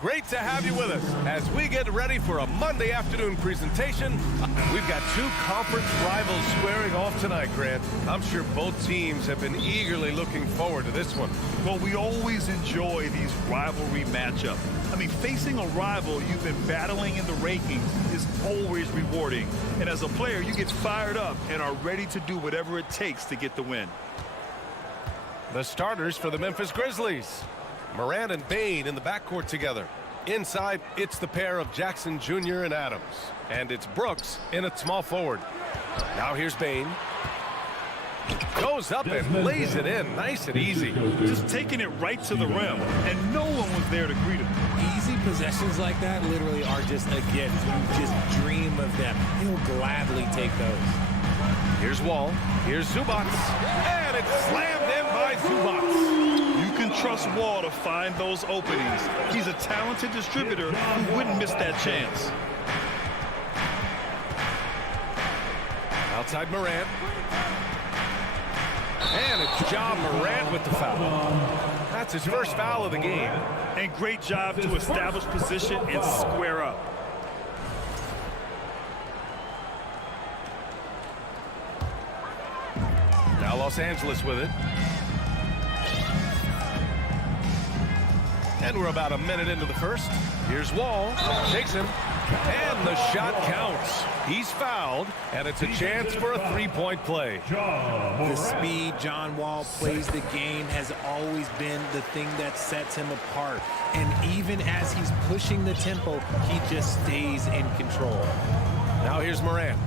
Great to have you with us as we get ready for a Monday afternoon presentation. We've got two conference rivals squaring off tonight, Grant. I'm sure both teams have been eagerly looking forward to this one. Well, we always enjoy these rivalry matchups. I mean, facing a rival you've been battling in the rankings is always rewarding. And as a player, you get fired up and are ready to do whatever it takes to get the win. The starters for the Memphis Grizzlies. Morant and Bane in the backcourt together. Inside, it's the pair of Jackson Jr. and Adams. And it's Brooks in at small forward. Now here's Bane. Goes up and lays it in nice and easy. Just taking it right to the rim, and no one was there to greet him. Easy possessions like that literally are just a gift. You just dream of them. He'll gladly take those. Here's Wall. Here's Zubac. And it's slammed in by Zubac. You can trust Wall to find those openings. He's a talented distributor who wouldn't miss that chance. Outside Morant. And it's Ja Morant with the foul. That's his first foul of the game. And great job to establish position and square up. Now Los Angeles with it. And we're about a minute into the first. Here's Wall. Takes him. And the shot counts. He's fouled, and it's a chance for a three-point play. The speed John Wall plays the game has always been the thing that sets him apart. And even as he's pushing the tempo, he just stays in control. Now here's Morant.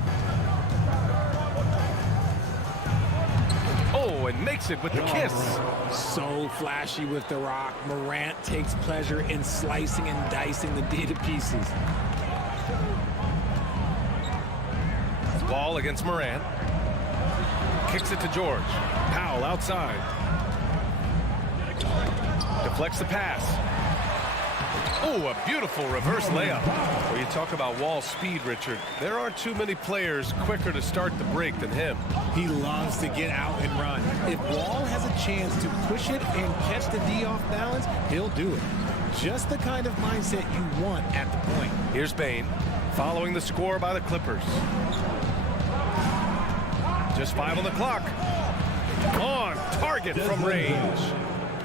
Oh, and makes it with the kiss. So flashy with the rock. Morant takes pleasure in slicing and dicing the D to pieces. Ball against Morant. Kicks it to George. Powell outside. Deflects the pass. Oh, a beautiful reverse layup. Well, you talk about Wall's speed, Richard. There aren't too many players quicker to start the break than him. He loves to get out and run. If Wall has a chance to push it and catch the D off balance, he'll do it. Just the kind of mindset you want at the point. Here's Bane, following the score by the Clippers. Just 5 on the clock. On target from range.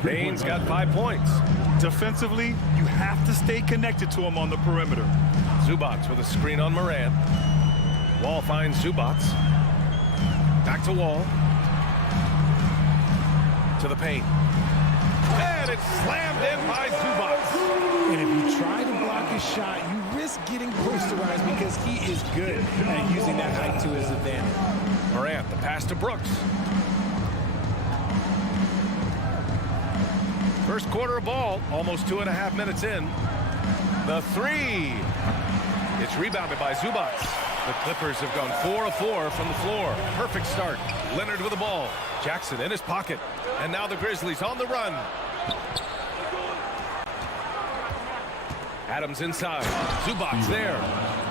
Bane's got 5 points. Defensively, you have to stay connected to him on the perimeter. Zubac with a screen on Morant. Wall finds Zubac. Back to Wall. To the paint. And it's slammed in by Zubac. And if you try to block his shot, you risk getting posterized because he is good at using that height to his advantage. Morant, the pass to Brooks. First quarter of ball, almost 2.5 minutes in. The three. It's rebounded by Zubac. The Clippers have gone 4 of 4 from the floor. Perfect start. Leonard with the ball. Jackson in his pocket. And now the Grizzlies on the run. Adams inside. Zubac there.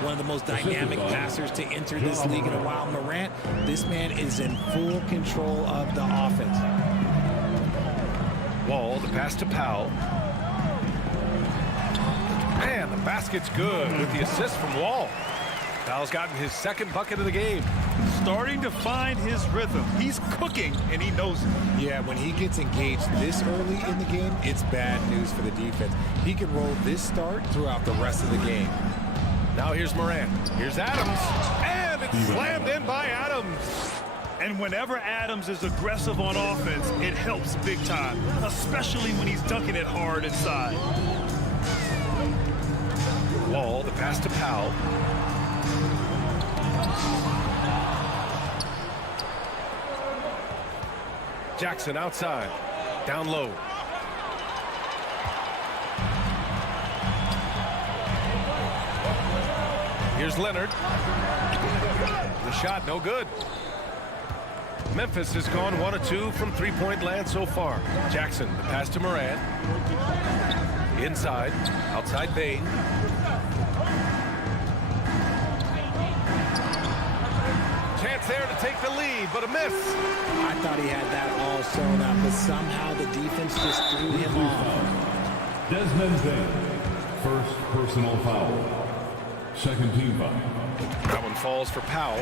One of the most dynamic passers to enter this league in a while. Morant, this man is in full control of the offense. Wall, the pass to Powell. And the basket's good with the assist from Wall. Powell's gotten his second bucket of the game. Starting to find his rhythm. He's cooking, and he knows it. Yeah, when he gets engaged this early in the game, it's bad news for the defense. He can roll this start throughout the rest of the game. Now here's Morant. Here's Adams. And it's slammed in by Adams. And whenever Adams is aggressive on offense, it helps big time, especially when he's dunking it hard inside. Wall, the pass to Powell. Jackson outside. Down low. Here's Leonard. The shot, no good. Memphis has gone 1 of 2 from three-point land so far. Jackson, the pass to Morant. Inside, outside Bane. Chance there to take the lead, but a miss. I thought he had that all sewn up, but somehow the defense just threw him off. Desmond Bane. First personal foul. Second team foul. That one falls for Powell.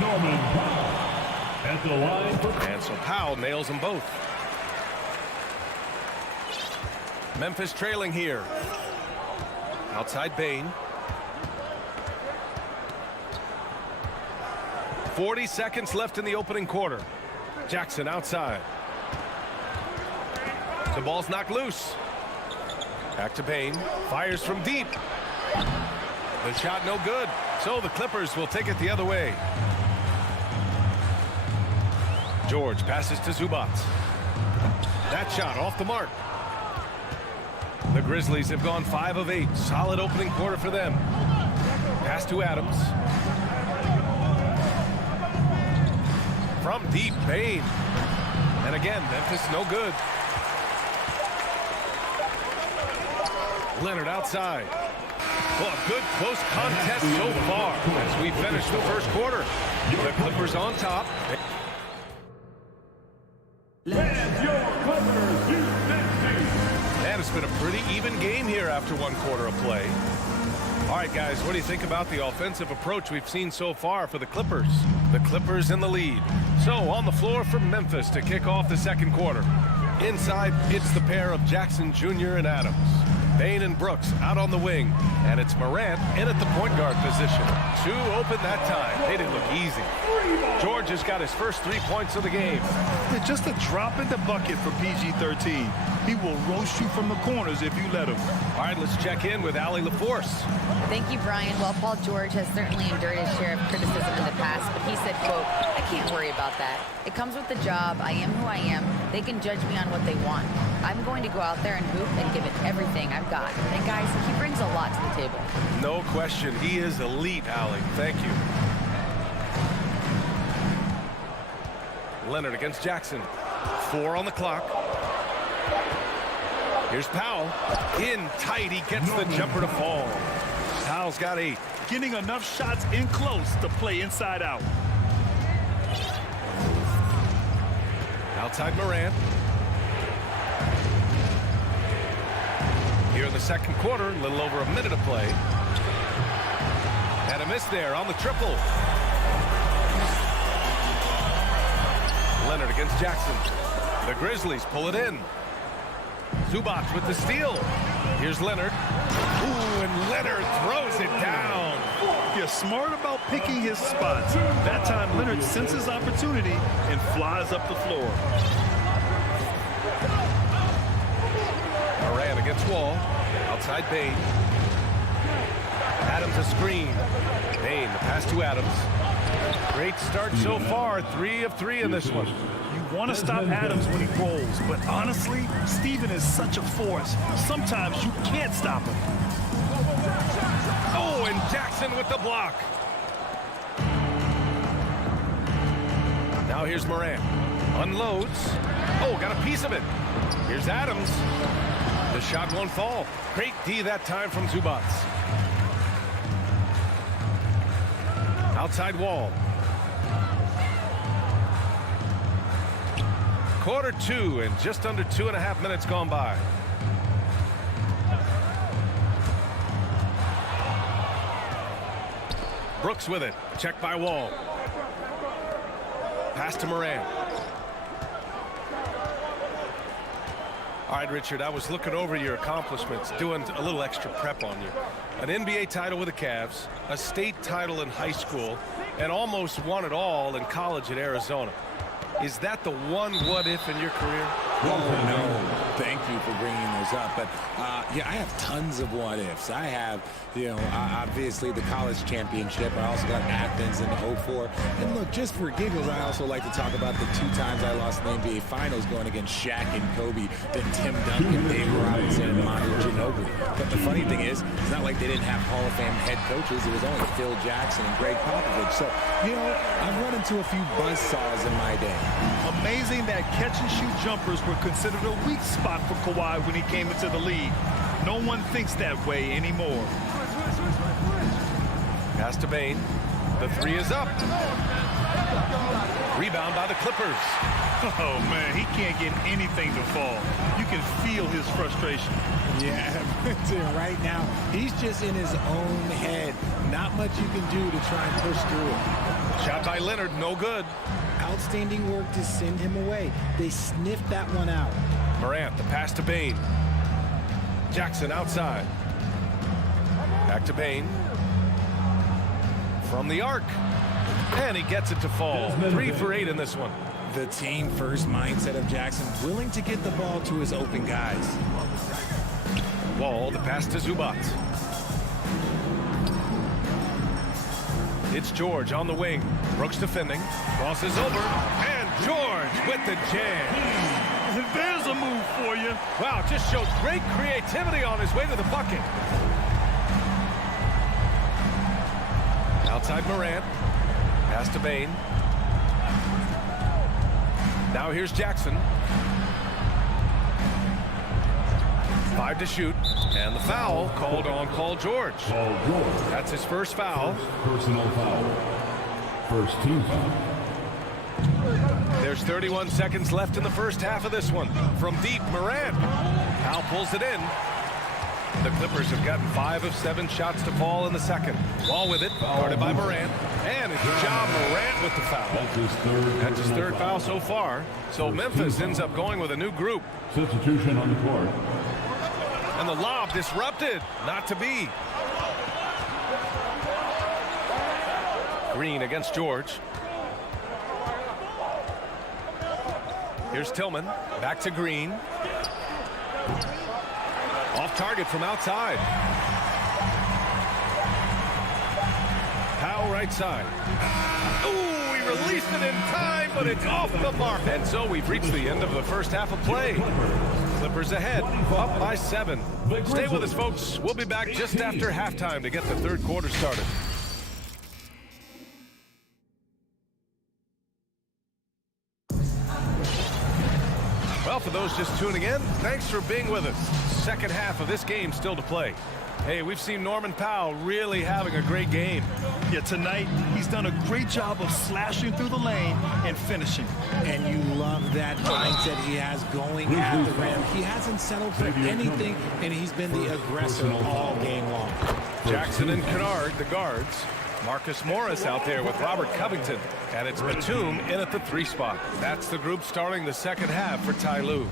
Norman Powell at the line for... And so Powell nails them both. Memphis trailing here. Outside Bain. 40 seconds left in the opening quarter. Jackson outside. The ball's knocked loose. Back to Bain. Fires from deep. The shot no good. So the Clippers will take it the other way. George passes to Zubac. That shot off the mark. The Grizzlies have gone 5 of 8. Solid opening quarter for them. Pass to Adams. From deep, Bain. And again, Memphis no good. Leonard outside. Well, a good close contest so far as we finish the first quarter. The Clippers on top. And it's been a pretty even game here after one quarter of play. All right, guys, what do you think about the offensive approach we've seen so far for the Clippers? The Clippers in the lead. So on the floor for Memphis to kick off the second quarter. Inside, it's the pair of Jackson Jr. and Adams. Bain and Brooks out on the wing. And it's Morant in at the point guard position. 2 open that time. They didn't look easy. George has got his first 3 points of the game. It's just a drop in the bucket for PG-13. He will roast you from the corners if you let him. All right, let's check in with Allie LaForce. Thank you, Brian. Well, Paul George has certainly endured his share of criticism in the past, but he said, quote, "I can't worry about that. It comes with the job. I am who I am. They can judge me on what they want. I'm going to go out there and hoop and give it everything I've got." And guys, he brings a lot to the table. No question. He is elite, Allie. Thank you. Leonard against Jackson. 4 on the clock. Here's Powell. In tight. He gets the jumper to fall. Powell's got 8. Getting enough shots in close to play inside out. Outside Morant. Here in the second quarter, a little over a minute of play. And a miss there on the triple. Leonard against Jackson. The Grizzlies pull it in. Zubac with the steal. Here's Leonard. Ooh, and Leonard throws it down. You're smart about picking his spots. That time, Leonard senses opportunity and flies up the floor. Morant against Wall. Outside Bain. Adams a screen. Bain, the pass to Adams. Great start so far. 3 of 3 in this one. You want to stop Adams when he rolls, but honestly, Steven is such a force. Sometimes you can't stop him. Oh, and Jackson with the block. Now here's Morant. Unloads. Oh, got a piece of it. Here's Adams. The shot won't fall. Great D that time from Zubac. Outside Wall. Quarter 2 and just under 2.5 minutes gone by. Brooks with it. Check by Wall. Pass to Morant. All right, Richard, I was looking over your accomplishments, doing a little extra prep on you. An NBA title with the Cavs, a state title in high school, and almost won it all in college at Arizona. Is that the one what-if in your career? Oh, no. Thank you for bringing those up. But, yeah, I have tons of what-ifs. I have, obviously the college championship. I also got Athens in 04. And, look, just for giggles, I also like to talk about the 2 times I lost in the NBA Finals going against Shaq and Kobe, then Tim Duncan, Dave Robinson, and Manu Ginobili. But the funny thing is, it's not like they didn't have Hall of Fame head coaches. It was only Phil Jackson and Greg Popovich. So, I've run into a few buzzsaws in my day. Amazing that catch-and-shoot jumpers were considered a weak spot for Kawhi when he came into the league. No one thinks that way anymore. Pass to Bain. The 3 is up. Rebound by the Clippers. Oh, man, he can't get anything to fall. You can feel his frustration. Yeah, right now, he's just in his own head. Not much you can do to try and push through it. Shot by Leonard, no good. Outstanding work to send him away. They sniffed that one out. Morant, the pass to Bain. Jackson outside. Back to Bain. From the arc. And he gets it to fall. 3 for 8 in this one. The team first mindset of Jackson, willing to get the ball to his open guys. Wall, the pass to Zubac. It's George on the wing. Brooks defending. Crosses over. And George with the jam. There's a move for you. Wow, just showed great creativity on his way to the bucket. Outside Morant. Pass to Bain. Now here's Jackson. 5 to shoot. And the foul called on Paul George. Paul George. That's his first foul. Personal foul. First team foul. There's 31 seconds left in the first half of this one. From deep, Morant. Powell pulls it in. The Clippers have gotten 5 of 7 shots to fall in the second. Wall with it, guarded by Morant. And it's Ja Morant with the foul. That's his third foul so far. So Memphis ends up going with a new group. Substitution on the court. And the lob disrupted. Not to be. Green against George. Here's Tillman. Back to Green. Off target from outside. Powell right side. Ooh, he released it in time, but it's off the mark. And so we've reached the end of the first half of play. Clippers ahead, up by 7. Stay with us, folks. We'll be back just after halftime to get the third quarter started. Well, for those just tuning in, thanks for being with us. Second half of this game still to play. Hey, we've seen Norman Powell really having a great game. Yeah, tonight he's done a great job of slashing through the lane and finishing. And you love that mindset he has going at the rim. He hasn't settled for anything, and he's been the aggressor all game long. Jackson and Kennard, the guards. Marcus Morris out there with Robert Covington. And it's Batum in at the 3 spot. That's the group starting the second half for Ty Lue.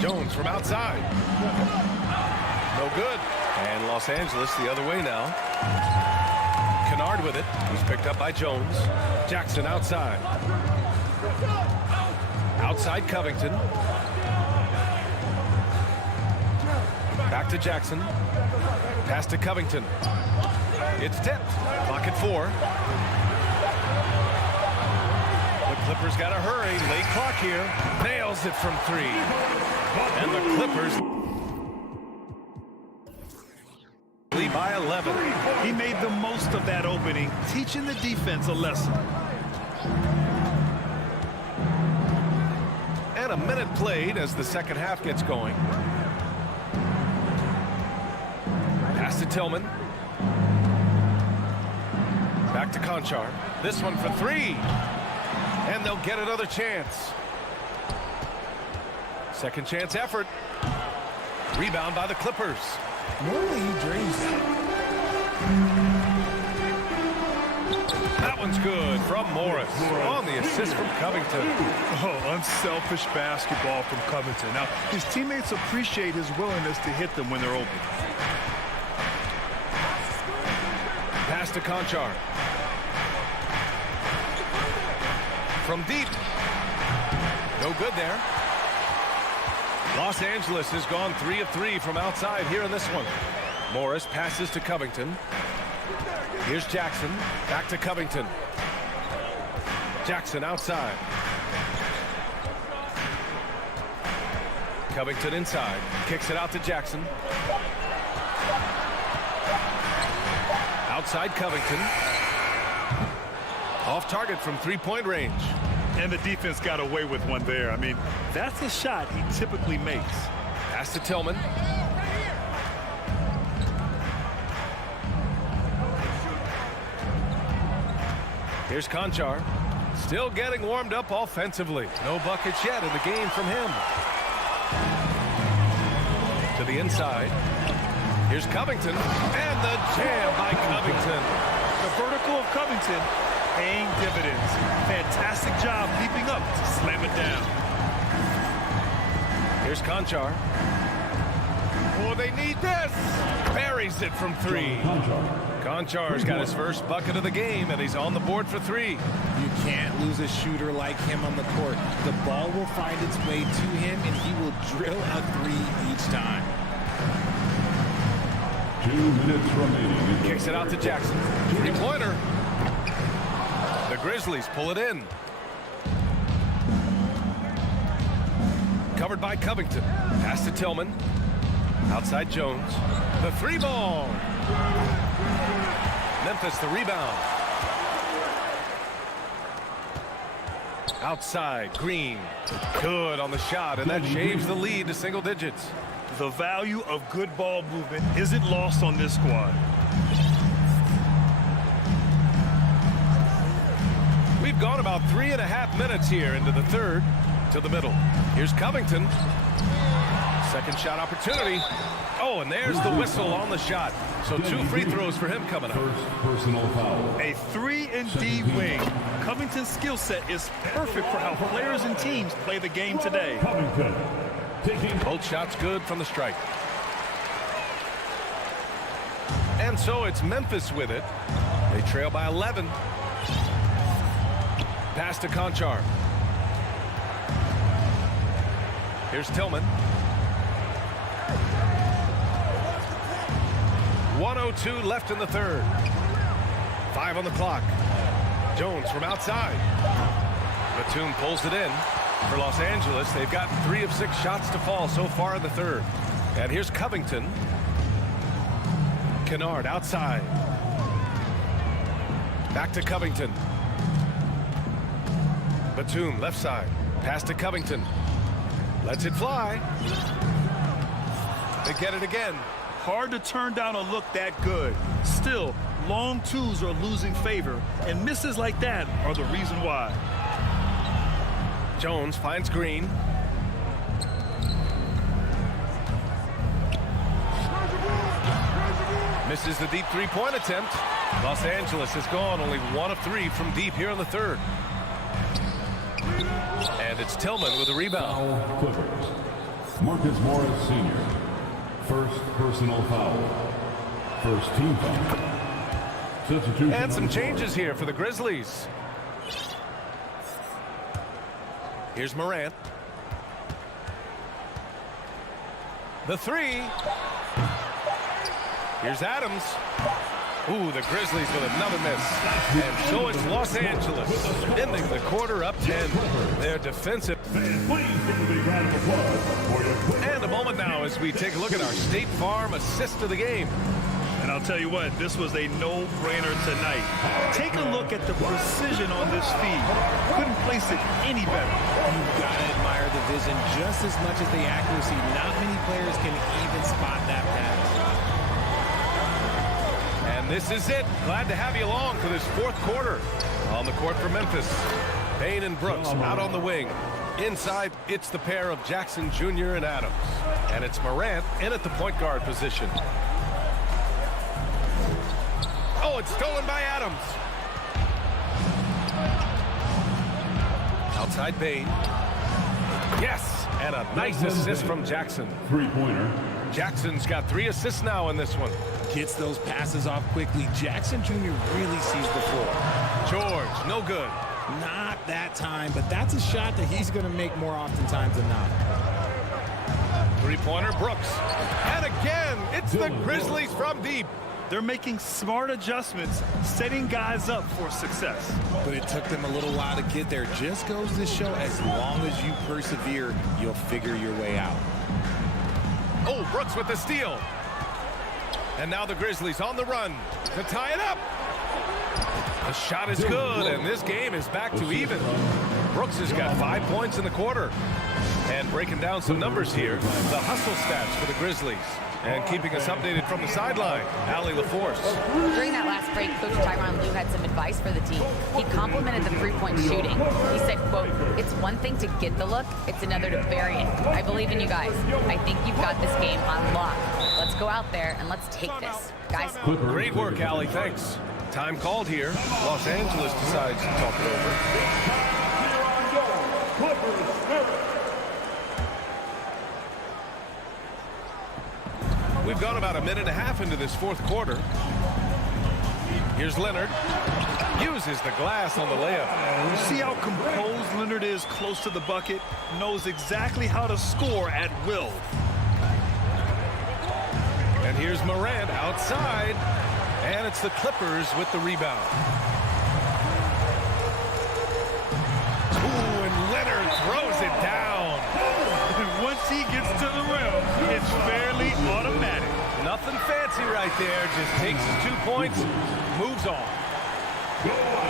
Jones from outside. No good. And Los Angeles the other way now. Kennard with it. He's picked up by Jones. Jackson outside. Outside Covington. Back to Jackson. Pass to Covington. It's tipped. Clock at 4. The Clippers got to hurry. Late clock here. Nails it from 3. And the Clippers lead by 11. He made the most of that opening, teaching the defense a lesson. And a minute played as the second half gets going. Pass to Tillman. Back to Conchar. This one for 3. And they'll get another chance. Second chance effort. Rebound by the Clippers. Normally he dreams that. That one's good from Morris on the assist from Covington. Oh, unselfish basketball from Covington. Now, his teammates appreciate his willingness to hit them when they're open. Pass to Conchar. From deep. No good there. Los Angeles has gone 3 of 3 from outside here in this one. Morris passes to Covington. Here's Jackson. Back to Covington. Jackson outside. Covington inside. Kicks it out to Jackson. Outside Covington. Off target from 3-point range. And the defense got away with one there. I mean, that's a shot he typically makes. Pass to Tillman. Here's Conchar. Still getting warmed up offensively. No buckets yet in the game from him. To the inside. Here's Covington. And the jam by Covington. The vertical of Covington paying dividends. Fantastic job keeping up to slam it down. Here's Conchar. Oh, they need this. Buries it from 3. Konchar's got his first bucket of the game, and he's on the board for 3. You can't lose a shooter like him on the court. The ball will find its way to him, and he will drill a 3 each time. 2 minutes remaining. Kicks it out to Jackson. 3-pointer. The Grizzlies pull it in. Covered by Covington. Pass to Tillman. Outside Jones. The 3-ball. Memphis the rebound. Outside Green. Good on the shot, and that shaves the lead to single digits. The value of good ball movement isn't lost on this squad. We've gone about 3.5 minutes here into the third. To the middle. Here's Covington. Second shot opportunity. Oh, and there's the whistle on the shot. So 2 free throws for him coming up. First personal foul. A 3-and-D wing. Covington's skill set is perfect for how players and teams play the game today. Covington taking Both shots good from the stripe. And so it's Memphis with it. They trail by 11. Pass to Conchar. Here's Tillman. 1:02 left in the third. 5 on the clock. Jones from outside. Batum pulls it in for Los Angeles. They've gotten 3 of 6 shots to fall so far in the third. And here's Covington. Kennard outside. Back to Covington. Batum left side. Pass to Covington. Lets it fly. They get it again. Hard to turn down a look that good. Still, long 2s are losing favor, and misses like that are the reason why. Jones finds Green. Misses the deep 3-point attempt. Los Angeles has gone only 1 of 3 from deep here in the third. And it's Tillman with a rebound. foul Clippers. Marcus Morris Sr. First personal foul. First team foul. Substitution. And some changes here for the Grizzlies. Here's Morant. The 3. Here's Adams. Ooh, the Grizzlies with another miss. And so it's Los Angeles ending the quarter up 10. Their defensive. And a moment now as we take a look at our State Farm assist of the game. And I'll tell you what, this was a no-brainer tonight. Take a look at the precision on this feed. Couldn't place it any better. You've got to admire the vision just as much as the accuracy. Not many players can even spot that pass. And this is it. Glad to have you along for this fourth quarter. On the court for Memphis, Payne and Brooks out on the wing. Inside, it's the pair of Jackson Jr. and Adams. And it's Morant in at the point guard position. Oh, it's stolen by Adams. Outside Payne. Yes, and a nice assist from Jackson. 3-pointer. Jackson's got 3 assists now in this one. Gets those passes off quickly. Jackson Jr. really sees the floor. George, no good. Not that time, but that's a shot that he's going to make more oftentimes than not. 3-pointer, Brooks. And again, it's the Grizzlies from deep. They're making smart adjustments, setting guys up for success. But it took them a little while to get there. Just goes to show as long as you persevere, you'll figure your way out. Oh, Brooks with the steal. And now the Grizzlies on the run to tie it up. The shot is good, and this game is back to even. Brooks has got 5 points in the quarter. And breaking down some numbers here, the hustle stats for the Grizzlies. And keeping us updated from the sideline, Allie LaForce. During that last break, Coach SuperLu had some advice for the team. He complimented the three-point shooting. He said, quote, "It's one thing to get the look, it's another to bury it. I believe in you guys. I think you've got this game on lock. Let's go out there and let's take this. Guys." Great work, Allie. Thanks. Time called here. Los Angeles decides to talk it over. We've gone about a minute and a half into this fourth quarter. Here's Leonard. Uses the glass on the layup. You see how composed Leonard is close to the bucket? Knows exactly how to score at will. And here's Morant outside. And it's the Clippers with the rebound. Ooh, and Leonard throws it down. And once he gets to the rim, it's fairly automatic. Nothing fancy right there. Just takes his 2 points, moves on.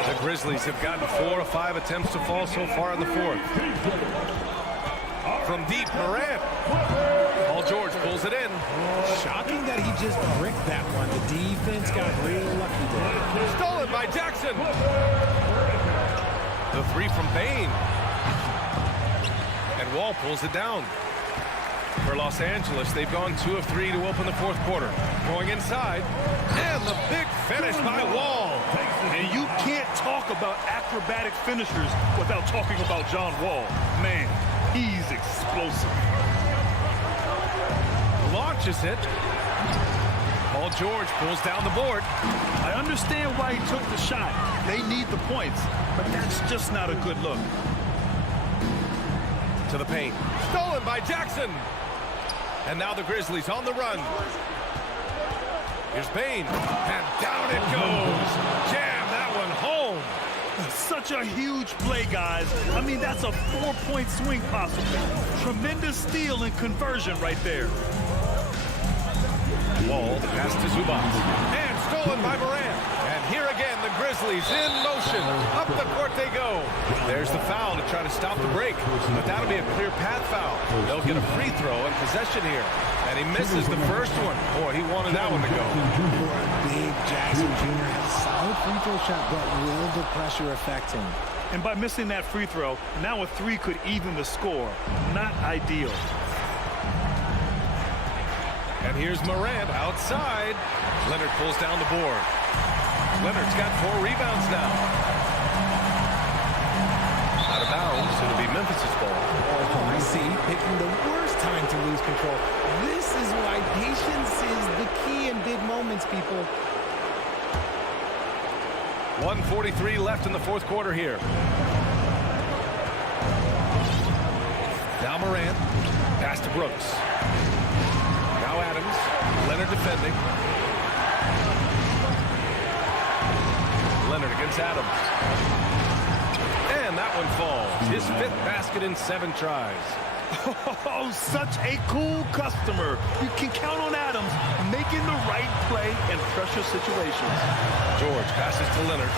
The Grizzlies have gotten 4 of 5 attempts to fall so far in the fourth. From deep, Morant. Paul George pulls it in. Shocking that he just bricked that one. The defense got real lucky there. Stolen by Jackson. The three from Bain. And Wall pulls it down. For Los Angeles, they've gone 2 of 3 to open the fourth quarter. Going inside. And the big finish by Wall. And you can't talk about acrobatic finishers without talking about John Wall. Man, he's explosive. Launches it. Paul George pulls down the board. I understand why he took the shot. They need the points, but that's just not a good look. To the paint. Stolen by Jackson. And now the Grizzlies on the run. Here's Bain. And down it goes. Jam that one home. Such a huge play, guys. I mean, that's a 4-point swing possibly. Tremendous steal and conversion right there. Wall, the pass to Zubac. And stolen by Morant. And here again, the Grizzlies in motion. Up the court they go. There's the foul to try to stop the break. But that'll be a clear path foul. They'll get a free throw and possession here. And he misses the first one. Boy, he wanted that one to go. For a big Jackson Jr. Solid free throw shot, but will the pressure affect him? And by missing that free throw, now a 3 could even the score. Not ideal. And here's Morant outside. Leonard pulls down the board. Leonard's got 4 rebounds now. Out of bounds. It'll be Memphis' ball. Oh, I see. Picking the worst time to lose control. This is why patience is the key in big moments, people. 1:43 left in the fourth quarter here. Now Morant. Pass to Brooks. Now Adams. Leonard defending. Leonard against Adams. And that one falls. His 5th basket in 7 tries. Oh, such a cool customer. You can count on Adams making the right play in pressure situations. George passes to Leonard.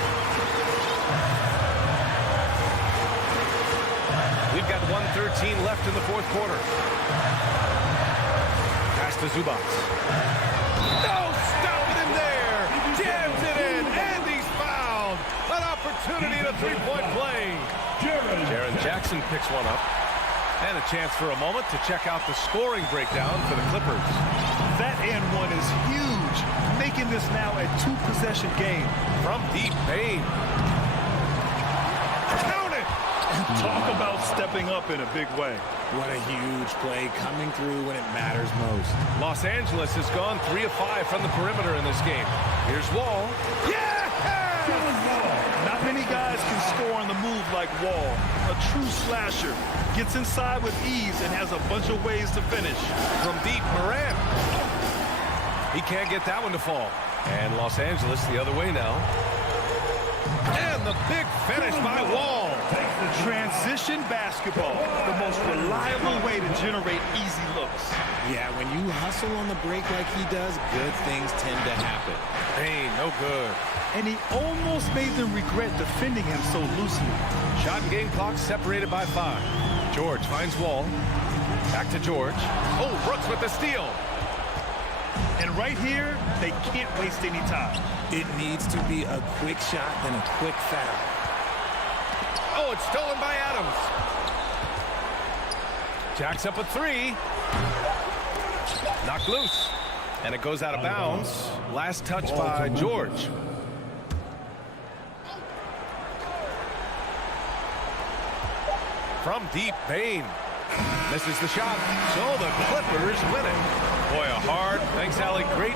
We've got 1:13 left in the fourth quarter. Pass to Zubac. No, stopping him there. Jams it in, and he's fouled. An opportunity at a 3-point play. Jaren Jackson picks one up. And a chance for a moment to check out the scoring breakdown for the Clippers. That and one is huge, making this now a 2-possession game. From deep, Bain. Count it! Talk about stepping up in a big way. What a huge play coming through when it matters most. Los Angeles has gone 3 of 5 from the perimeter in this game. Here's Wall. Yeah! Not many guys can score on the move like Wall. A true slasher. Gets inside with ease and has a bunch of ways to finish. From deep, Morant. He can't get that one to fall. And Los Angeles the other way now. And the big finish by Wall. Transition basketball, the most reliable way to generate easy looks. Yeah, when you hustle on the break like he does, good things tend to happen. Hey, no good. And he almost made them regret defending him so loosely. Shot and game clock separated by 5. George finds Wall. Back to George. Oh, Brooks with the steal. And right here, they can't waste any time. It needs to be a quick shot, then a quick foul. Oh, it's stolen by Adams. Jacks up a 3. Knocked loose. And it goes out of bounds. Last touch by George. From deep, Bain misses the shot. So the Clippers win it. Boy, a hard. Thanks, Allie. Great.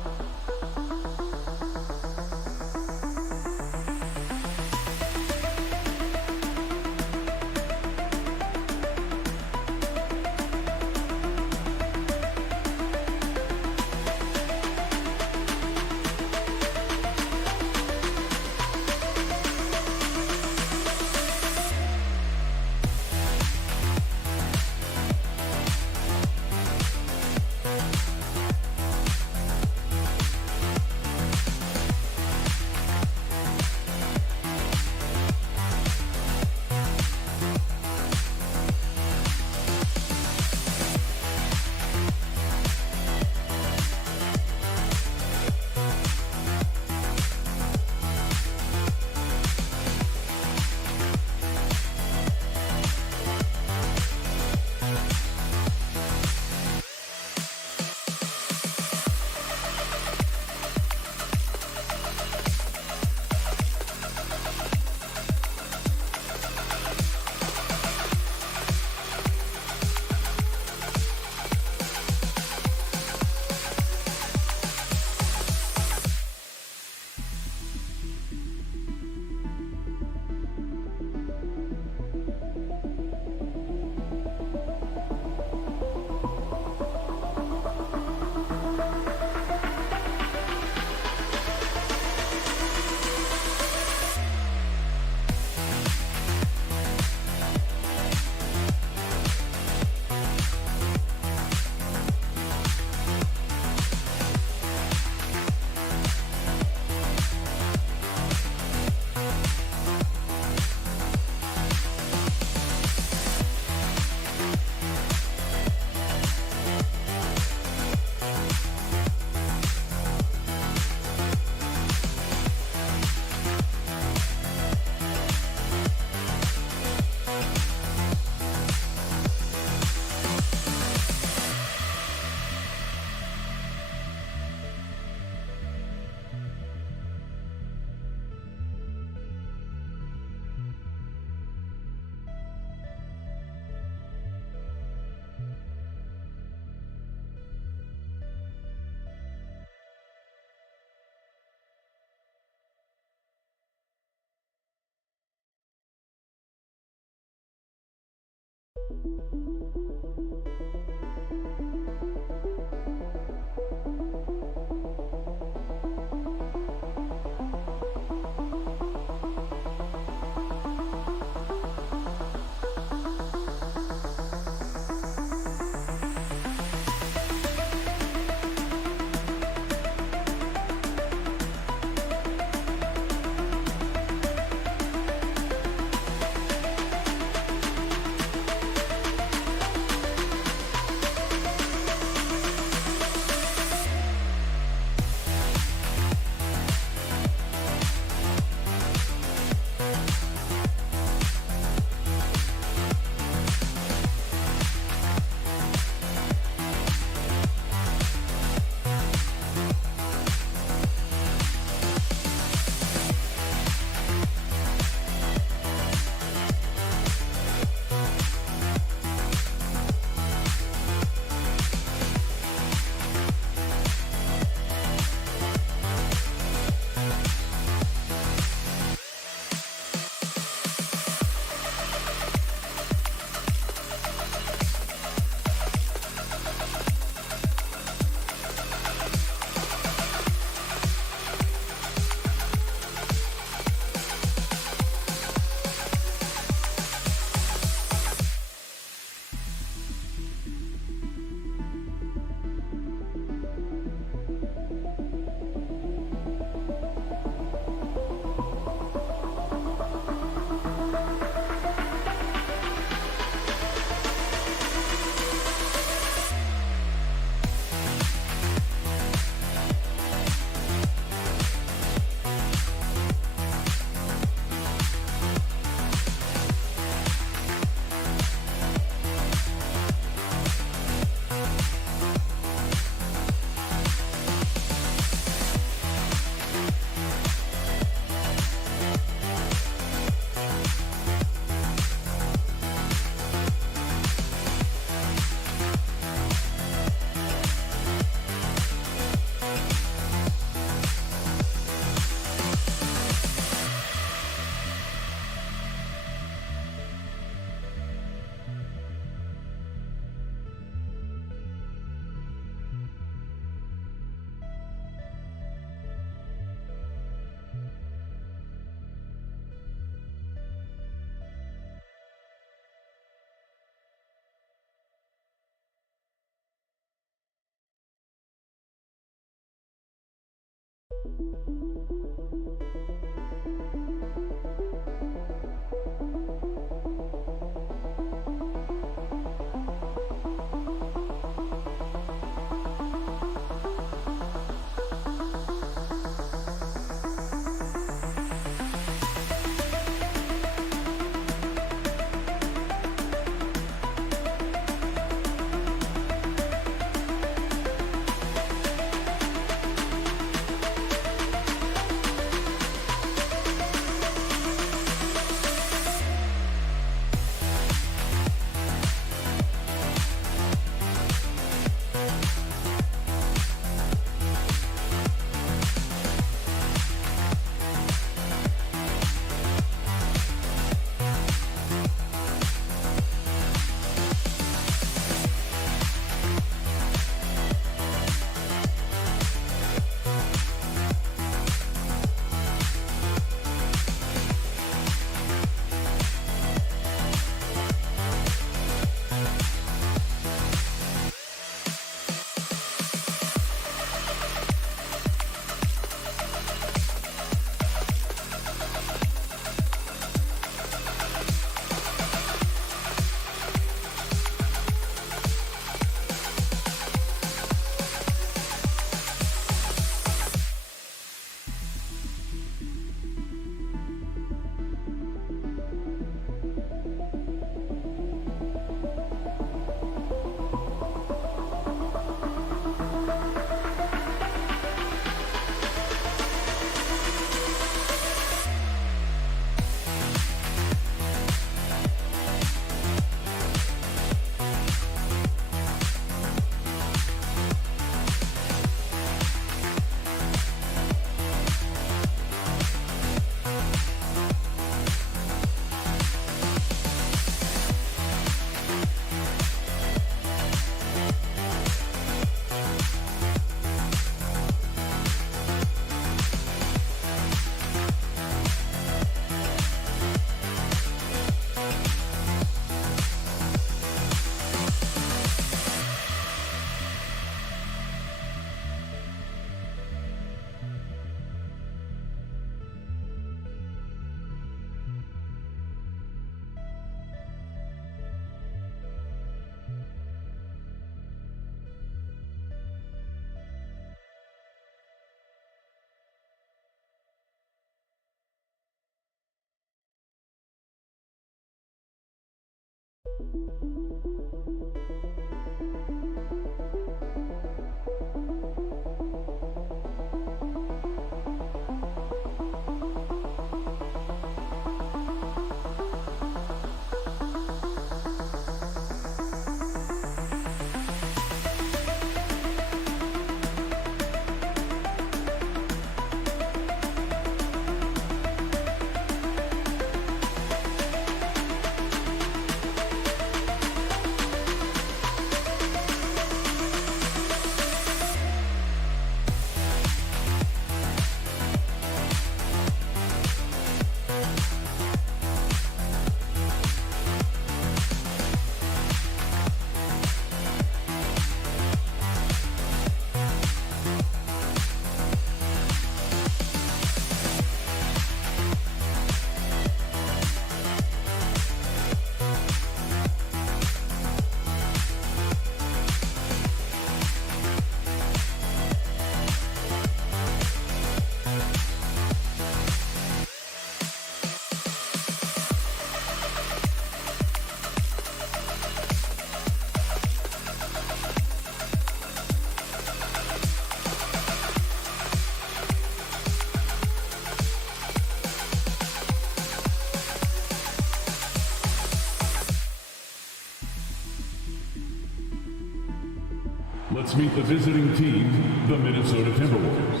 Let's meet the visiting team, the Minnesota Timberwolves.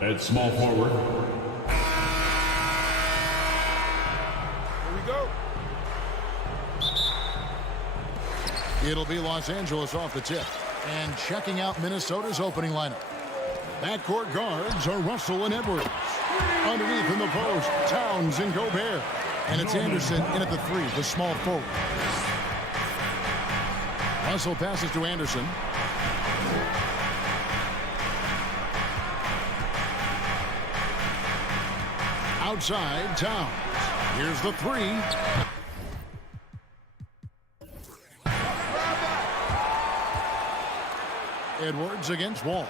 At small forward, Here we go. It'll be Los Angeles off the tip. And checking out Minnesota's opening lineup. Backcourt guards are Russell and Edwards. Underneath in the post, Towns and Gobert. And it's Anderson in at the three, the small forward. Russell passes to Anderson. Outside, Towns. Here's the three. Edwards against Wall.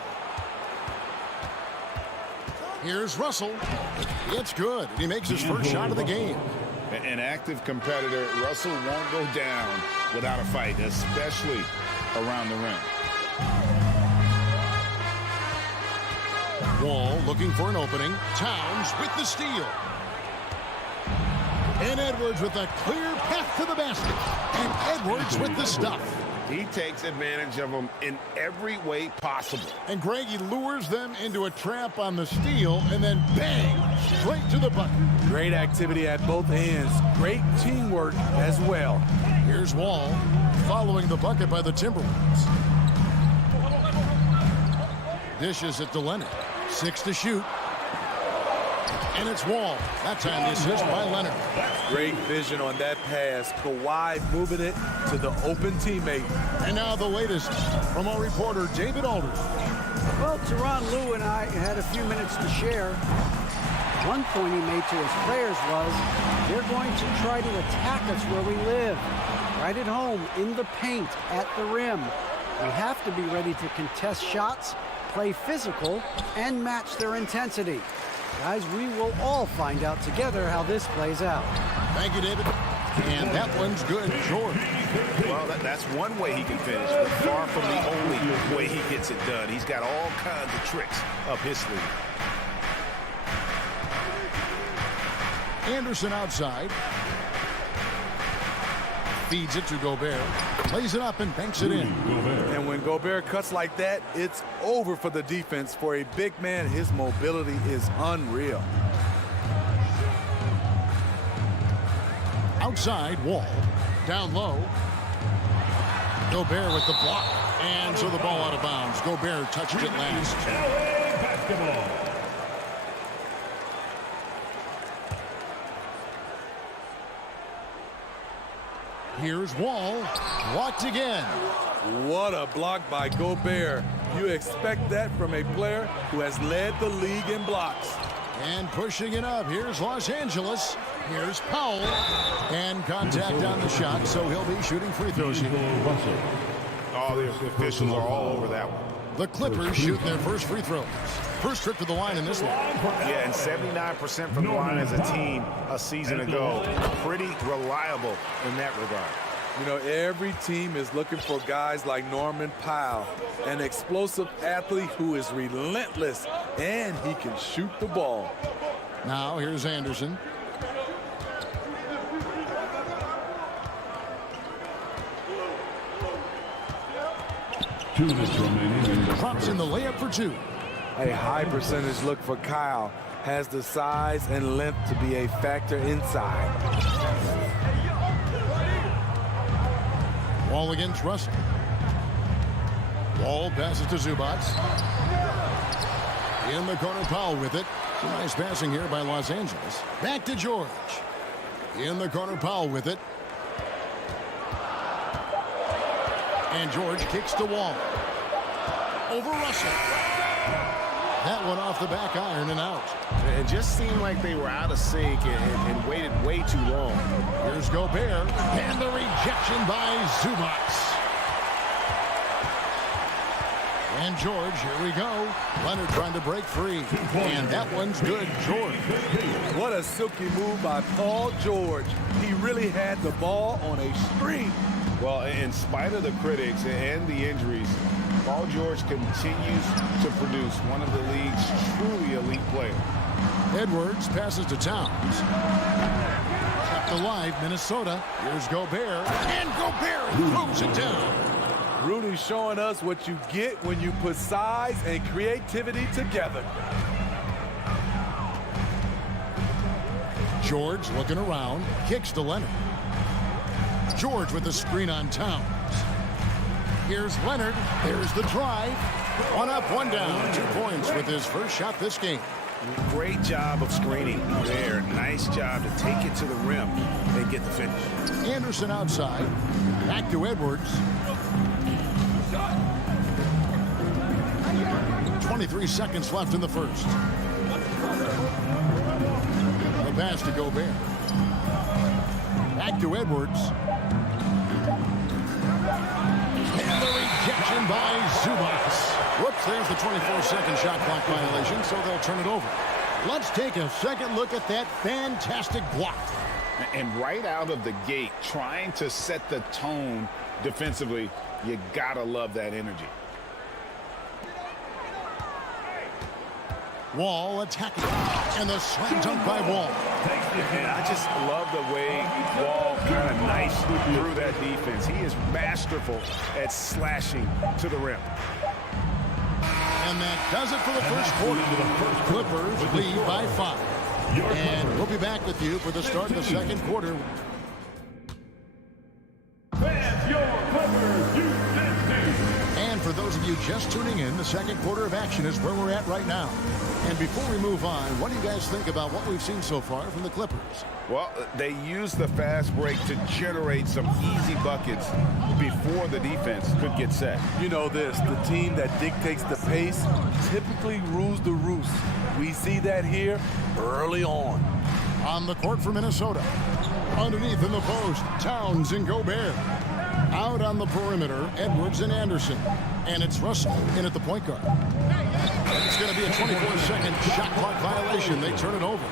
Here's Russell. It's good. He makes his first shot of the game. An active competitor, Russell won't go down without a fight, especially around the rim. Wall looking for an opening. Towns with the steal. And Edwards with a clear path to the basket. And Edwards with the stuff. He takes advantage of them in every way possible. And Greg, he lures them into a trap on the steal, and then bang, straight to the bucket. Great activity at both ends. Great teamwork as well. Here's Wall following the bucket by the Timberwolves. Dishes it to Leonard. 6 to shoot. And it's Wall. That time the assist by Leonard. Great vision on that pass. Kawhi moving it to the open teammate. And now the latest from our reporter, David Aldridge. Well, SuperLu and I had a few minutes to share. One point he made to his players was, they're going to try to attack us where we live. Right at home, in the paint, at the rim. We have to be ready to contest shots, play physical, and match their intensity. Guys, we will all find out together how this plays out. Thank you, David. And that one's good, George. Well, that's one way he can finish, but far from the only way he gets it done. He's got all kinds of tricks up his sleeve. Anderson outside. Feeds it to Gobert. Plays it up and banks it in. And when Gobert cuts like that, it's over for the defense. For a big man, his mobility is unreal. Outside, Wall. Down low. Gobert with the block. And so the ball out of bounds. Gobert touches it last. LA basketball. Here's Wall. Blocked again. What a block by Gobert. You expect that from a player who has led the league in blocks. And pushing it up. Here's Los Angeles. Here's Powell. And contact on the shot, so he'll be shooting free throws here. Oh, the officials are all over that one. The Clippers shoot their first free throws. First trip to the line in this one. Yeah, and 79% from the line as a team a season ago. Pretty reliable in that regard. You know, every team is looking for guys like Norman Powell, an explosive athlete who is relentless, and he can shoot the ball. Now here's Anderson. Drops in the layup for two. A high percentage look for Kyle. Has the size and length to be a factor inside. Wall against Russell. Wall passes to Zubac. In the corner, Powell with it. Some nice passing here by Los Angeles. Back to George. In the corner, Powell with it. And George kicks to Wall. Over Russell. That one off the back iron and out. It just seemed like they were out of sync and waited way too long. Here's Gobert. And the rejection by Zubac. And George, here we go. Leonard trying to break free. And that one's good, George. What a silky move by Paul George. He really had the ball on a string. Well, in spite of the critics and the injuries, Paul George continues to produce one of the league's truly elite players. Edwards passes to Towns. Kept alive, Minnesota. Here's Gobert. And Gobert throws it down. Rudy showing us what you get when you put size and creativity together. George looking around. Kicks to Leonard. George with the screen on Towns. Here's Leonard. There's the drive. One up, one down. 2 points with his first shot this game. Great job of screening there. Nice job to take it to the rim and get the finish. Anderson outside. Back to Edwards. 23 seconds left in the first. pass to Gobert. Back to Edwards. And the rejection by Zubats. Whoops, there's the 24-second shot clock violation, so they'll turn it over. Let's take a second look at that fantastic block. And right out of the gate, trying to set the tone defensively, you gotta love that energy. Wall attacking. And the slam dunk by Wall. And I just love the way Wall kind of niced through that defense. He is masterful at slashing to the rim. And that does it for the first quarter. Clippers lead by 5. And we'll be back with you for the start of the second quarter. And for those of you just tuning in, the second quarter of action is where we're at right now. And before we move on, what do you guys think about what we've seen so far from the Clippers? Well, they use the fast break to generate some easy buckets before the defense could get set. You know this, the team that dictates the pace typically rules the roost. We see that here early on. On the court for Minnesota. Underneath in the post, Towns and Gobert. Out on the perimeter, Edwards and Anderson. And it's Russell in at the point guard. It's going to be a 24-second shot clock violation. They turn it over.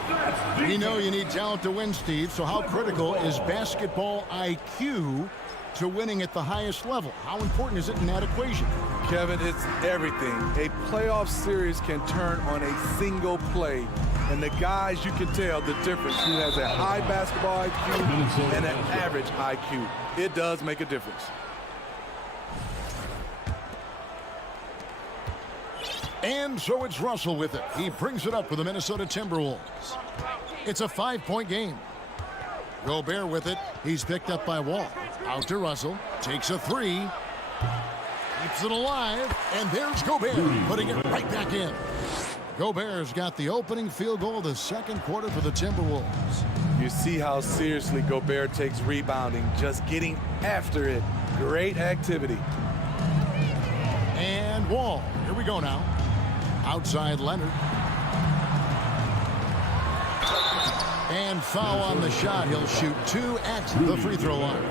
We know you need talent to win, Steve, so how critical is basketball IQ to winning at the highest level? How important is it in that equation? Kevin, it's everything. A playoff series can turn on a single play. And the guys, you can tell the difference who has a high basketball IQ and an average IQ. It does make a difference. And so it's Russell with it. He brings it up for the Minnesota Timberwolves. It's a 5-point game. Gobert with it. He's picked up by Wall. Out to Russell. Takes a 3. Keeps it alive. And there's Gobert putting it right back in. Gobert's got the opening field goal of the second quarter for the Timberwolves. You see how seriously Gobert takes rebounding, just getting after it. Great activity. And Wall. Here we go now. Outside Leonard. And foul on the shot. He'll shoot 2 at the free throw line.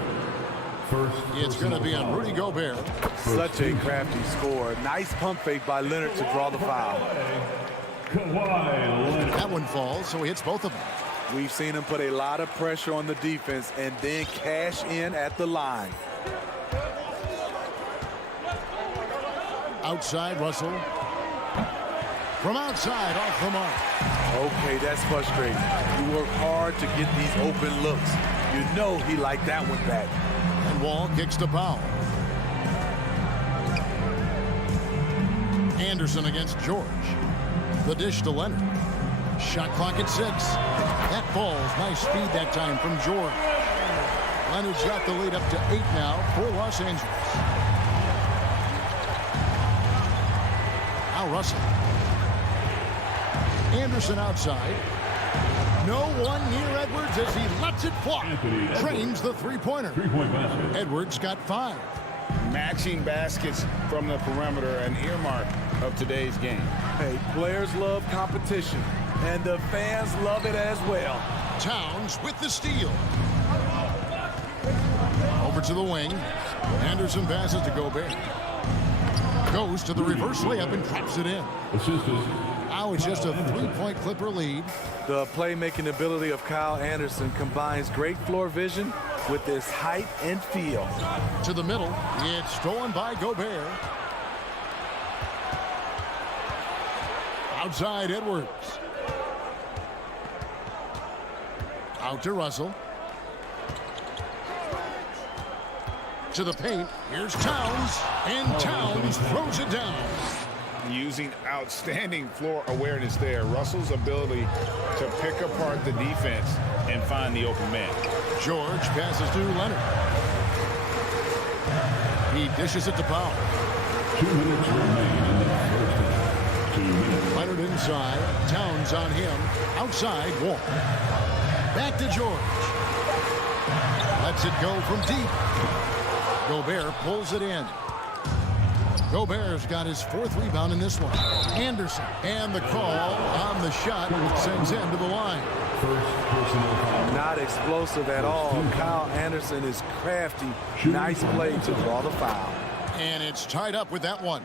It's going to be on Rudy Gobert. Such a crafty score. Nice pump fake by Leonard to draw the foul. That one falls, so he hits both of them. We've seen him put a lot of pressure on the defense and then cash in at the line. Outside, Russell. From outside, off the mark. Okay, that's frustrating. You work hard to get these open looks. You know he liked that one back. And Wall kicks to Powell. Anderson against George. The dish to Leonard. Shot clock at 6. That falls. Nice speed that time from George. Leonard's got the lead up to 8 now for Los Angeles. Now Russell. Anderson outside. No one near Edwards as he lets it fly. Trains the three-pointer. Edwards got 5. Matching baskets from the perimeter, an earmark of today's game. Hey, players love competition, and the fans love it as well. Towns with the steal. Over to the wing. Anderson passes to Gobert. Goes to the reverse layup and traps it in. Now it's just a 3-point Clipper lead. The playmaking ability of Kyle Anderson combines great floor vision with his height and feel. To the middle. It's stolen by Gobert. Outside Edwards. Out to Russell. To the paint. Here's Towns. And Towns throws it down. Using outstanding floor awareness there. Russell's ability to pick apart the defense and find the open man. George passes to Leonard. He dishes it to Powell. 2 minutes remain in the first half. 2 minutes. Leonard inside. Towns on him. Outside, Wall. Back to George. Lets it go from deep. Gobert pulls it in. Gobert's got his 4th rebound in this one. Anderson. And the call on the shot sends him to the line. First personal foul. Not explosive at all. Kyle Anderson is crafty. Nice play to draw the foul. And it's tied up with that one.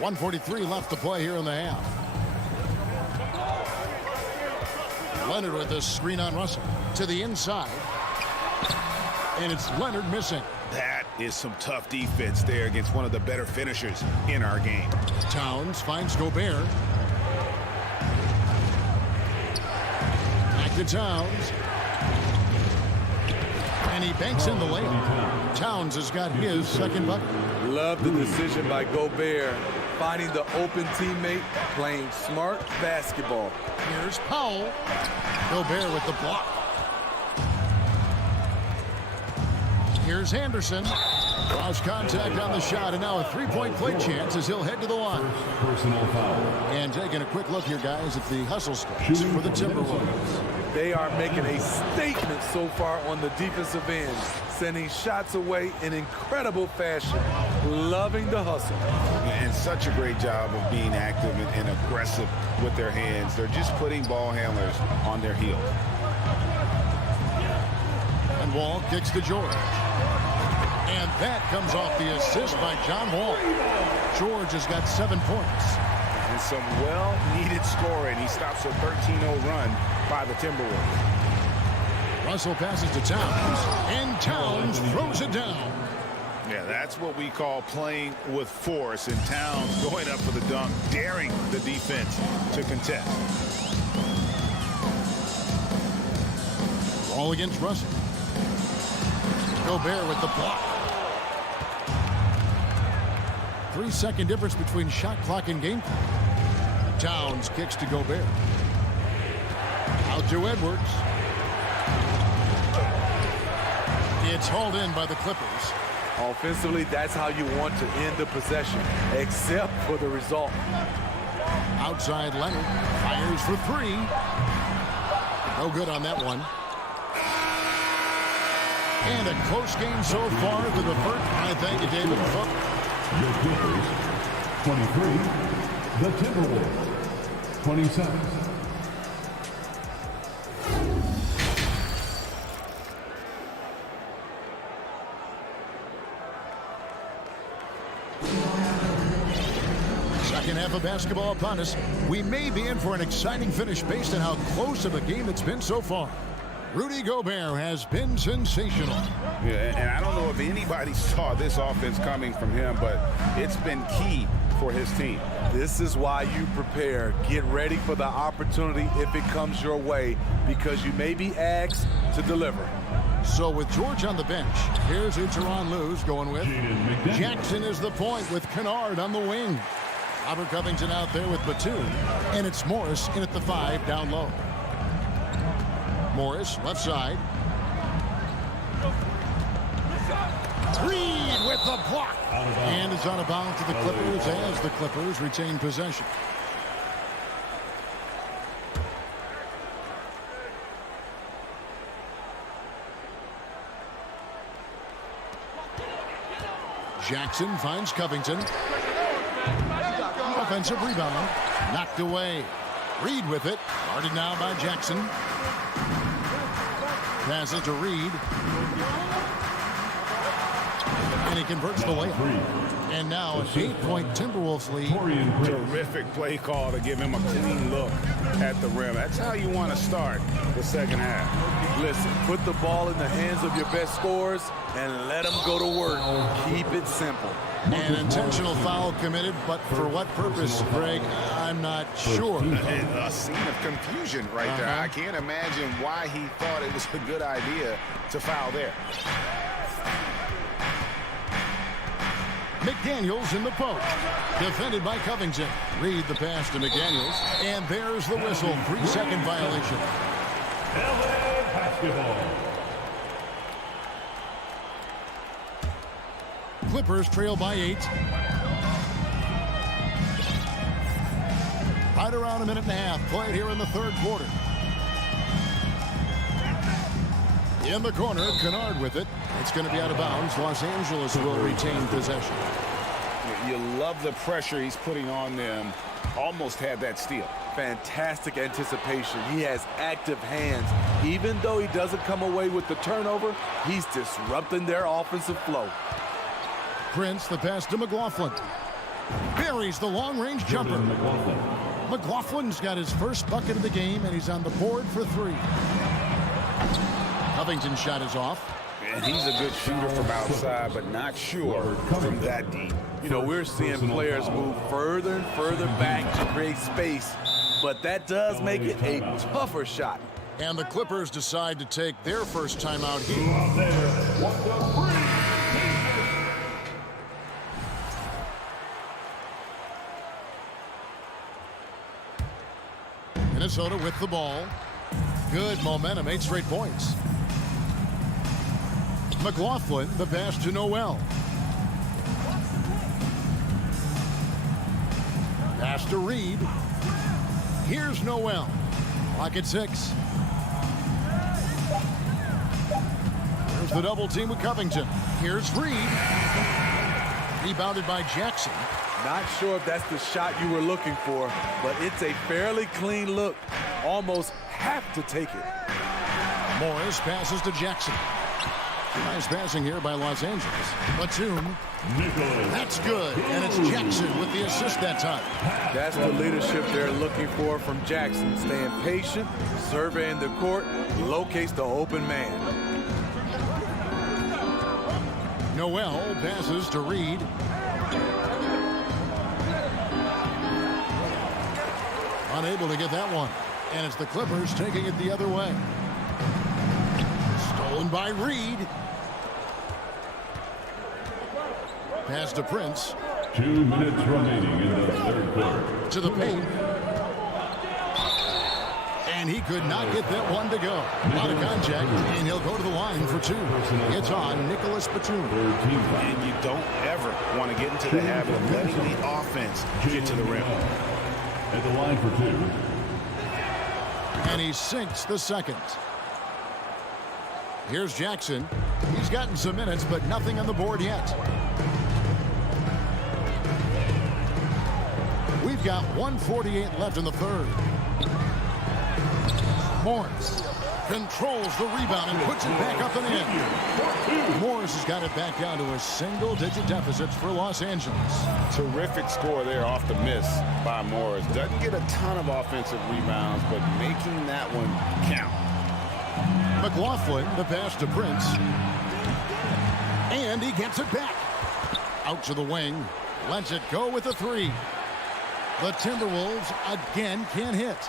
1:43 left to play here in the half. Leonard with a screen on Russell. To the inside. And it's Leonard missing. That is some tough defense there against one of the better finishers in our game. Towns finds Gobert. Back to Towns. And he banks in the layup. Towns has got his second bucket. Love the decision by Gobert. Finding the open teammate, playing smart basketball. Here's Powell. Gobert with the block. Here's Anderson. Cross contact on the shot, and now a three-point play chance as he'll head to the line. First personal foul. And taking a quick look here, guys, at the hustle stats for the Timberwolves. They are making a statement so far on the defensive end, sending shots away in incredible fashion. Loving the hustle. And such a great job of being active and aggressive with their hands. They're just putting ball handlers on their heels. And Wall kicks to George. And that comes off the assist by John Wall. George has got 7 points. And some well-needed scoring. He stops a 13-0 run by the Timberwolves. Russell passes to Towns. And Towns throws it down. Yeah, that's what we call playing with force. And Towns going up for the dunk, daring the defense to contest. Ball against Russell. Gobert with the block. 3-second difference between shot clock and game clock. Towns kicks to Gobert. Out to Edwards. It's hauled in by the Clippers. Offensively, that's how you want to end the possession, except for the result. Outside Leonard. Fires for three. No good on that one. And a close game so far to the first. I thank you, David. Your Clippers, 23. The Timberwolves, 27. Second half of basketball upon us. We may be in for an exciting finish based on how close of a game it's been so far. Rudy Gobert has been sensational. Yeah, and I don't know if anybody saw this offense coming from him, but it's been key for his team. This is why you prepare. Get ready for the opportunity if it comes your way, because you may be asked to deliver. So with George on the bench, here's who SuperLu's going with. Jackson is the point with Kennard on the wing. Robert Covington out there with Batum. And it's Morris in at the 5 down low. Morris, left side. Reed with the block. And it's out of bounds to the Clippers as the Clippers retain possession. Jackson finds Covington. Offensive rebound. Knocked away. Reed with it. Guarded now by Jackson. Passes to Reed. And he converts the layup. And now an 8-point Timberwolves lead. Terrific play call to give him a clean look at the rim. That's how you want to start the second half. Listen, put the ball in the hands of your best scorers and let them go to work. Keep it simple. An intentional foul committed, but for what purpose, Greg? I'm not sure. A scene of confusion right there. I can't imagine why he thought it was a good idea to foul there. McDaniels in the post. Defended by Covington. Reed the pass to McDaniels. And there's the whistle. 3-second violation. LA basketball. Clippers trail by 8. Right around a minute and a half played here in the third quarter. In the corner, Kennard with it. It's going to be out of bounds. Los Angeles will retain possession. You love the pressure he's putting on them. Almost had that steal. fantastic anticipation. He has active hands. Even though he doesn't come away with the turnover, he's disrupting their offensive flow. Prince, the pass to McLaughlin. Buries the long-range jumper. McLaughlin's got his first bucket of the game, and he's on the board for 3. Covington's shot is off. And he's a good shooter from outside, but not sure from that deep. You know, we're seeing players move further and further back to create space, but that does make it a tougher shot. And the Clippers decide to take their first timeout here. Minnesota with the ball. Good momentum, 8 straight points. McLaughlin, the pass to Noel. Pass to Reed. Here's Noel. Clock at 6. There's the double team with Covington. Here's Reed. Rebounded by Jackson. Not sure if that's the shot you were looking for, but it's a fairly clean look. Almost have to take it. Morris passes to Jackson. Nice passing here by Los Angeles. Batum. That's good. And it's Jackson with the assist that time. That's the leadership they're looking for from Jackson. Staying patient, surveying the court, locates the open man. Noel passes to Reed. Unable to get that one. And it's the Clippers taking it the other way. Stolen by Reed. Pass to Prince. 2 minutes remaining in the third quarter. To the paint. And he could not get that one to go. Out of contact, and he'll go to the line for 2. It's on Nicholas Batum. And you don't ever want to get into the habit of letting the offense get to the rim. At the line for 2. And he sinks the second. Here's Jackson. He's gotten some minutes, but nothing on the board yet. We've got 1:48 left in the third. Morris controls the rebound and puts it back up and in. Morris has got it back down to a single-digit deficits for Los Angeles. Terrific score there off the miss by Morris. Doesn't get a ton of offensive rebounds, but making that one count. McLaughlin, the pass to Prince. And he gets it back. Out to the wing. Lets it go with a 3. The Timberwolves again can't hit.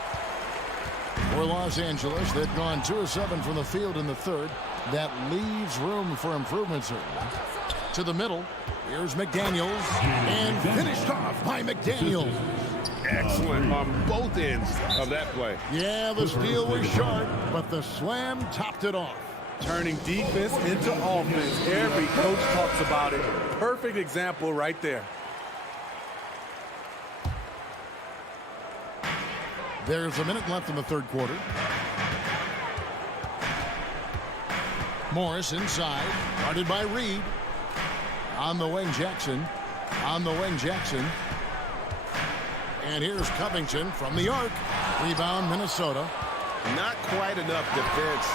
For Los Angeles, they've gone 2 of 7 from the field in the third. That leaves room for improvement, certainly. To the middle. Here's McDaniels. And finished off by McDaniels. Excellent on both ends of that play. Yeah, the steal was sharp, but the slam topped it off. Turning defense into offense. Every coach talks about it. Perfect example right there. There's a minute left in the third quarter. Morris inside, guarded by Reed. On the wing, Jackson. On the wing, Jackson. And here's Covington from the arc. Rebound, Minnesota. Not quite enough defense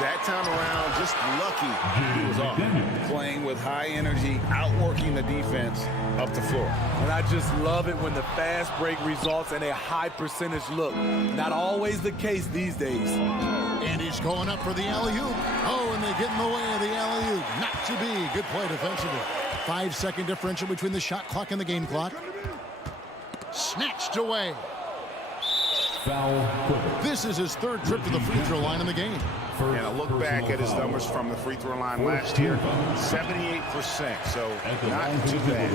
that time around. Just lucky he was off. Playing with high energy, outworking the defense up the floor. And I just love it when the fast break results in a high percentage look. Not always the case these days. And he's going up for the alley-oop. Oh, and they get in the way of the alley-oop. Not to be. Good play defensively. 5-second differential between the shot clock and the game clock. Snatched away. Foul. This is his third trip to the free throw line in the game. And a look back at his numbers from the free throw line last year, 78%, so not too bad.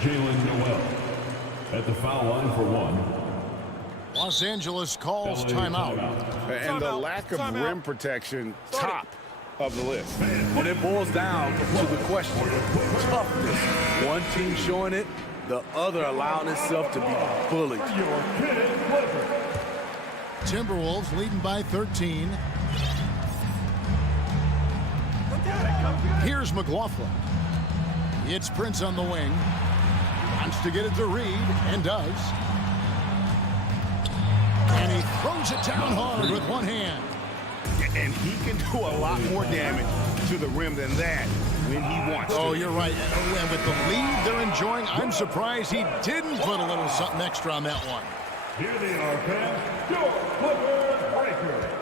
Jalen Noel at the foul line for 1. Los Angeles calls timeout. And the lack of rim protection, top of the list. And it boils down to the question, toughness. One team showing it, the other allowing itself to be bullied. Timberwolves leading by 13. Here's McLaughlin. It's Prince on the wing. Wants to get it to Reed, and does. throws it down hard with one hand. And he can do a lot more damage to the rim than that when he wants to. Oh, you're right. And with the lead they're enjoying, I'm surprised he didn't put a little something extra on that one. Here they are, fans. Your Clippers breaker.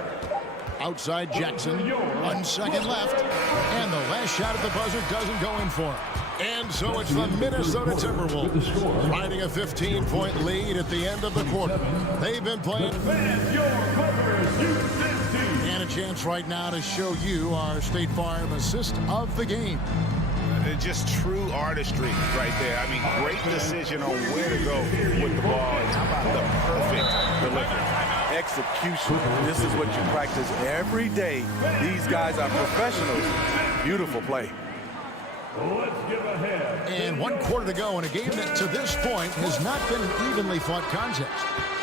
Outside Jackson, 1 second left, and the last shot at the buzzer doesn't go in for him. And so it's the Minnesota Timberwolves riding a 15-point lead at the end of the quarter. They've been playing. And a chance right now to show you our State Farm assist of the game. Just true artistry right there. I mean, great decision on where to go with the ball. And how about the perfect delivery? Execution. This is what you practice every day. These guys are professionals. Beautiful play. Let's give a head. And 1 quarter to go in a game that to this point has not been an evenly fought contest.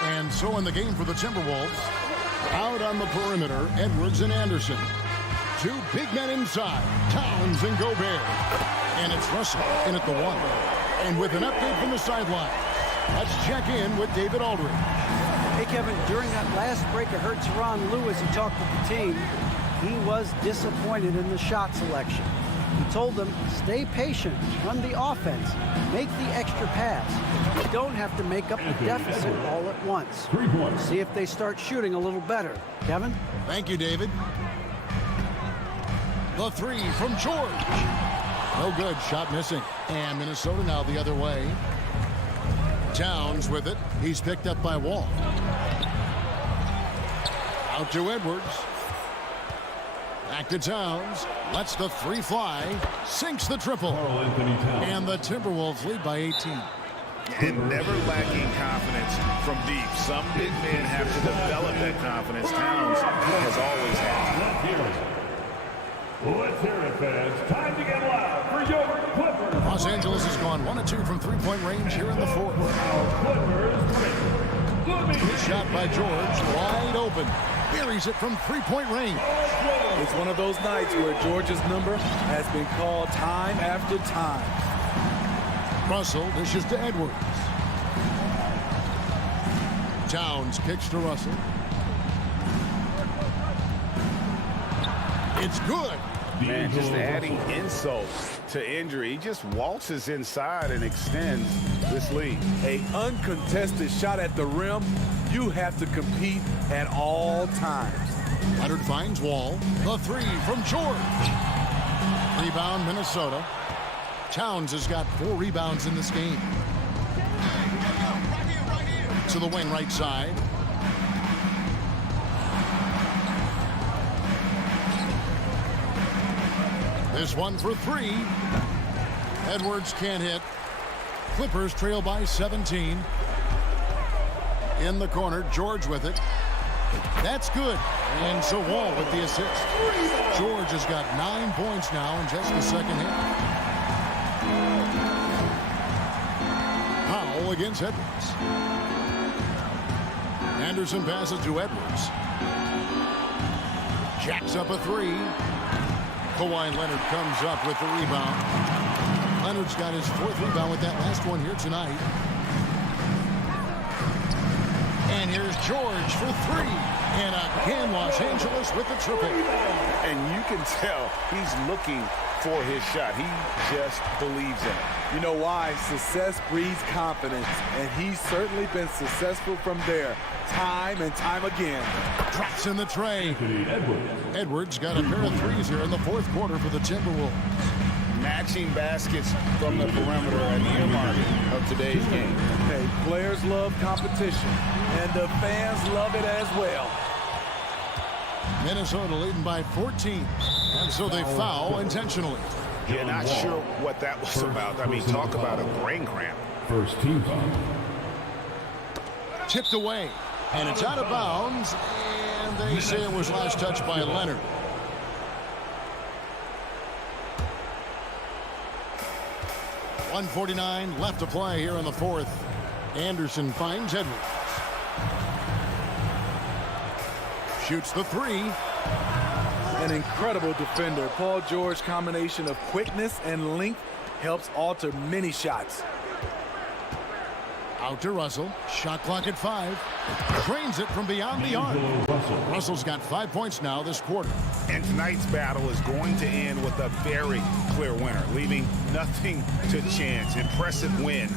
And so in the game for the Timberwolves, out on the perimeter, Edwards and Anderson. 2 big men inside, Towns and Gobert. And it's Russell in at the 1. And with an update from the sideline, let's check in with David Aldridge. Hey, Kevin, during that last break, I heard Tyronn Lue as he talked with the team. He was disappointed in the shot selection. He told them, stay patient, run the offense, make the extra pass. You don't have to make up the deficit all at once. See if they start shooting a little better. Kevin? Thank you, David. The 3 from George. No good, shot missing. And Minnesota now the other way. Towns with it. He's picked up by Wall. Out to Edwards. Back to Towns. Lets the 3 fly. Sinks the triple. And the Timberwolves lead by 18. And never lacking confidence from deep. Some big men have to develop that confidence. Towns has always had. Let's hear it, fans. Time to get loud for your Clippers. Los Angeles has gone 1 of 2 from 3-point range here in the 4th. Good shot by George, wide open. Buries it from 3-point range. It's one of those nights where George's number has been called time after time. Russell dishes to Edwards. Towns kicks to Russell. It's good. Man, just adding insult to injury. He just waltzes inside and extends this lead. A uncontested shot at the rim, you have to compete at all times. Leonard finds Wall. The 3 from George. Rebound, Minnesota. Towns has got 4 rebounds in this game. To the wing right side. This one for 3. Edwards can't hit. Clippers trail by 17. In the corner, George with it. That's good. And so Wall with the assist. George has got 9 points now in just the second half. Powell against Edwards. Anderson passes to Edwards. Jacks up a 3. Kawhi Leonard comes up with the rebound. Leonard's got his 4th rebound with that last one here tonight. And here's George for 3. And again, Los Angeles with the triple. And you can tell he's looking for his shot. He just believes in it. You know why? Success breeds confidence, and he's certainly been successful from there, time and time again. Drops in the tray. Edwards got a pair of 3s here in the 4th quarter for the Timberwolves. Matching baskets from the perimeter at the end mark of today's game. Okay, players love competition, and the fans love it as well. Minnesota leading by 14, and so they foul intentionally. Yeah, not sure what that was about. I mean, talk about a brain cramp. First team foul. Tipped away, and it's out of bounds, and they say it was last touched by Leonard. .149 left to play here in the 4th. Anderson finds Edwards. Shoots the 3. An incredible defender. Paul George's combination of quickness and length helps alter many shots. Out to Russell. Shot clock at 5. Drains it from beyond the arc. Russell's got 5 points now this quarter. And tonight's battle is going to end with a very clear winner, leaving nothing to chance. Impressive win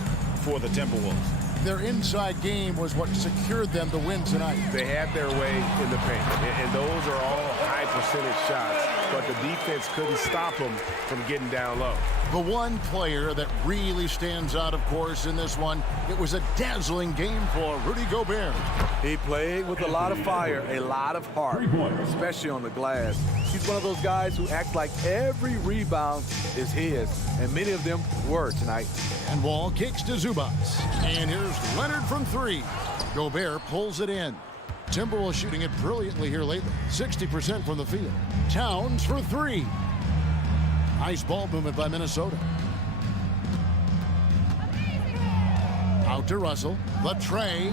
for the Timberwolves. Their inside game was what secured them to win tonight. They had their way in the paint, and those are all high percentage shots, but the defense couldn't stop them from getting down low. The one player that really stands out, of course, in this one, it was a dazzling game for Rudy Gobert. He played with a lot of fire, a lot of heart, especially on the glass. He's one of those guys who act like every rebound is his, and many of them were tonight. And Wall kicks to Zubac. And here's Leonard from 3. Gobert pulls it in. Timberwolves shooting it brilliantly here lately. 60% from the field. Towns for 3. Nice ball movement by Minnesota. Out to Russell. The tray.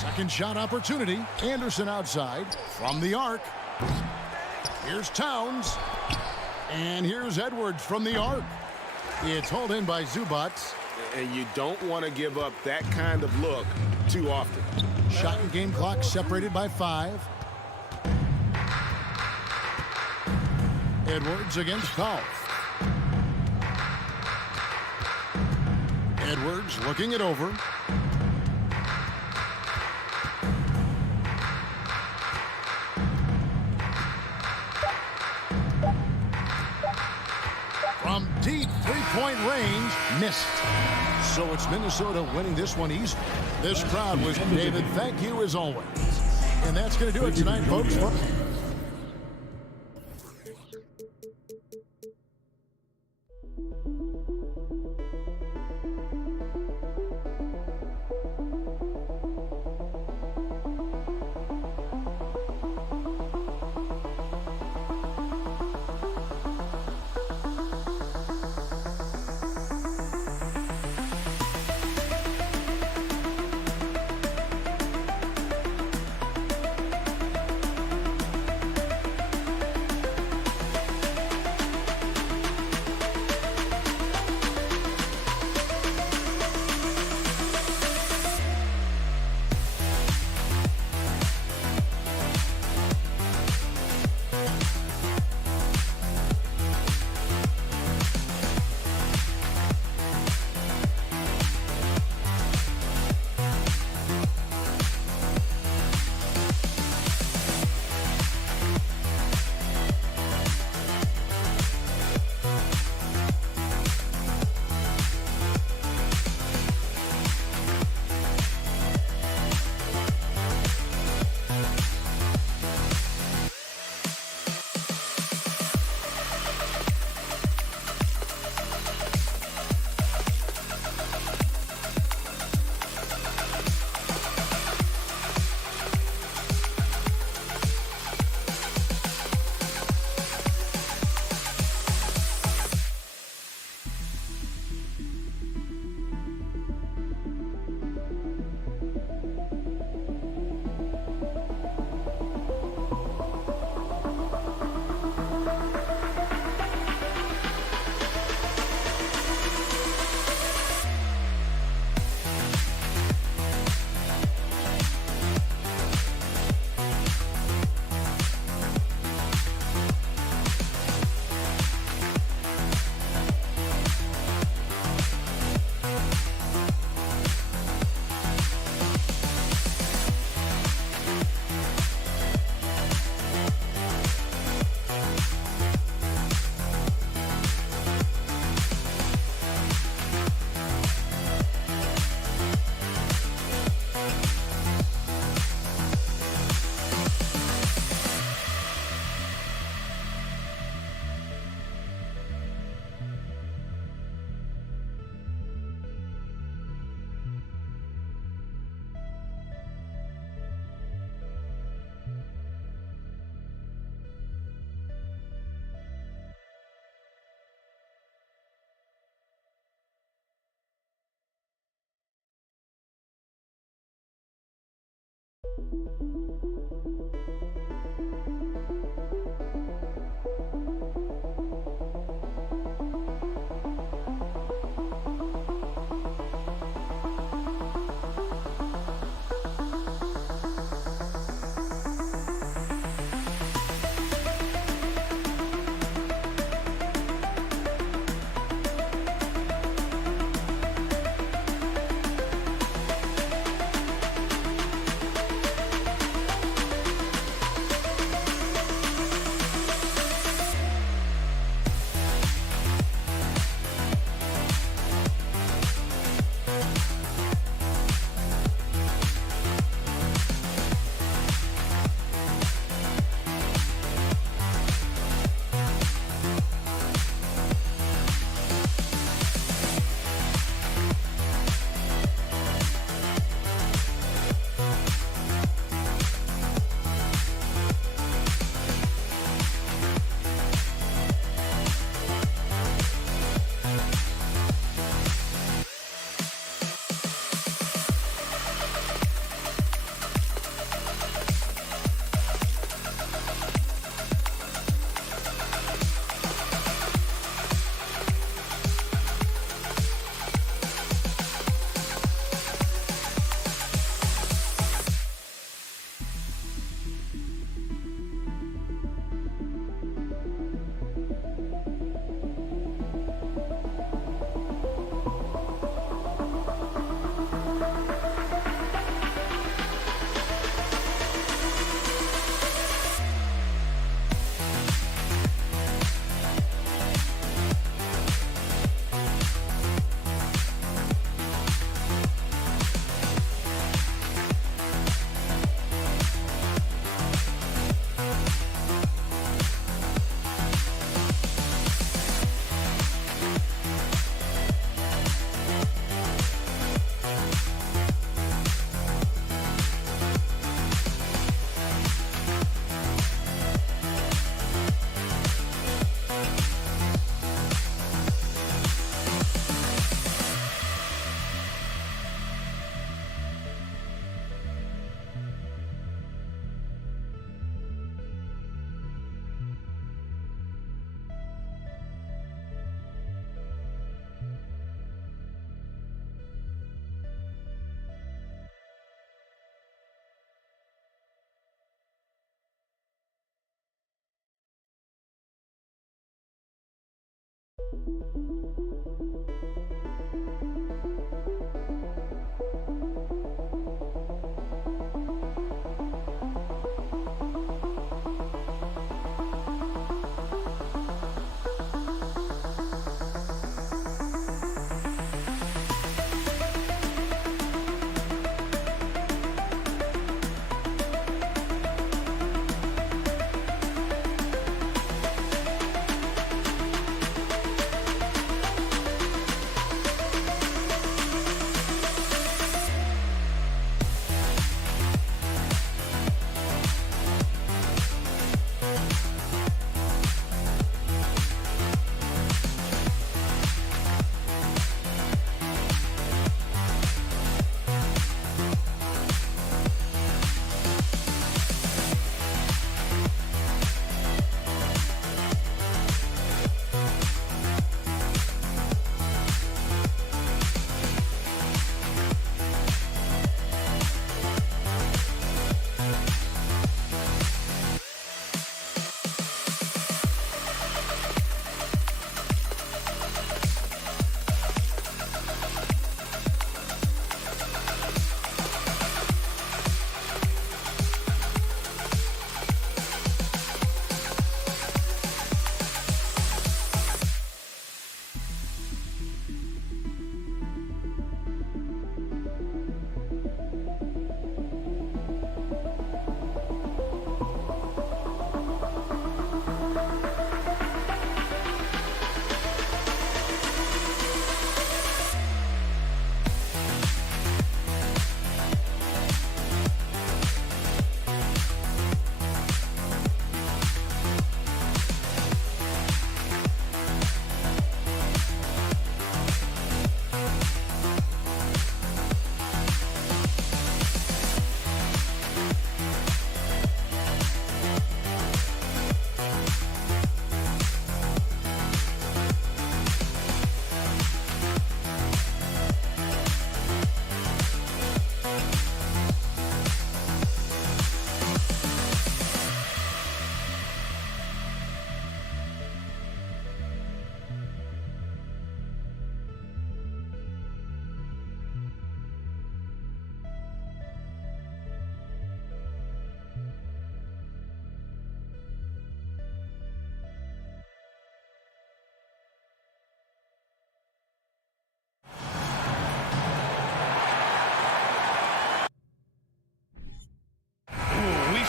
Second shot opportunity. Anderson outside from the arc. Here's Towns. And here's Edwards from the arc. It's hauled in by Zubac. And you don't want to give up that kind of look too often. Shot and game clock separated by 5. Edwards against Powell. Edwards looking it over. From deep three-point range, missed. So it's Minnesota winning this one easily. This crowd was, David, thank you as always. And that's going to do it tonight, folks.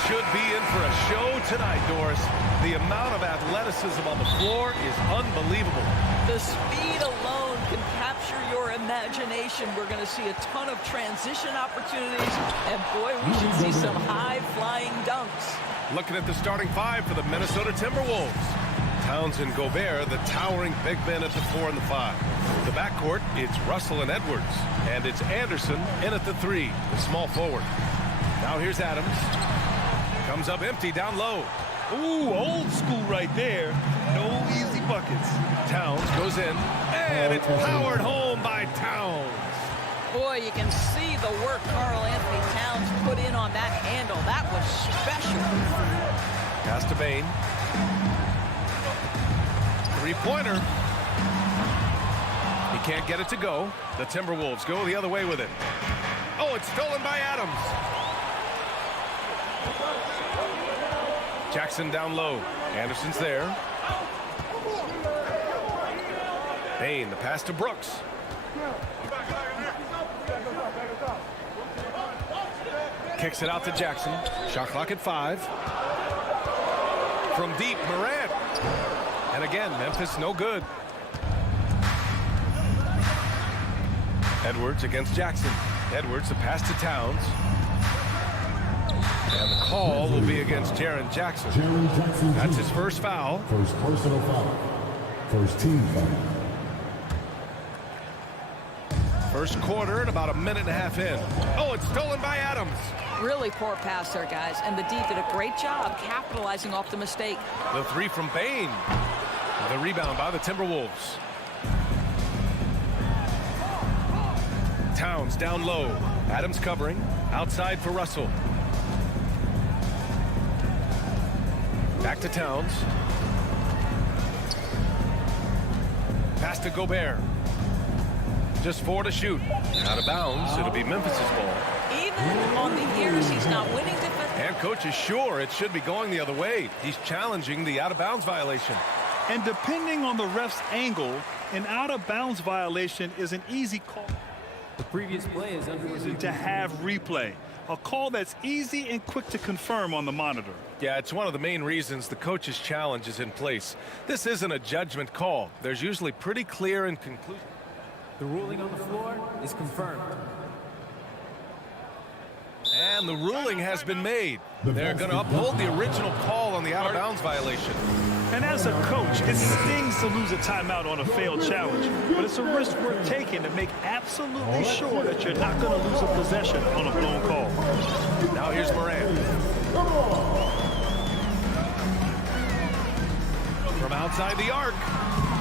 should be in for a show tonight, Doris. The amount of athleticism on the floor is unbelievable. The speed alone can capture your imagination. We're going to see a ton of transition opportunities, and boy, we should see some high-flying dunks. Looking at the starting five for the Minnesota Timberwolves. Towns and Gobert, the towering big men at the 4 and the 5. The backcourt, it's Russell and Edwards. And it's Anderson in at the 3, the small forward. Now here's Adams. Comes up empty down low. Ooh, old school right there. No easy buckets. Towns goes in, and it's powered home by Towns. Boy, you can see the work Karl Anthony Towns put in on that handle. That was special. Pass to Bain. Three-pointer. He can't get it to go. The Timberwolves go the other way with it. Oh, it's stolen by Adams. Jackson down low. Anderson's there. Bain, the pass to Brooks. Kicks it out to Jackson. Shot clock at 5. From deep, Morant. And again, Memphis no good. Edwards against Jackson. Edwards, the pass to Towns. And the call will be against Jaren Jackson. That's his first foul. First personal foul. First team foul. First quarter and about a minute and a half in. Oh, it's stolen by Adams. Really poor pass there, guys. And the D did a great job capitalizing off the mistake. The 3 from Bain. The rebound by the Timberwolves. Towns down low. Adams covering. Outside for Russell. Back to Towns. Pass to Gobert. Just 4 to shoot. Out of bounds. It'll be Memphis' ball. Even on the years he's not winning defense. And coach is sure it should be going the other way. He's challenging the out-of-bounds violation. And depending on the ref's angle, an out-of-bounds violation is an easy call. The previous play is under review. To have replay. A call that's easy and quick to confirm on the monitor. Yeah, it's one of the main reasons the coach's challenge is in place. This isn't a judgment call. There's usually pretty clear and conclusive. The ruling on the floor is confirmed. And the ruling has been made. They're going to uphold the original call on the out-of-bounds violation. And as a coach, it stings to lose a timeout on a failed challenge. But it's a risk worth taking to make absolutely sure that you're not going to lose a possession on a blown call. Now here's Moran. From outside the arc.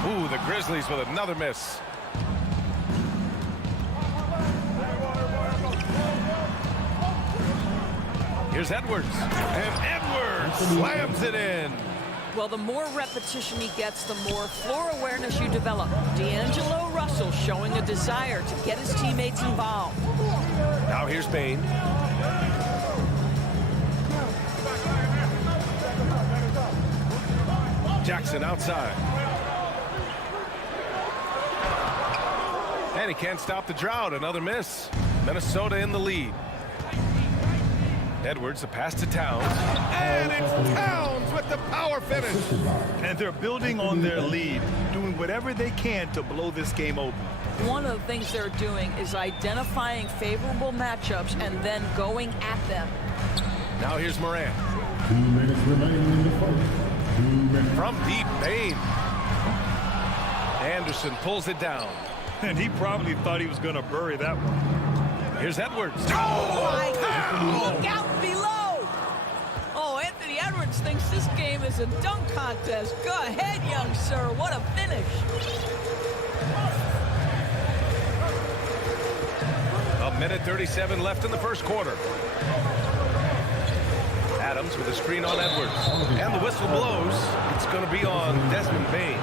Ooh, the Grizzlies with another miss. Here's Edwards. And Edwards slams it in. Well, the more repetition he gets, the more floor awareness you develop. D'Angelo Russell showing a desire to get his teammates involved. Now here's Bain. Jackson outside. And he can't stop the drought. Another miss. Minnesota in the lead. Edwards, the pass to Towns. And it's Towns with the power finish. And they're building on their lead, doing whatever they can to blow this game open. One of the things they're doing is identifying favorable matchups and then going at them. Now here's Moran. 2 minutes remaining in the first. 2 minutes. From deep, Bain. Anderson pulls it down. And he probably thought he was going to bury that one. Here's Edwards. Oh, my God. Look out below. Oh, Anthony Edwards thinks this game is a dunk contest. Go ahead, young sir. What a finish. A minute 37 left in the first quarter. Adams with a screen on Edwards. And the whistle blows. It's going to be on Desmond Bain.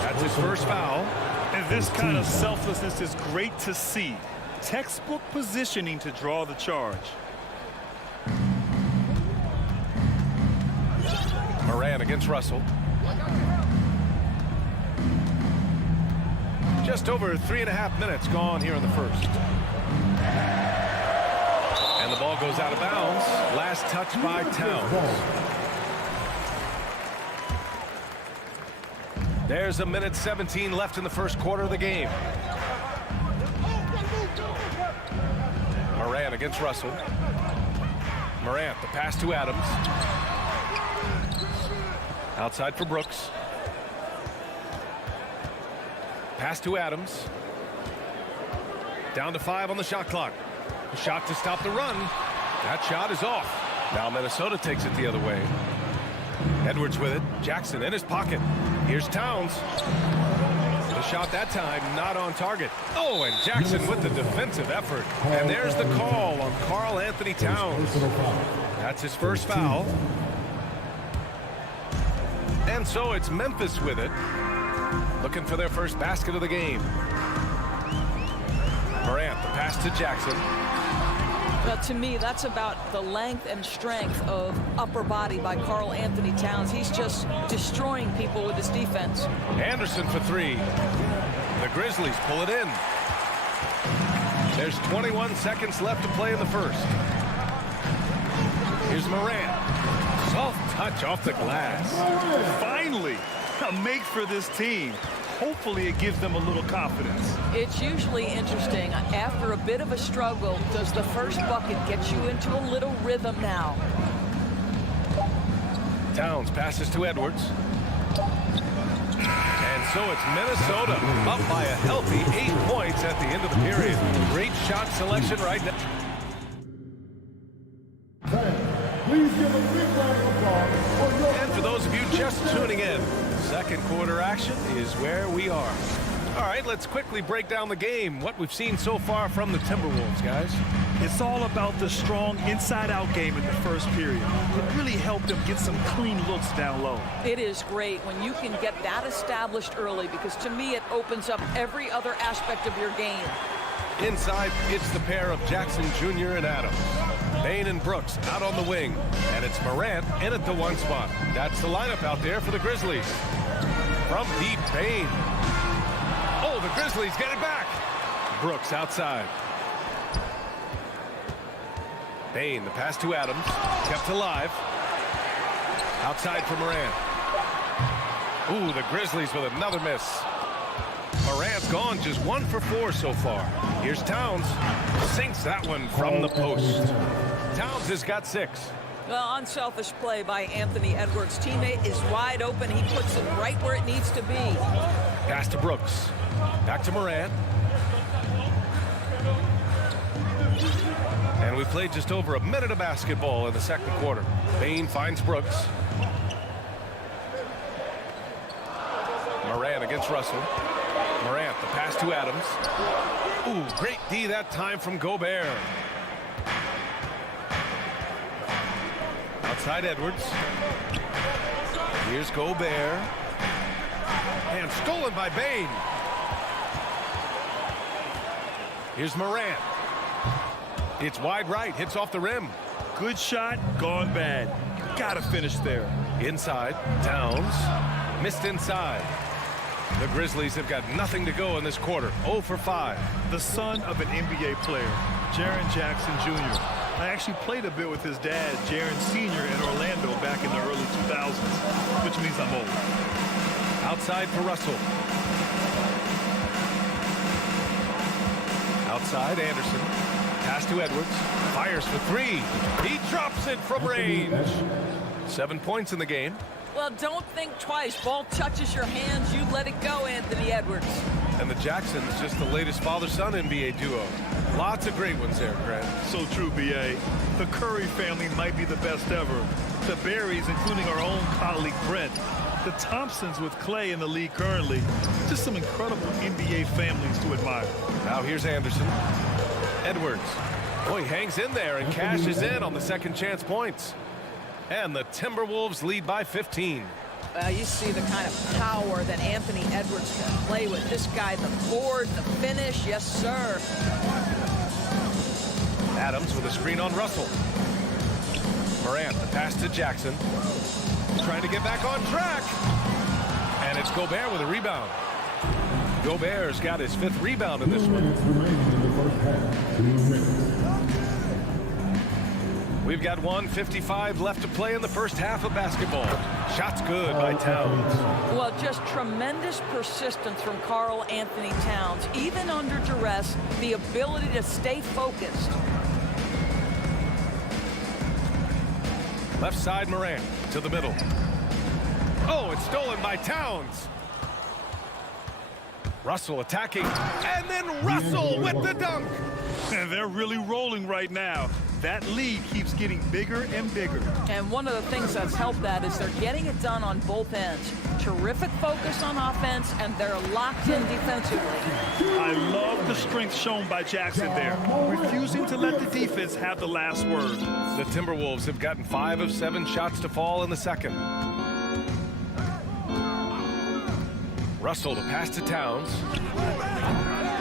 That's his first foul. And this kind of selflessness is great to see. Textbook positioning to draw the charge. Moran against Russell. Just over 3.5 minutes gone here in the first. And the ball goes out of bounds. Last touch by Towns. There's a minute 17 left in the first quarter of the game. Morant against Russell. Morant, the pass to Adams. Outside for Brooks. Pass to Adams. Down to 5 on the shot clock. A shot to stop the run. That shot is off. Now Minnesota takes it the other way. Edwards with it. Jackson in his pocket. Here's Towns. The shot that time not on target. Oh, and Jackson with the defensive effort. And there's the call on Karl Anthony Towns. That's his first foul. And so it's Memphis with it. Looking for their first basket of the game. Morant, the pass to Jackson. Well, to me, that's about the length and strength of upper body by Karl Anthony Towns. He's just destroying people with his defense. Anderson for 3. The Grizzlies pull it in. There's 21 seconds left to play in the first. Here's Morant. Soft touch off the glass. Finally, a make for this team. Hopefully it gives them a little confidence. It's usually interesting. After a bit of a struggle, does the first bucket get you into a little rhythm now? Towns passes to Edwards. And so it's Minnesota up by a healthy 8 points at the end of the period. Great shot selection right now. Please give a big round of applause for your... And for those of you just tuning in, second quarter action is where we are. All right, let's quickly break down the game. What we've seen so far from the Timberwolves, guys. It's all about the strong inside-out game in the first period. It really helped help them get some clean looks down low. It is great when you can get that established early, because to me it opens up every other aspect of your game. Inside, it's the pair of Jackson Jr. and Adams. Bain and Brooks out on the wing, and it's Morant in at the one spot. That's the lineup out there for the Grizzlies. From deep, Bain. Oh, the Grizzlies get it back. Brooks outside. Bain, the pass to Adams, kept alive. Outside for Morant. Ooh, the Grizzlies with another miss. Morant's gone just 1 for 4 so far. Here's Towns. Sinks that one from the post. Towns has got 6. Well, unselfish play by Anthony Edwards. Teammate is wide open. He puts it right where it needs to be. Pass to Brooks. Back to Morant. And we played just over a minute of basketball in the second quarter. Bain finds Brooks. Morant against Russell. Morant, the pass to Adams. Ooh, great D that time from Gobert. Outside Edwards. Here's Gobert. And stolen by Bain. Here's Morant. It's wide right, hits off the rim. Good shot, gone bad. Gotta finish there. Inside, Towns. Missed inside. The Grizzlies have got nothing to go in this quarter. 0 for 5. The son of an NBA player, Jaren Jackson Jr. I actually played a bit with his dad, Jaren Sr. in Orlando back in the early 2000s, which means I'm old. Outside for Russell. Outside, Anderson. Pass to Edwards. Fires for 3. He drops it from range. 7 points in the game. Well, don't think twice. Ball touches your hands, you let it go, Anthony Edwards. And the Jacksons, just the latest father-son NBA duo. Lots of great ones there, Grant. So true, B.A. The Curry family might be the best ever. The Berries, including our own colleague Brent. The Thompsons with Clay in the league currently. Just some incredible NBA families to admire. Now here's Anderson. Edwards. Oh, he hangs in there and cashes in on the second chance points. And the Timberwolves lead by 15. You see the kind of power that Anthony Edwards can play with. This guy, the board, the finish, yes, sir. Adams with a screen on Russell. Morant, the pass to Jackson. Trying to get back on track. And it's Gobert with a rebound. Gobert's got his 5th rebound in this one. We've got 1:55 left to play in the first half of basketball. Shots good by Towns. Well, just tremendous persistence from Karl Anthony Towns. Even under duress, the ability to stay focused. Left side, Morant to the middle. Oh, it's stolen by Towns. Russell attacking, and then Russell with the dunk. And they're really rolling right now. That lead keeps getting bigger and bigger. And one of the things that's helped that is they're getting it done on both ends. Terrific focus on offense, and they're locked in defensively. I love the strength shown by Jackson there, refusing to let the defense have the last word. The Timberwolves have gotten 5 of 7 shots to fall in the second. Russell to pass to Towns.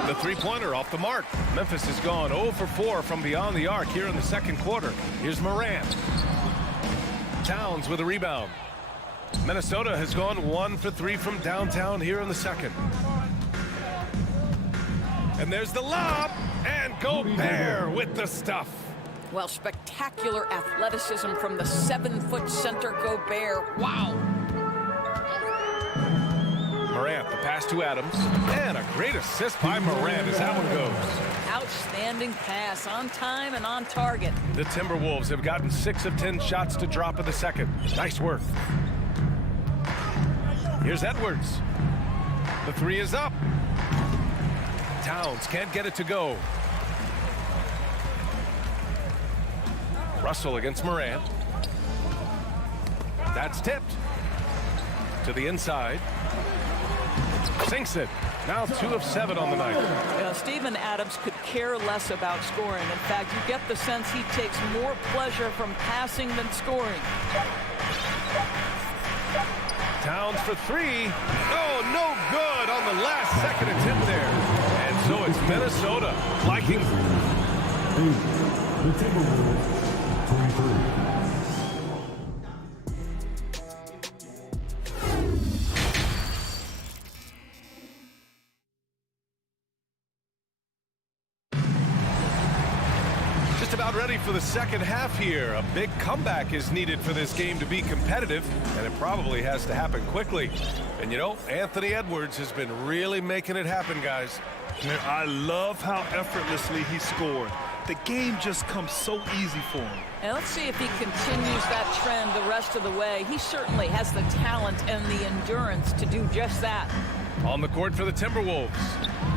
The three-pointer off the mark. Memphis has gone 0 for 4 from beyond the arc here in the second quarter. Here's Morant. Towns with a rebound. Minnesota has gone 1 for 3 from downtown here in the second. And there's the lob, and Gobert with the stuff. Well, spectacular athleticism from the 7-foot center Gobert. Wow. Morant, the pass to Adams, and a great assist by Morant as that one goes. Outstanding pass, on time and on target. The Timberwolves have gotten 6 of 10 shots to drop in the second. Nice work. Here's Edwards. The 3 is up. Towns can't get it to go. Russell against Morant. That's tipped. To the inside. Sinks it. Now 2 of 7 on the night. Steven Adams could care less about scoring. In fact, you get the sense he takes more pleasure from passing than scoring. Towns for three. Oh, no good on the last second attempt there. And so it's Minnesota liking. The Timberwolves, 23. Just about ready for the second half here. A big comeback is needed for this game to be competitive, and it probably has to happen quickly. And you know, Anthony Edwards has been really making it happen, guys. Man, I love how effortlessly he scored. The game just comes so easy for him. And let's see if he continues that trend the rest of the way. He certainly has the talent and the endurance to do just that. On the court for the Timberwolves.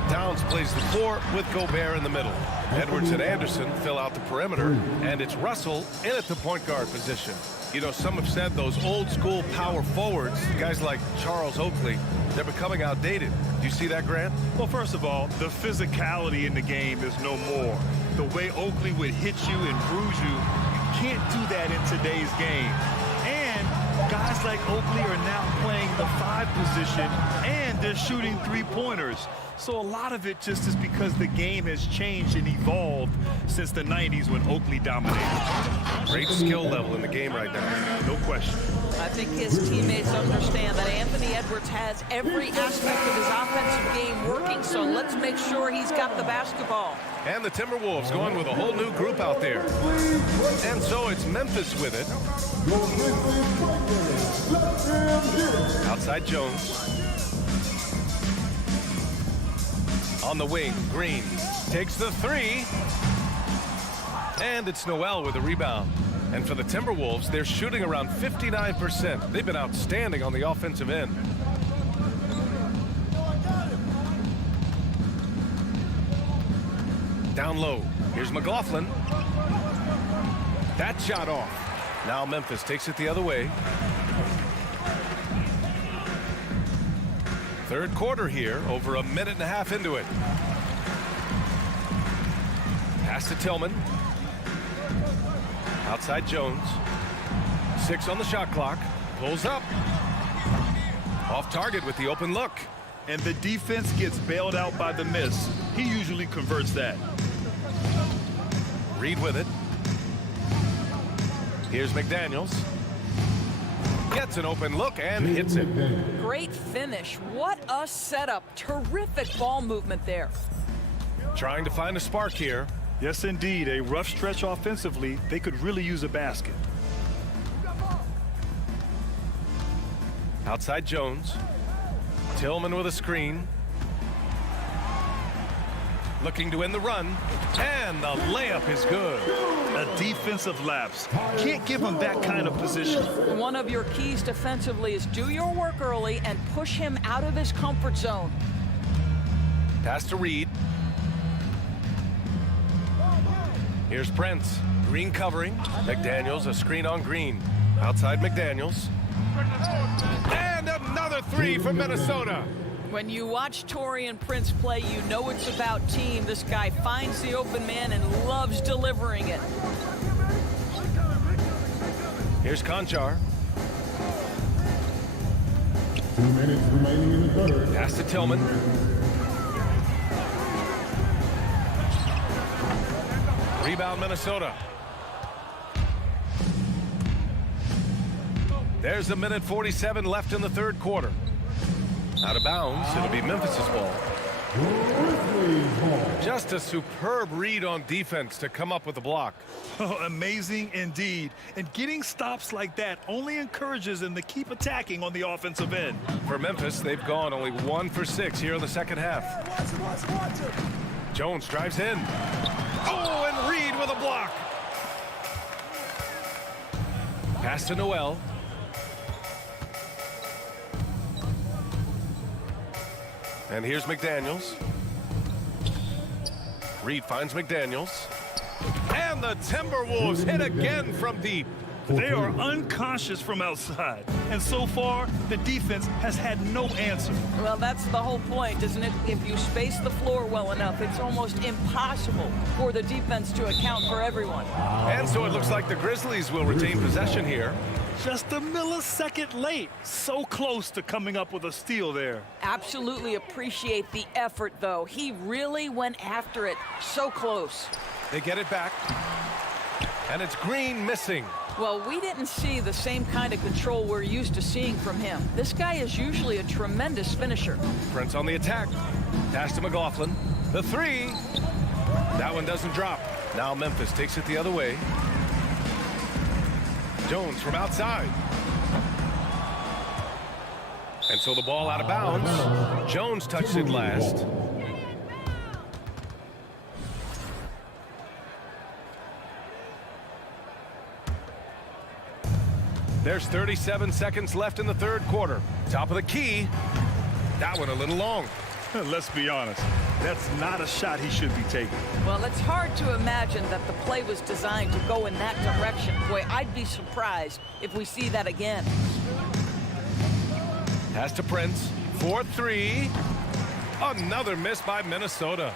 Towns plays the 4 with Gobert in the middle. Edwards and Anderson fill out the perimeter, and it's Russell in at the point guard position. You know, some have said those old school power forwards, guys like Charles Oakley, they're becoming outdated. Do you see that, Grant? Well, first of all, the physicality in the game is no more. The way Oakley would hit you and bruise you, you can't do that in today's game. And guys like Oakley are now playing the 5 position, and they're shooting 3-pointers. So a lot of it just is because the game has changed and evolved since the 90s when Oakley dominated. Great skill level in the game right now. No question. I think his teammates understand that Anthony Edwards has every aspect of his offensive game working, so let's make sure he's got the basketball. And the Timberwolves going with a whole new group out there. And so it's Memphis with it. Outside Jones. On the wing, Green takes the 3. And it's Noel with a rebound. And for the Timberwolves, they're shooting around 59%. They've been outstanding on the offensive end. Down low. Here's McLaughlin. That shot off. Now Memphis takes it the other way. Third quarter here, over a minute and a half into it. Pass to Tillman. Outside Jones. 6 on the shot clock. Pulls up. Off target with the open look. And the defense gets bailed out by the miss. He usually converts that. Reed with it. Here's McDaniels. Gets an open look and hits it. Great finish. What a setup. Terrific ball movement there. Trying to find a spark here. Yes, indeed. A rough stretch offensively. They could really use a basket. Outside Jones. Tillman with a screen. Looking to end the run. And the layup is good. A defensive lapse. Can't give him that kind of position. One of your keys defensively is do your work early and push him out of his comfort zone. Pass to Reed. Here's Prince. Green covering. McDaniels, a screen on Green. Outside McDaniels. And another 3 from Minnesota. When you watch Taurean Prince play, you know it's about team. This guy finds the open man and loves delivering it. Here's Conchar. 2 minutes remaining in the third. Pass to Tillman. Rebound Minnesota. There's a minute 47 left in the third quarter. Out of bounds, it'll be Memphis's ball. Just a superb read on defense to come up with a block. Oh, amazing indeed. And getting stops like that only encourages them to keep attacking on the offensive end. For Memphis, they've gone only 1 for 6 here in the second half. Jones drives in. Oh, and Reed with a block. Pass to Noel. And here's McDaniels. Reed finds McDaniels. And the Timberwolves hit again from deep. They are unconscious from outside. And so far, the defense has had no answer. Well, that's the whole point, isn't it? If you space the floor well enough, it's almost impossible for the defense to account for everyone. And so it looks like the Grizzlies will retain possession here. Just a millisecond late. So close to coming up with a steal there. Absolutely appreciate the effort, though. He really went after it. So close. They get it back. And it's Green missing. Well, we didn't see the same kind of control we're used to seeing from him. This guy is usually a tremendous finisher. Prince on the attack. Pass to McLaughlin. The three. That one doesn't drop. Now Memphis takes it the other way. Jones from outside. And so the ball out of bounds. Jones touched it last. There's 37 seconds left in the third quarter. Top of the key. That one a little long. Let's be honest. That's not a shot he should be taking. Well, it's hard to imagine that the play was designed to go in that direction. Boy, I'd be surprised if we see that again. Pass to Prince. 4-3. Another miss by Minnesota.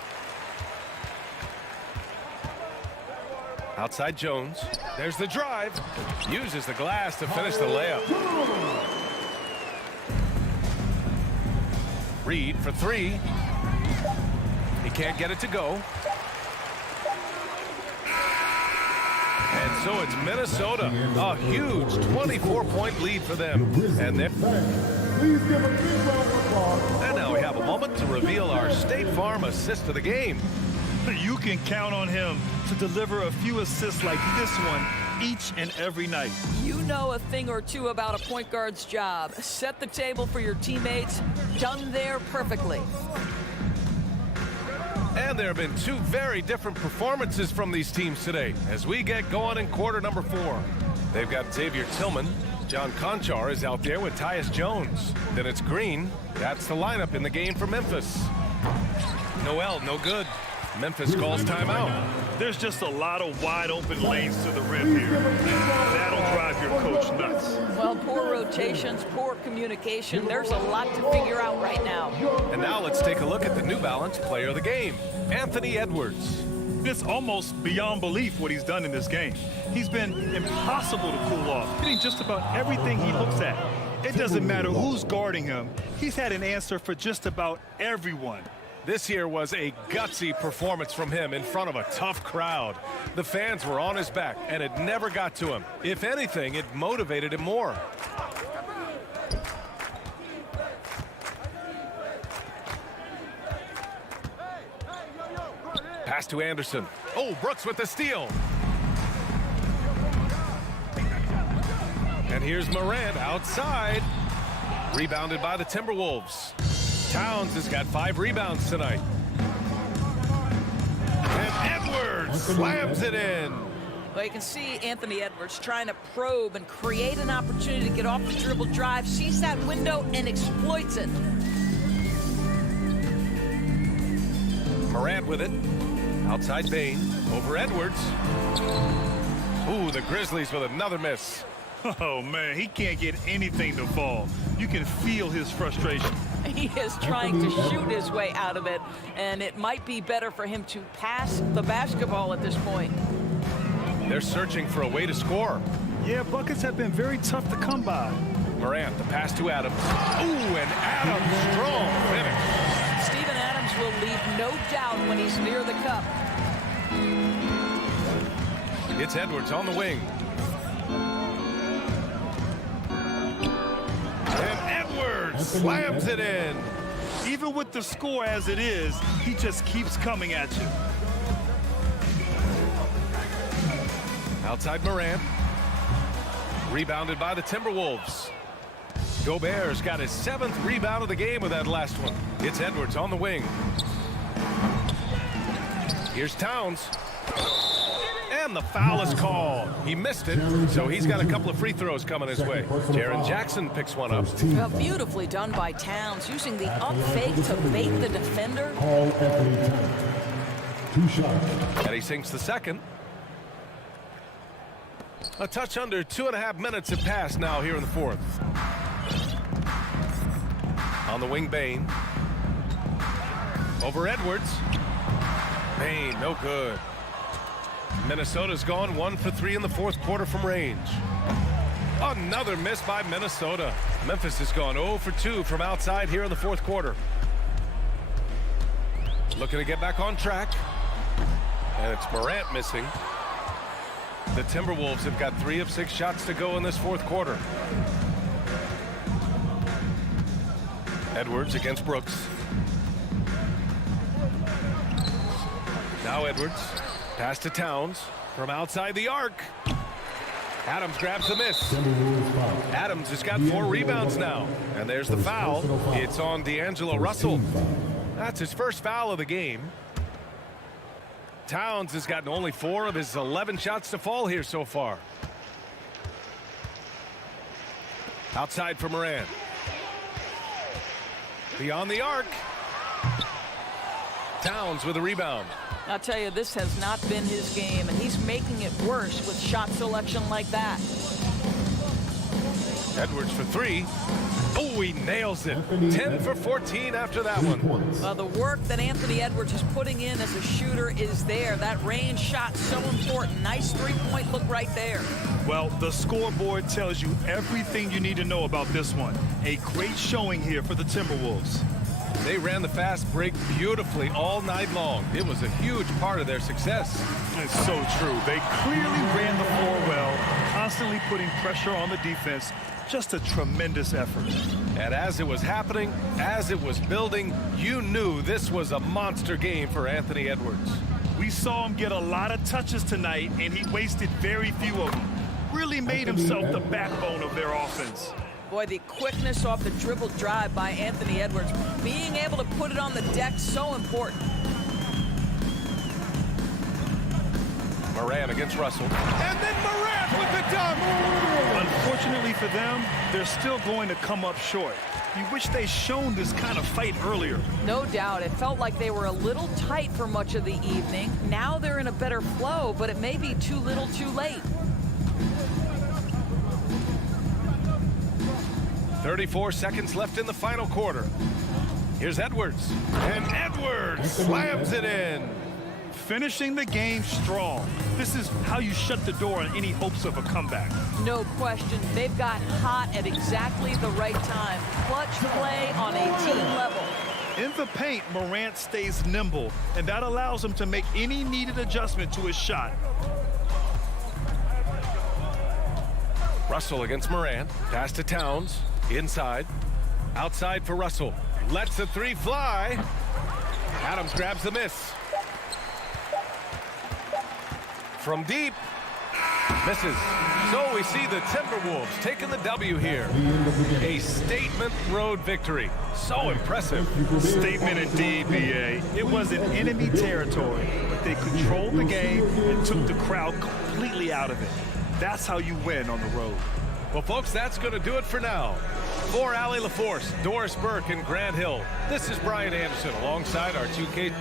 Outside Jones. There's the drive. Uses the glass to finish the layup. Reed for three. He can't get it to go. And so it's Minnesota. A huge 24-point lead for them. And now we have a moment to reveal our State Farm assist of the game. You can count on him to deliver a few assists like this one each and every night. You know a thing or two about a point guard's job. Set the table for your teammates. Done there perfectly. And there have been two very different performances from these teams today as we get going in quarter number 4. They've got Xavier Tillman. John Conchar is out there with Tyus Jones. Then it's Green. That's the lineup in the game for Memphis. Noel, no good. Memphis calls timeout. There's just a lot of wide open lanes to the rim here. That'll drive your coach nuts. Well, poor rotations, poor communication. There's a lot to figure out right now. And now let's take a look at the New Balance player of the game, Anthony Edwards. It's almost beyond belief what he's done in this game. He's been impossible to cool off, hitting just about everything he looks at. It doesn't matter who's guarding him. He's had an answer for just about everyone. This here was a gutsy performance from him in front of a tough crowd. The fans were on his back, and it never got to him. If anything, it motivated him more. Pass to Anderson. Oh, Brooks with the steal. And here's Morant outside. Rebounded by the Timberwolves. Towns has got 5 rebounds tonight. And Edwards slams it in. Well, you can see Anthony Edwards trying to probe and create an opportunity to get off the dribble drive, sees that window and exploits it. Morant with it. Outside Bain. Over Edwards. Ooh, the Grizzlies with another miss. Oh, man, he can't get anything to fall. You can feel his frustration. He is trying to shoot his way out of it, and it might be better for him to pass the basketball at this point. They're searching for a way to score. Yeah, buckets have been very tough to come by. Morant, the pass to Adams. Ooh, and Adams, strong finish. Steven Adams will leave no doubt when he's near the cup. It's Edwards on the wing. And Edwards slams it in. Even with the score as it is, he just keeps coming at you. Outside Morant. Rebounded by the Timberwolves. Gobert's got his 7th rebound of the game with that last one. It's Edwards on the wing. Here's Towns. And the foul is called. He missed it, so he's got a couple of free throws coming his way. Jaren Jackson picks one up. Well, beautifully done by Towns, using the up fake to bait the defender. Call Anthony Towns. 2 shots. And he sinks the second. A touch under 2.5 minutes have passed now here in the 4th. On the wing, Bain. Over Edwards. Bain, no good. Minnesota's gone 1 for 3 in the 4th quarter from range. Another miss by Minnesota. Memphis has gone 0 for 2 from outside here in the fourth quarter. Looking to get back on track. And it's Morant missing. The Timberwolves have got 3 of 6 shots to go in this fourth quarter. Edwards against Brooks. Now Edwards. Pass to Towns from outside the arc. Adams grabs the miss. Adams has got 4 rebounds now. And there's the foul. It's on D'Angelo Russell. That's his first foul of the game. Towns has gotten only 4 of his 11 shots to fall here so far. Outside for Morant. Beyond the arc. Towns with a rebound. I'll tell you, this has not been his game, and he's making it worse with shot selection like that. Edwards for 3. Oh, he nails it. 10 for 14 after that one. The work that Anthony Edwards is putting in as a shooter is there. That range shot so important. Nice three-point look right there. Well, the scoreboard tells you everything you need to know about this one. A great showing here for the Timberwolves. They ran the fast break beautifully all night long. It was a huge part of their success. It's so true. They clearly ran the floor well, constantly putting pressure on the defense. Just a tremendous effort. And as it was happening, as it was building, you knew this was a monster game for Anthony Edwards. We saw him get a lot of touches tonight, and he wasted very few of them. Really made himself the backbone of their offense. Boy, the quickness off the dribble drive by Anthony Edwards. Being able to put it on the deck, so important. Morant against Russell. And then Morant with the dunk! Unfortunately for them, they're still going to come up short. You wish they'd shown this kind of fight earlier. No doubt. It felt like they were a little tight for much of the evening. Now they're in a better flow, but it may be too little too late. 34 seconds left in the final quarter. Here's Edwards. And Edwards slams it in. Finishing the game strong. This is how you shut the door on any hopes of a comeback. No question. They've gotten hot at exactly the right time. Clutch play on a team level. In the paint, Morant stays nimble, and that allows him to make any needed adjustment to his shot. Russell against Morant. Pass to Towns. Inside. Outside for Russell. Lets the 3 fly. Adams grabs the miss. From deep. Misses. So we see the Timberwolves taking the W here. A statement road victory. So impressive. Statement indeed, B.A. It was in enemy territory, but they controlled the game and took the crowd completely out of it. That's how you win on the road. Well, folks, that's going to do it for now. For Allie LaForce, Doris Burke, and Grant Hill, this is Brian Anderson alongside our 2K.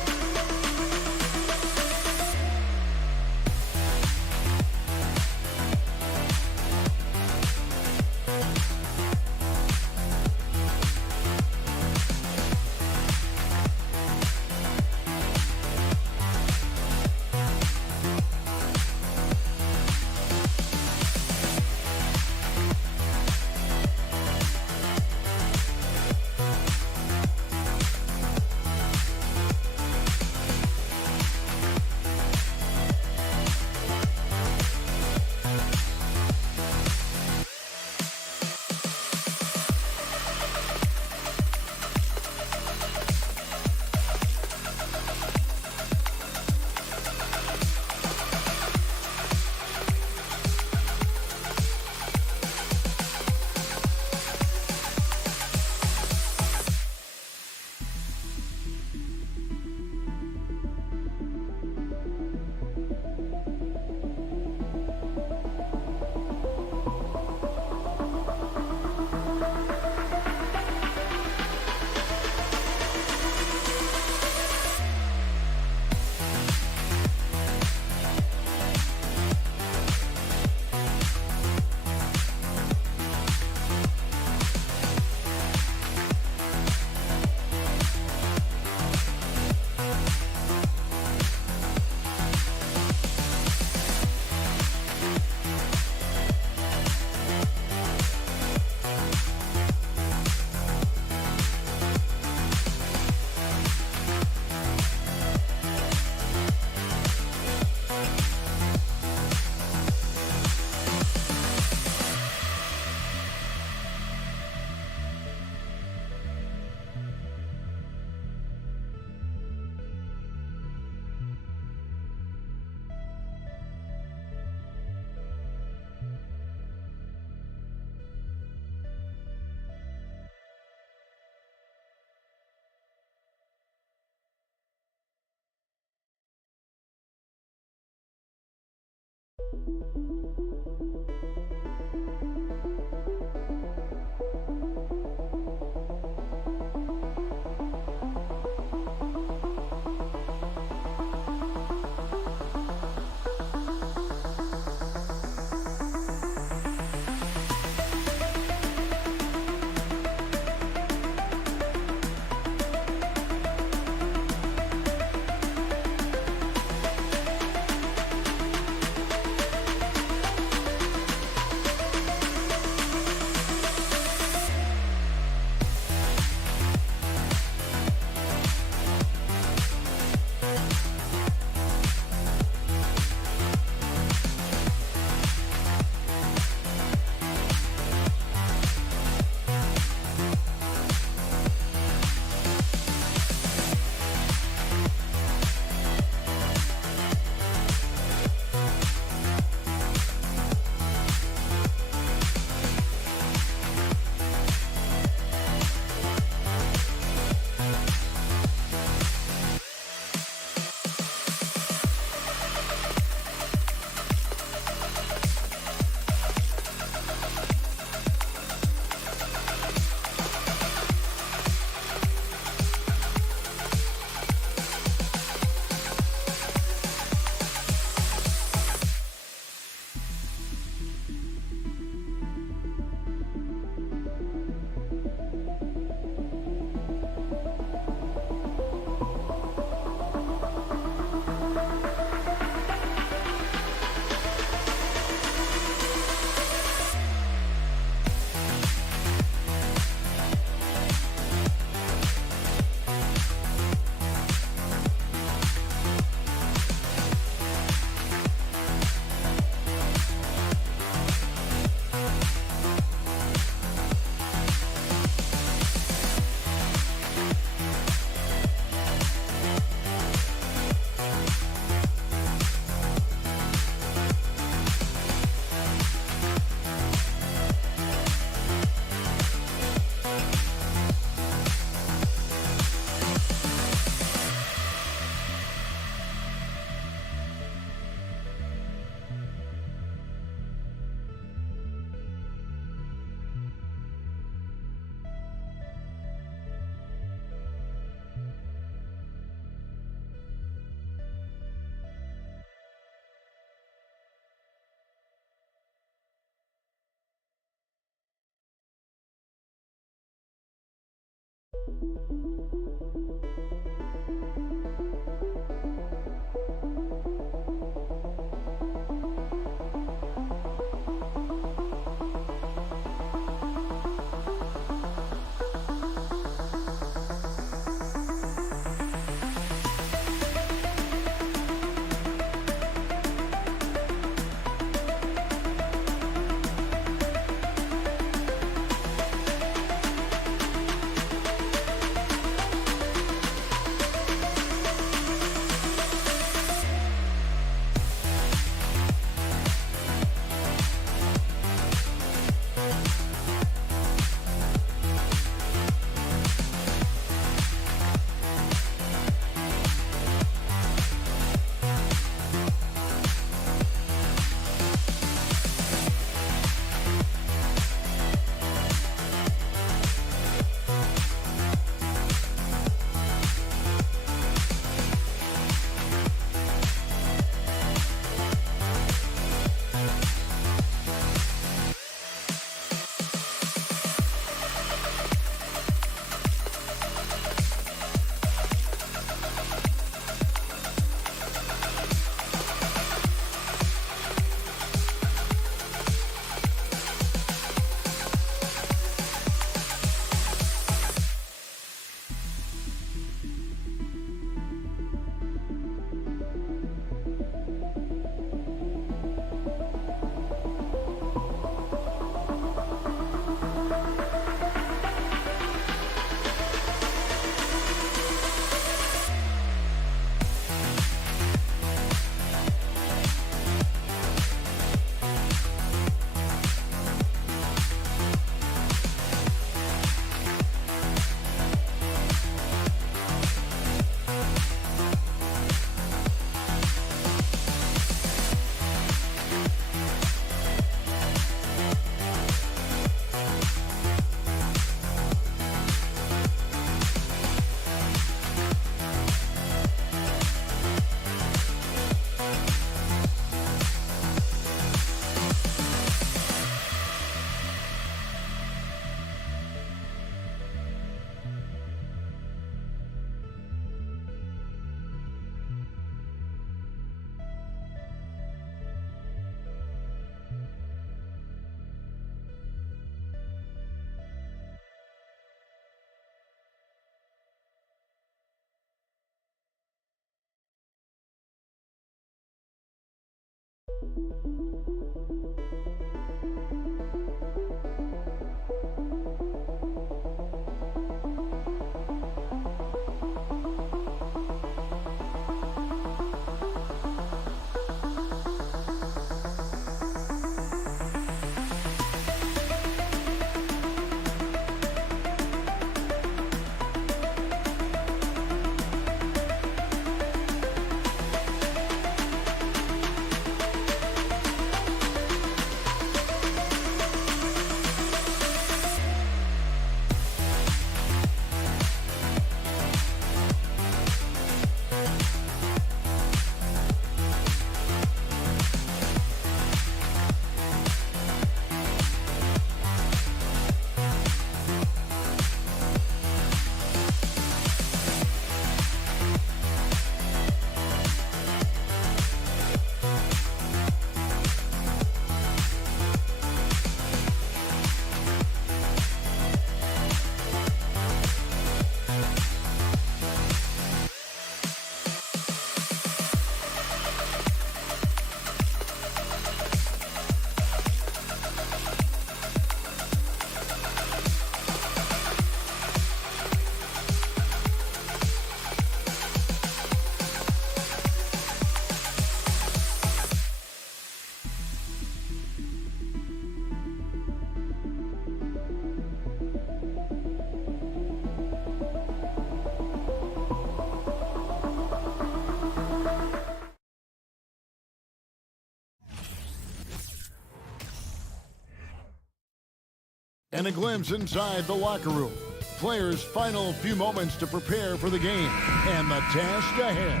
And a glimpse inside the locker room. Players' final few moments to prepare for the game. And the task ahead.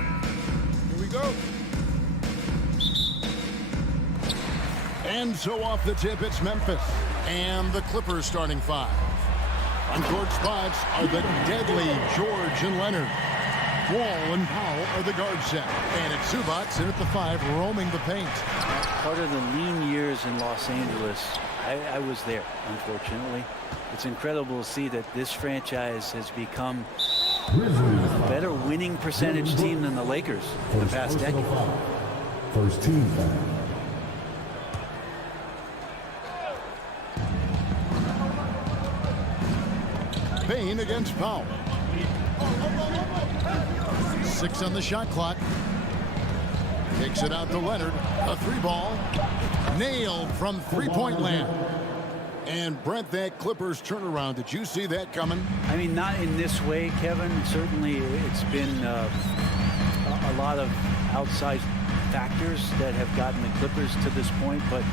Here we go. And so off the tip, it's Memphis. And the Clippers starting five. On court spots are the deadly George and Leonard. Wall and Powell are the guard set. And it's Zubats in at the five, roaming the paint. Part of the lean years in Los Angeles, I was there, unfortunately. It's incredible to see that this franchise has become a better winning percentage team than the Lakers in the past decade. First team foul. Payne against Powell. 6 on the shot clock. Takes it out to Leonard. A three ball. Nailed from three-point land. And Brent, that Clippers turnaround, did you see that coming? I mean, not in this way, Kevin. Certainly it's been a lot of outside factors that have gotten the Clippers to this point, but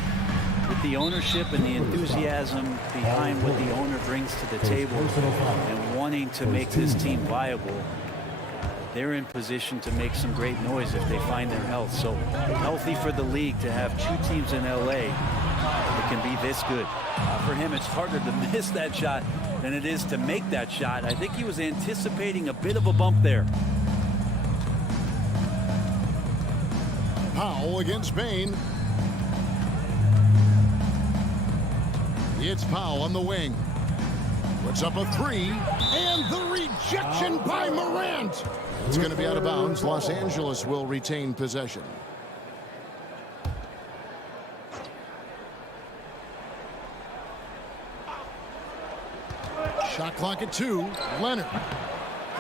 with the ownership and the enthusiasm behind what the owner brings to the table and wanting to make this team viable, they're in position to make some great noise if they find their health. So healthy for the league to have two teams in LA that can be this good. For him, it's harder to miss that shot than it is to make that shot. I think he was anticipating a bit of a bump there. Powell against Payne. It's Powell on the wing. Puts up a three, and the rejection by Morant. It's going to be out of bounds. Los Angeles will retain possession. Shot clock at 2. Leonard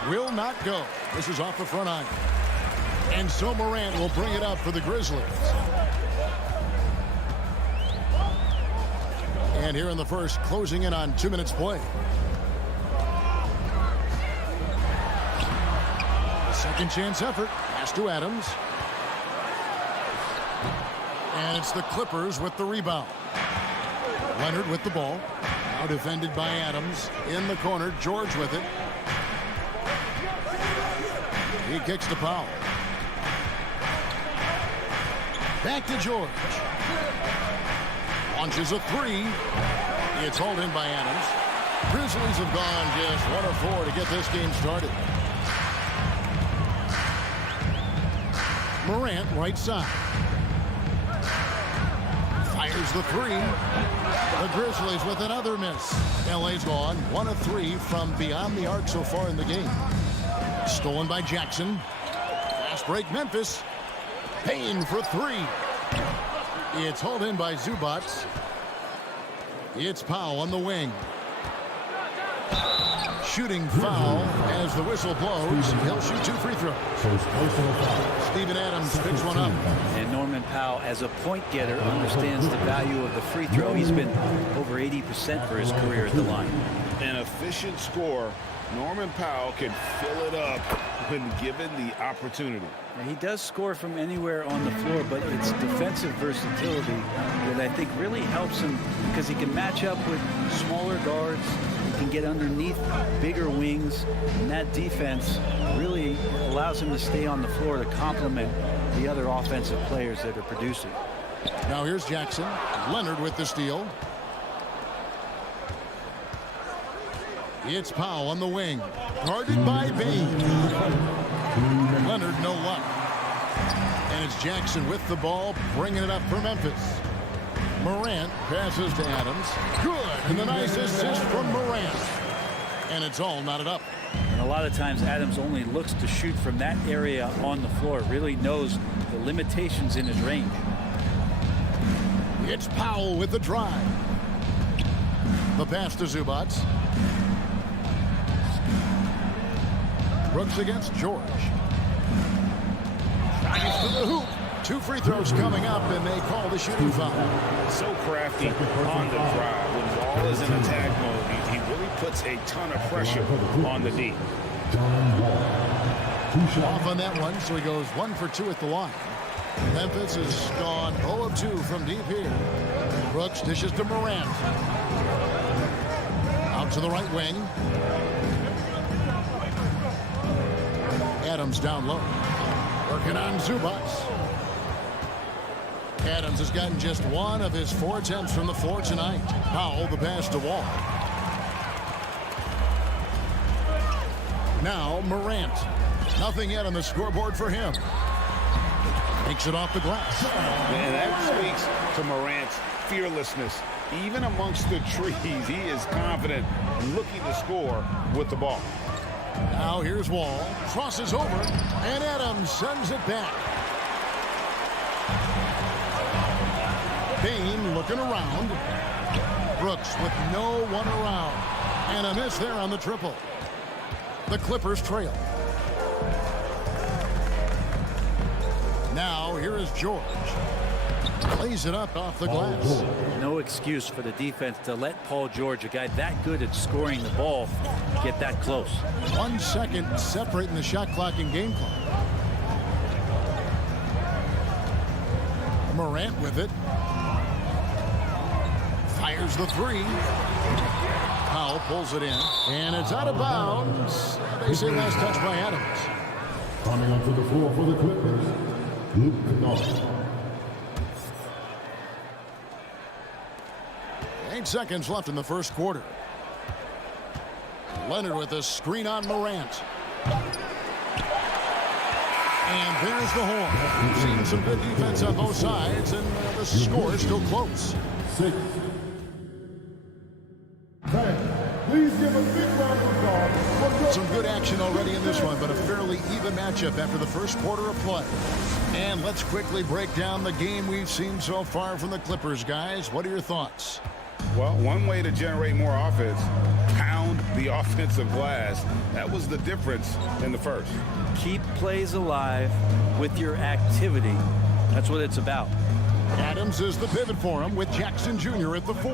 will not go. This is off the front iron. And so Morant will bring it up for the Grizzlies. And here in the first, closing in on 2 minutes play. A second chance effort. Pass to Adams. And it's the Clippers with the rebound. Leonard with the ball. Now defended by Adams. In the corner, George with it. He kicks to Powell. Back to George. Launches a three. It's hauled in by Adams. Grizzlies have gone just 1 of 4 to get this game started. Morant, right side. Fires the three. The Grizzlies with another miss. LA's gone 1 of 3 from beyond the arc so far in the game. Stolen by Jackson. Fast break Memphis. Payne for 3. It's hauled in by Zubats. It's Powell on the wing. Shooting foul as the whistle blows. He'll shoot 2 free throws. Steven Adams picks one up. And Norman Powell, as a point getter, understands the value of the free throw. He's been over 80% for his career at the line. An efficient scorer. Norman Powell can fill it up when given the opportunity. He does score from anywhere on the floor, but it's defensive versatility that I think really helps him because he can match up with smaller guards. He can get underneath bigger wings, and that defense really allows him to stay on the floor to complement the other offensive players that are producing. Now here's Jackson. Leonard with the steal. It's Powell on the wing. Guarded by Bain. Leonard, no luck. And it's Jackson with the ball, bringing it up for Memphis. Morant passes to Adams. Good. And the nice assist from Morant. And it's all knotted up. And a lot of times Adams only looks to shoot from that area on the floor. Really knows the limitations in his range. It's Powell with the drive. The pass to Zubats. Brooks against George. Drives to the hoop. 2 free throws coming up, and they call the shooting foul. So crafty on the drive. When ball is in attack mode, he really puts a ton of pressure on the D. Off on that one, so he goes 1 for 2 at the line. Memphis has gone 0 of 2 from deep here. Brooks dishes to Morant. Out to the right wing. Adams down low. Working on Zubats. Adams has gotten just 1 of his 4 attempts from the floor tonight. Powell the pass to Wall. Now Morant. Nothing yet on the scoreboard for him. Takes it off the glass. Man, that speaks to Morant's fearlessness. Even amongst the trees, he is confident, looking to score with the ball. Now here's Wall. Crosses over, and Adams sends it back. Bain looking around. Brooks with no one around. And a miss there on the triple. The Clippers trail. Now here is George. Plays it up off the glass. No excuse for the defense to let Paul George, a guy that good at scoring the ball, get that close. 1 second separating the shot clock and game clock. Morant with it. Fires the 3. Powell pulls it in. And it's out of bounds. They say last touch by Adams. Coming onto the floor for the Clippers, Luke Kennard. 8 seconds left in the first quarter. Leonard with a screen on Morant. And there's the horn. We've seen some good defense on both sides, and the score is still close. 6. 10. Please give a big round of applause. Some good action already in this one, but a fairly even matchup after the first quarter of play. And let's quickly break down the game we've seen so far from the Clippers, guys. What are your thoughts? Well, one way to generate more offense, pound the offensive glass. That was the difference in the first. Keep plays alive with your activity. That's what it's about. Adams is the pivot for him with Jackson Jr. at the 4.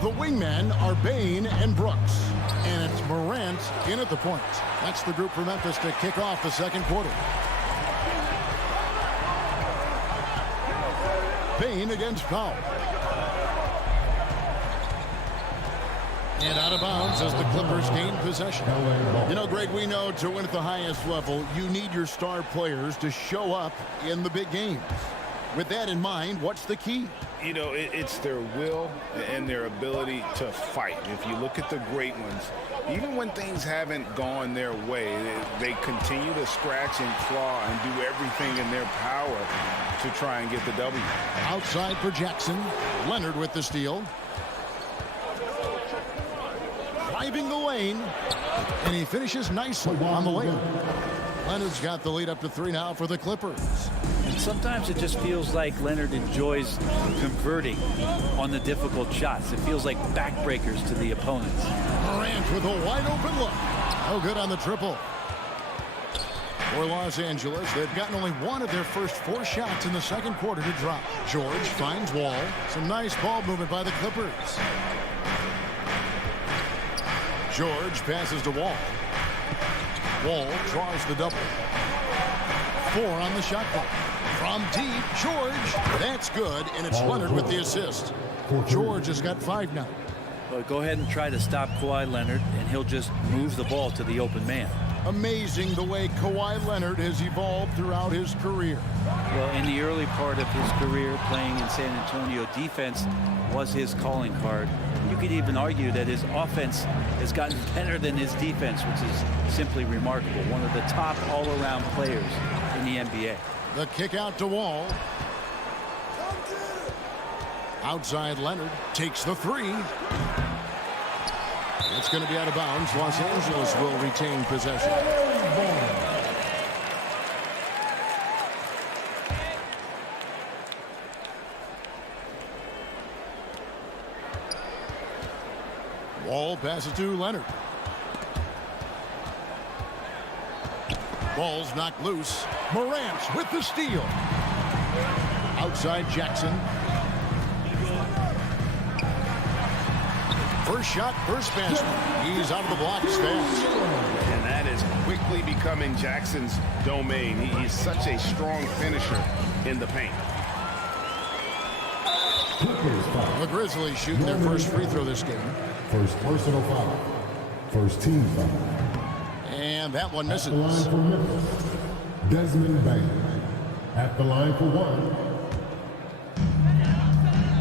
The wingmen are Bain and Brooks. And it's Morant in at the point. That's the group for Memphis to kick off the second quarter. Bain against Powell. And out of bounds as the Clippers gain possession. You know, Greg, we know to win at the highest level, you need your star players to show up in the big games. With that in mind, what's the key? You know, it's their will and their ability to fight. If you look at the great ones, even when things haven't gone their way, they continue to scratch and claw and do everything in their power to try and get the W. Outside for Jackson. Leonard with the steal. Driving the lane. And he finishes nicely on the layup. Leonard's got the lead up to 3 now for the Clippers. And sometimes it just feels like Leonard enjoys converting on the difficult shots. It feels like backbreakers to the opponents. Morant with a wide open look. No good on the triple. For Los Angeles, they've gotten only one of their first 4 shots in the second quarter to drop. George finds Wall. Some nice ball movement by the Clippers. George passes to Wall. Wall draws the double. 4 on the shot clock. From deep, George. That's good, and it's Leonard with the assist. George has got 5 now. Well, go ahead and try to stop Kawhi Leonard, and he'll just move the ball to the open man. Amazing the way Kawhi Leonard has evolved throughout his career. Well, in the early part of his career playing in San Antonio, defense was his calling card. You could even argue that his offense has gotten better than his defense, which is simply remarkable. One of the top all-around players in the NBA. The kick out to Wall. Outside Leonard takes the 3. It's going to be out of bounds. Los Angeles will retain possession. Wall passes to Leonard. Ball's knocked loose. Morant with the steal. Outside Jackson. First shot, first basket. He's out of the block as fast. And that is quickly becoming Jackson's domain. He's such a strong finisher in the paint. The Grizzlies shooting their first free throw this game. First personal foul. First team foul. And that one misses. At the line for Memphis, Desmond Bain. At the line for 1.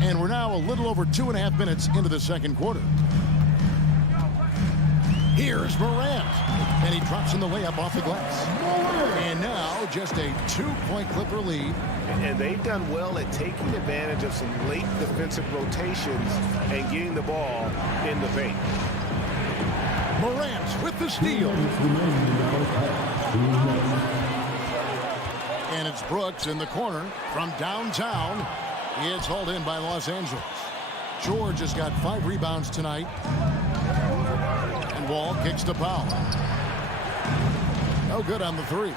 And we're now a little over 2.5 minutes into the second quarter. Here's Morant. And he drops in the layup off the glass. And now just a 2-point Clipper lead. And they've done well at taking advantage of some late defensive rotations and getting the ball in the paint. Morant with the steal. And it's Brooks in the corner from downtown. It's hauled in by Los Angeles. George has got 5 rebounds tonight. And Wall kicks to Powell. No good on the 3.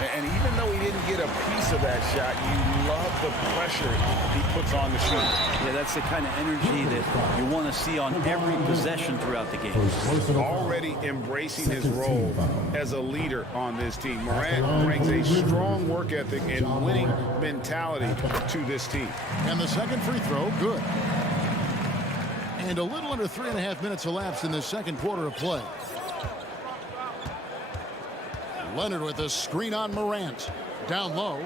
And even though he didn't get a piece of that shot, you love the pressure he puts on the shooter. Yeah, that's the kind of energy that you want to see on every possession throughout the game. Already embracing his role as a leader on this team. Morant brings a strong work ethic and winning mentality to this team. And the second free throw, good. And a little under 3.5 minutes elapsed in the second quarter of play. Leonard with a screen on Morant. Down low.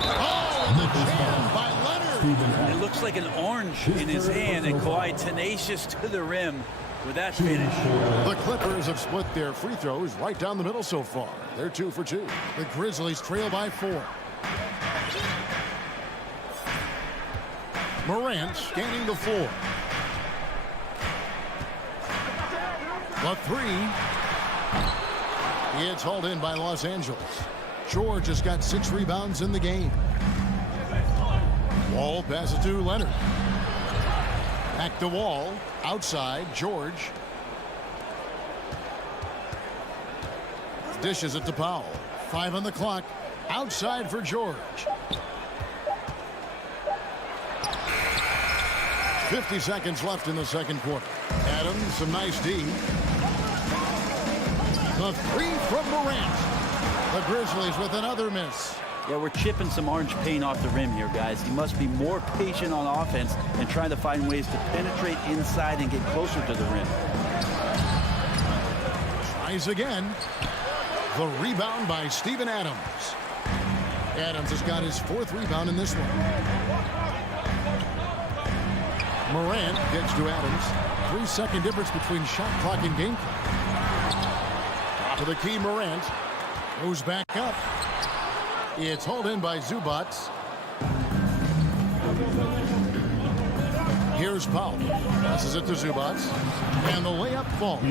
Oh, and the jam by Leonard. It looks like an orange in his hand, and Kawhi tenacious to the rim with that finish. The Clippers have split their free throws right down the middle so far. They're 2 for 2. The Grizzlies trail by 4. Morant scanning the floor. The 3. It's hauled in by Los Angeles. George has got 6 rebounds in the game. Wall passes to Leonard. Back to Wall. Outside, George. Dishes it to Powell. 5 on the clock. Outside for George. 50 seconds left in the second quarter. Adams, some nice D. The 3 from Morant. The Grizzlies with another miss. Yeah, we're chipping some orange paint off the rim here, guys. He must be more patient on offense and trying to find ways to penetrate inside and get closer to the rim. Tries again. The rebound by Steven Adams. Adams has got his 4th rebound in this one. Morant gets to Adams. 3-second difference between shot clock and game clock. To the key, Morant goes back up. It's hauled in by Zubats. Here's Powell. Passes it to Zubats. And the layup falls.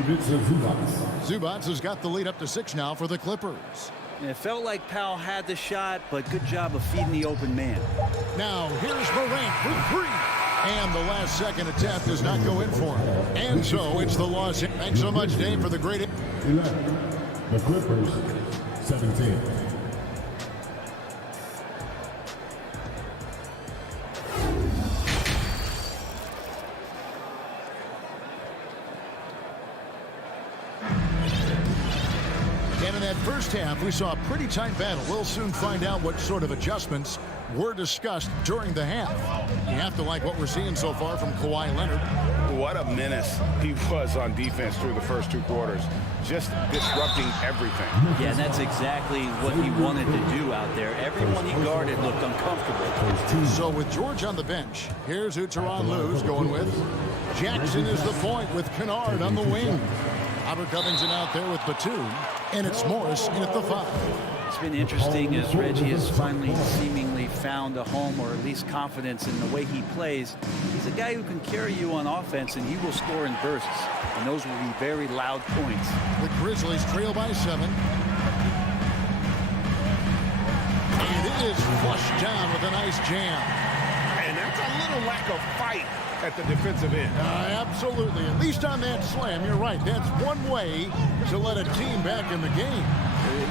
Zubats has got the lead up to 6 now for the Clippers. It felt like Powell had the shot, but good job of feeding the open man. Now here's Morant for three. And the last second attempt does not go in for him. And so it's the loss. Thanks so much, Dave, for the great... 11. The Clippers, 17. And in that first half, we saw a pretty tight battle. We'll soon find out what sort of adjustments were discussed during the half. You have to like what we're seeing so far from Kawhi Leonard. What a menace he was on defense through the first 2 quarters. Just disrupting everything. Yeah, and that's exactly what he wanted to do out there. Everyone he guarded looked uncomfortable. So with George on the bench, here's who SuperLu's going with. Jackson is the point with Kennard on the wing. Robert Covington out there with Batum. And it's Morris in at the 5. It's been interesting as Reggie has finally seemingly found a home, or at least confidence in the way he plays. He's a guy who can carry you on offense, and he will score in bursts. And those will be very loud points. The Grizzlies trail by 7. And it is flushed down with a nice jam. And that's a little lack of fight at the defensive end. Absolutely. At least on that slam, you're right. That's one way to let a team back in the game.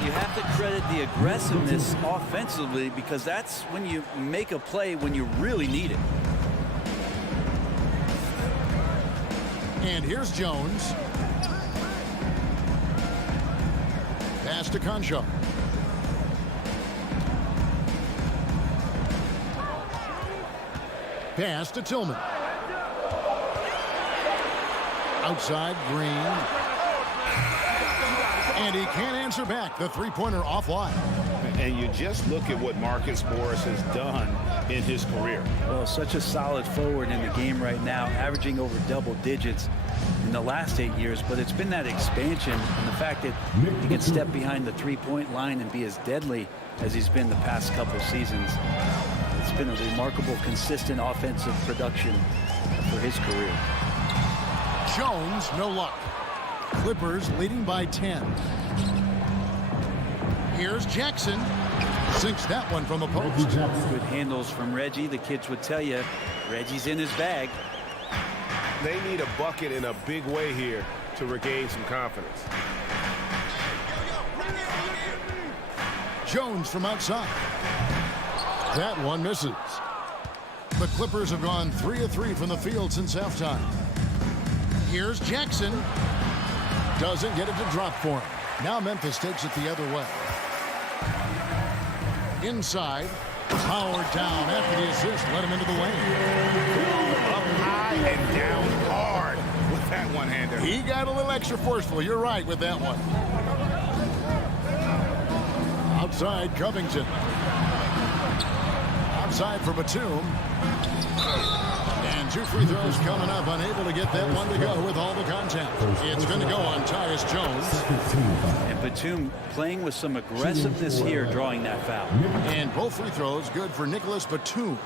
You have to credit the aggressiveness offensively, because that's when you make a play when you really need it. And here's Jones. Pass to Concho. Pass to Tillman. Outside, Green. And he can't answer back. The three-pointer offline. And you just look at what Marcus Morris has done in his career. Well, such a solid forward in the game right now, averaging over double digits in the last 8 years. But it's been that expansion and the fact that he can step behind the three-point line and be as deadly as he's been the past couple seasons. It's been a remarkable, consistent offensive production for his career. Jones, no luck. Clippers leading by 10. Here's Jackson. Sinks that one from the post. Good handles from Reggie. The kids would tell you Reggie's in his bag. They need a bucket in a big way here to regain some confidence. Jones from outside. That one misses. The Clippers have gone 3 of 3 from the field since halftime. Here's Jackson. Doesn't get it to drop for him. Now Memphis takes it the other way. Inside. Powered down after the assist. Let him into the lane. Up high and down hard with that one-hander. He got a little extra forceful. You're right with that one. Outside, Covington. Outside for Batum. And 2 free throws coming up. Unable to get that one to go with all the contact. It's going to go on Tyus Jones. And Batum playing with some aggressiveness here, drawing that foul. And both free throws good for Nicholas Batum.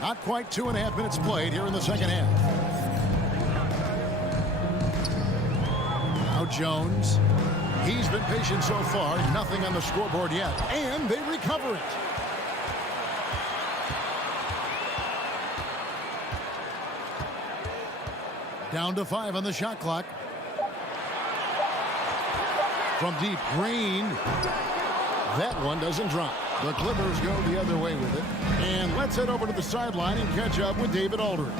Not quite 2.5 minutes played here in the second half. Now Jones. He's been patient so far. Nothing on the scoreboard yet. And they recover it. Down to 5 on the shot clock. From deep, Green. That one doesn't drop. The Clippers go the other way with it. And let's head over to the sideline and catch up with David Aldridge.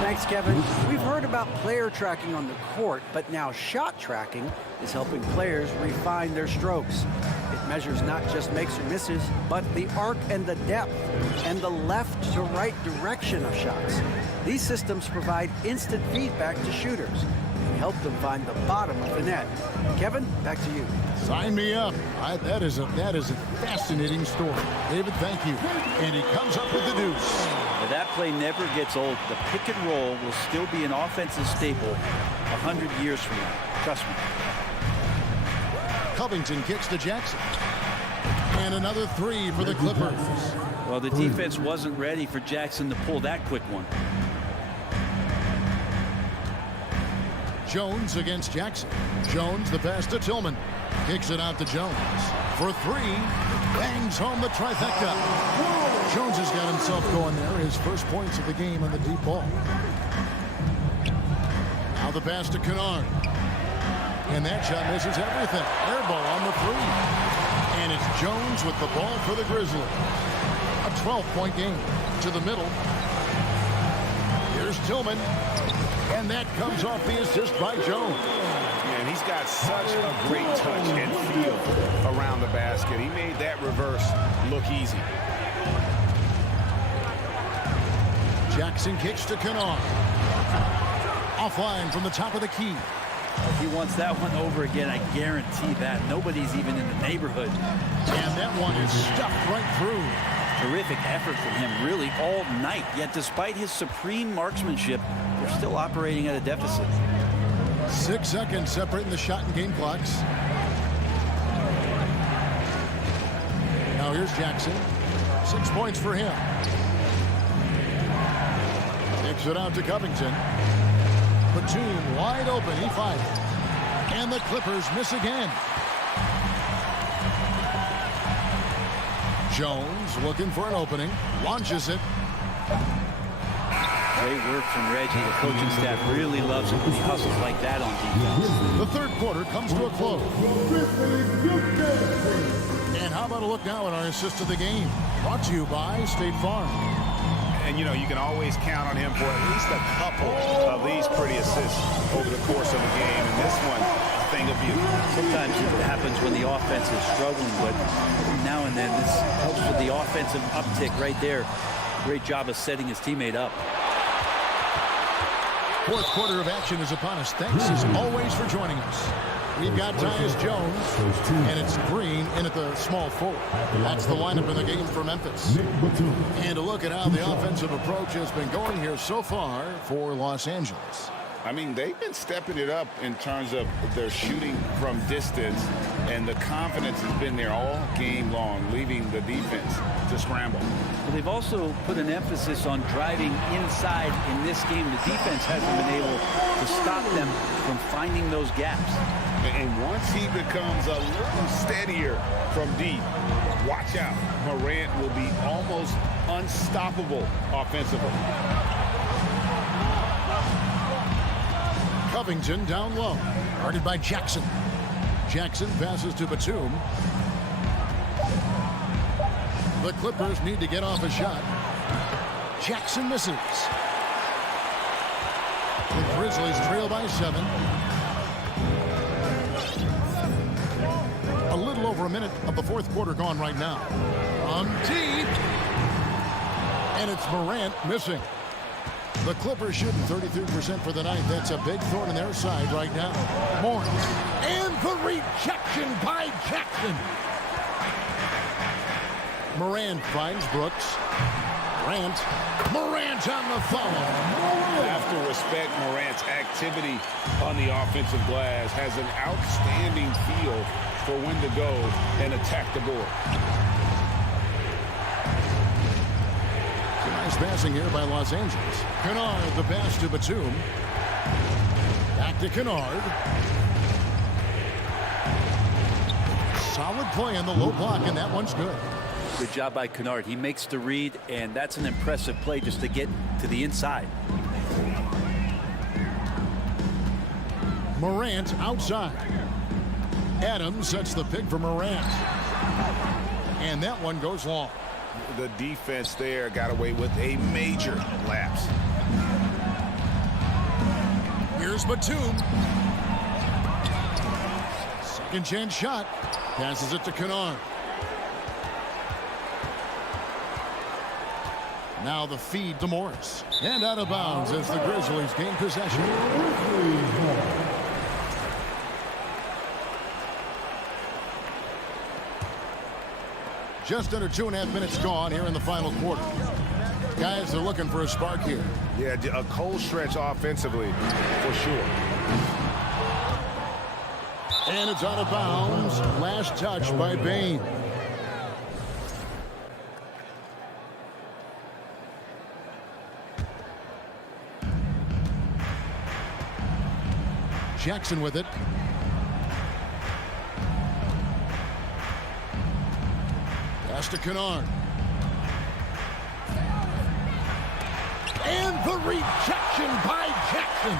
Thanks, Kevin. We've heard about player tracking on the court, but now shot tracking is helping players refine their strokes. It measures not just makes or misses, but the arc and the depth and the left to right direction of shots. These systems provide instant feedback to shooters and help them find the bottom of the net. Kevin, back to you. Sign me up. That is a fascinating story. David, thank you. And he comes up with the deuce. Well, that play never gets old. The pick and roll will still be an offensive staple 100 years from now. Trust me. Covington kicks to Jackson. And another 3 for the Clippers. Well, the defense wasn't ready for Jackson to pull that quick one. Jones against Jackson. Jones, the pass to Tillman. Kicks it out to Jones. For three. Bangs home the trifecta. Jones has got himself going there. His first points of the game on the deep ball. Now the pass to Kennard. And that shot misses everything. Air ball on the three. And it's Jones with the ball for the Grizzlies. A 12-point game. To the middle. Here's Tillman. And that comes off the assist by Jones. And he's got such a great touch and feel around the basket. He made that reverse look easy. Jackson kicks to Kennard. Offline from the top of the key. If he wants that one over again, I guarantee that. Nobody's even in the neighborhood. And that one is stuffed right through. Terrific effort from him really all night. Yet despite his supreme marksmanship, they're still operating at a deficit. 6 seconds separating the shot and game clocks. Now here's Jackson. 6 points for him. Kicks it out to Covington. Batum wide open. He fights. And the Clippers miss again. Jones looking for an opening. Launches it. Great work from Reggie. The coaching staff really loves it when he hustles like that on defense. The third quarter comes to a close. And how about a look now at our assist of the game? Brought to you by State Farm. And, you know, you can always count on him for at least a couple of these pretty assists over the course of the game. And this one, a thing of beauty. Sometimes it happens when the offense is struggling, but now and then this helps with the offensive uptick right there. Great job of setting his teammate up. Fourth quarter of action is upon us. Thanks as always for joining us. We've got Tyus Jones, and it's Green in at the small forward. That's the lineup in the game for Memphis. And a look at how the offensive approach has been going here so far for Los Angeles. I mean, they've been stepping it up in terms of their shooting from distance, and the confidence has been there all game long, leaving the defense to scramble. Well, they've also put an emphasis on driving inside in this game. The defense hasn't been able to stop them from finding those gaps. And once he becomes a little steadier from deep, watch out. Morant will be almost unstoppable offensively. Covington down low. Guarded by Jackson. Jackson passes to Batum. The Clippers need to get off a shot. Jackson misses. The Grizzlies trail by 7. A little over a minute of the fourth quarter gone right now. On deep. And it's Morant missing. The Clippers shooting 33% for the night. That's a big thorn in their side right now. Morant. And the rejection by Jackson. Morant finds Brooks. Morant on the foul. Have to respect Morant's activity on the offensive glass. Has an outstanding feel for when to go and attack the board. Nice passing here by Los Angeles. Kennard, the pass to Batum. Back to Kennard. Solid play in the low block, and that one's good. Good job by Kennard. He makes the read, and that's an impressive play just to get to the inside. Morant outside. Adams sets the pick for Morant. And that one goes long. The defense there got away with a major lapse. Here's Batum. Second chance shot. Passes it to Kennard. Now the feed to Morris. And out of bounds as the Grizzlies gain possession. Just under 2.5 minutes gone here in the final quarter. Guys, they're looking for a spark here. Yeah, a cold stretch offensively, for sure. And it's out of bounds. Last touch by Bain. Jackson with it. Pass to Kennard. And the rejection by Jackson.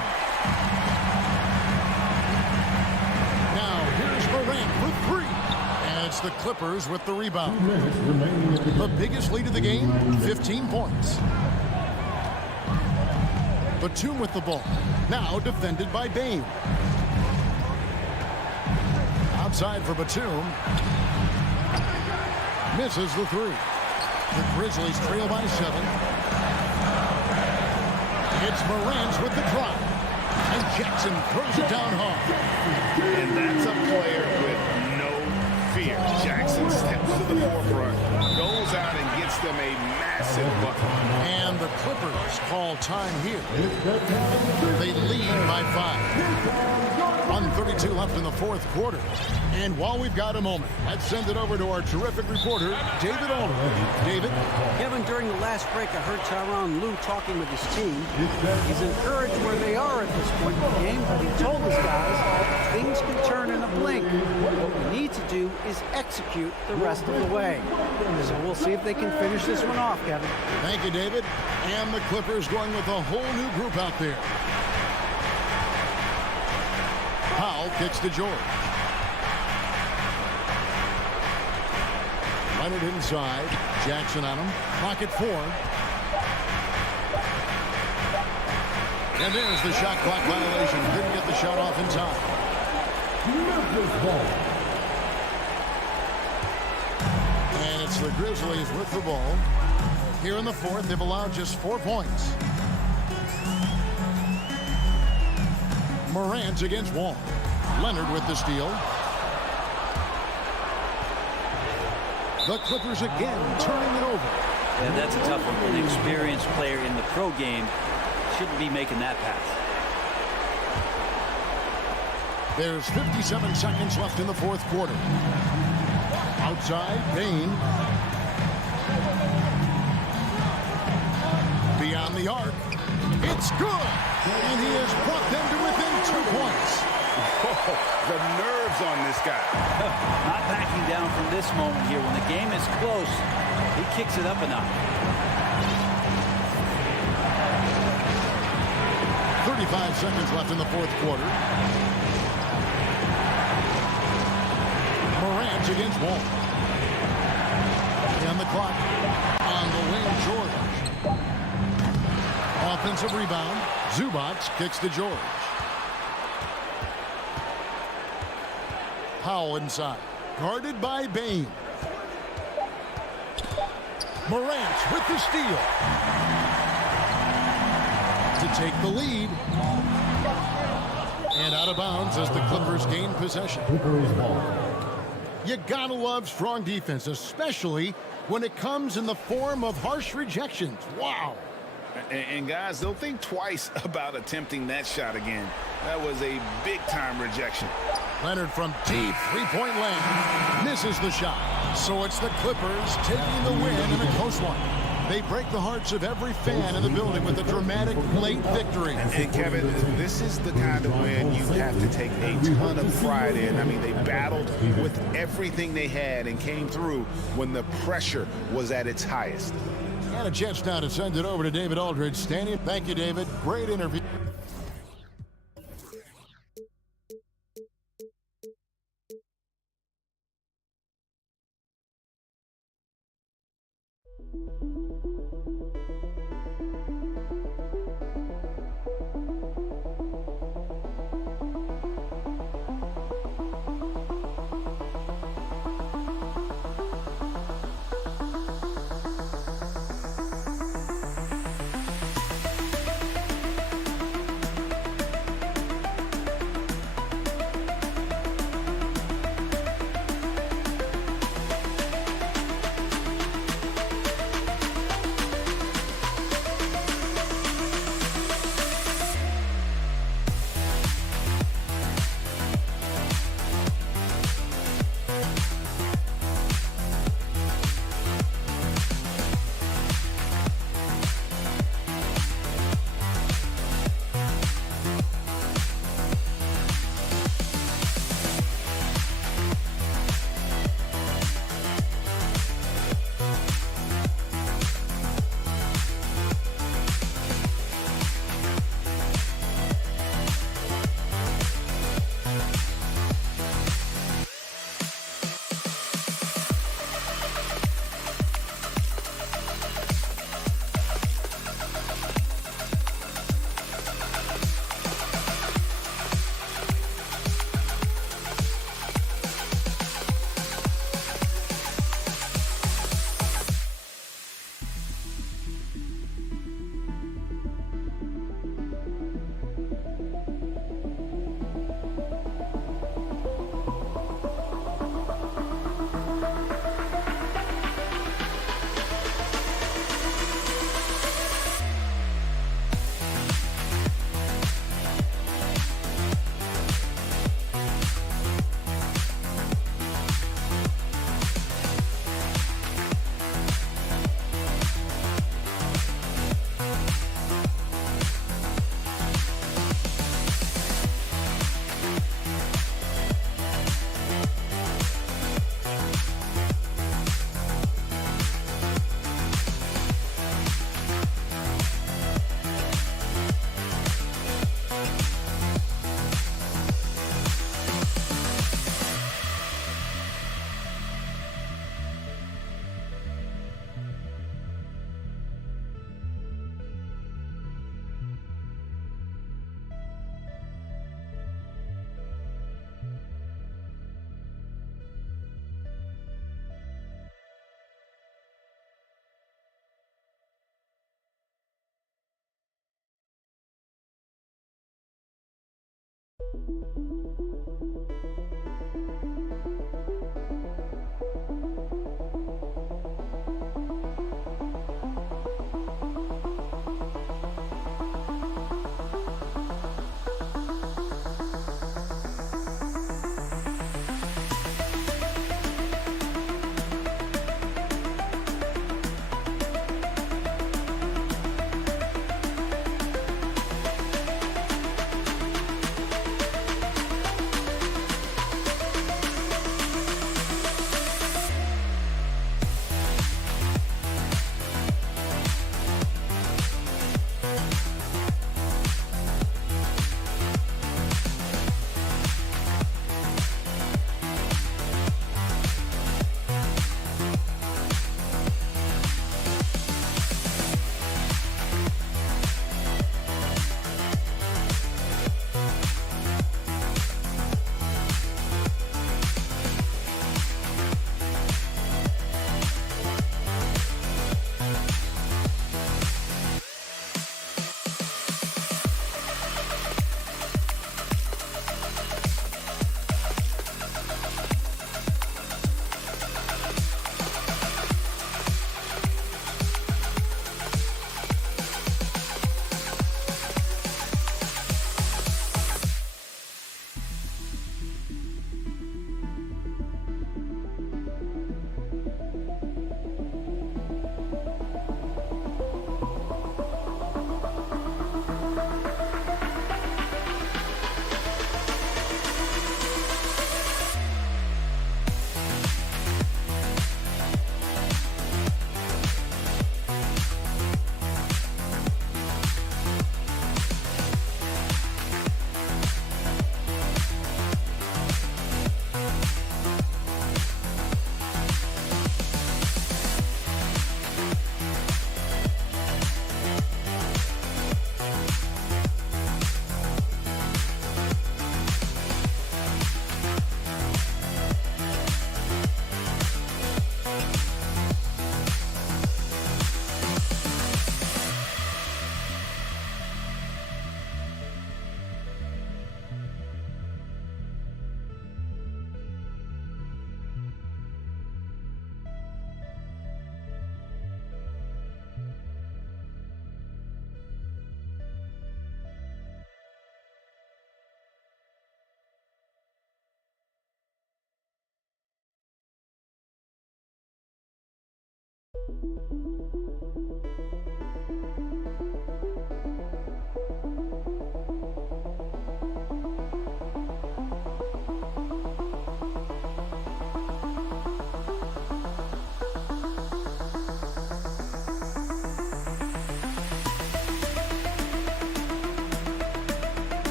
Now here's Morant for three. And it's the Clippers with the rebound. The biggest lead of the game, 15 points. Batum with the ball. Now defended by Bane. Outside for Batum. Misses the three. The Grizzlies trail by 7. It's Morant with the drive. And Jackson throws it down hard. And that's a player with no fear. Jackson steps to the forefront, goes out and gets them a massive bucket. And the Clippers call time here. They lead by 5. 1:32 left in the fourth quarter. And while we've got a moment, let's send it over to our terrific reporter, David Aldridge. David? Kevin, during the last break, I heard Tyronn Lue talking with his team. He's encouraged where they are at this point in the game, but he told his guys things can turn in a blink. What we need to do is execute the rest of the way. So we'll see if they can finish this one off, Kevin. Thank you, David. And the Clippers going with a whole new group out there. Powell kicks to George. Leonard inside. Jackson on him. Clock at 4. And there's the shot clock violation. Didn't get the shot off in time. Memphis ball. And it's the Grizzlies with the ball. Here in the fourth, they've allowed just 4 points. Morant against Wall. Leonard with the steal. The Clippers again turning it over. And that's a tough one. An experienced player in the pro game shouldn't be making that pass. There's 57 seconds left in the fourth quarter. Outside, Bane. Beyond the arc. It's good. And he has brought them to within 2 points. Oh, the nerves on this guy. Not backing down from this moment here. When the game is close, he kicks it up a notch. 35 seconds left in the fourth quarter. Morant against Wall. And the clock on the wing, George. Offensive rebound. Zubac kicks to George. Powell inside. Guarded by Bane. Morant with the steal. To take the lead. And out of bounds as the Clippers gain possession. You gotta love strong defense, especially when it comes in the form of harsh rejections. Wow. And guys, they'll think twice about attempting that shot again. That was a big-time rejection. Leonard from deep three-point land misses the shot. So it's the Clippers taking the win in a close one. They break the hearts of every fan in the building with a dramatic late victory. And Kevin, this is the kind of win you have to take a ton of pride in. I mean, they battled with everything they had and came through when the pressure was at its highest. And a chance now to send it over to David Aldridge. Standing. Thank you, David. Great interview.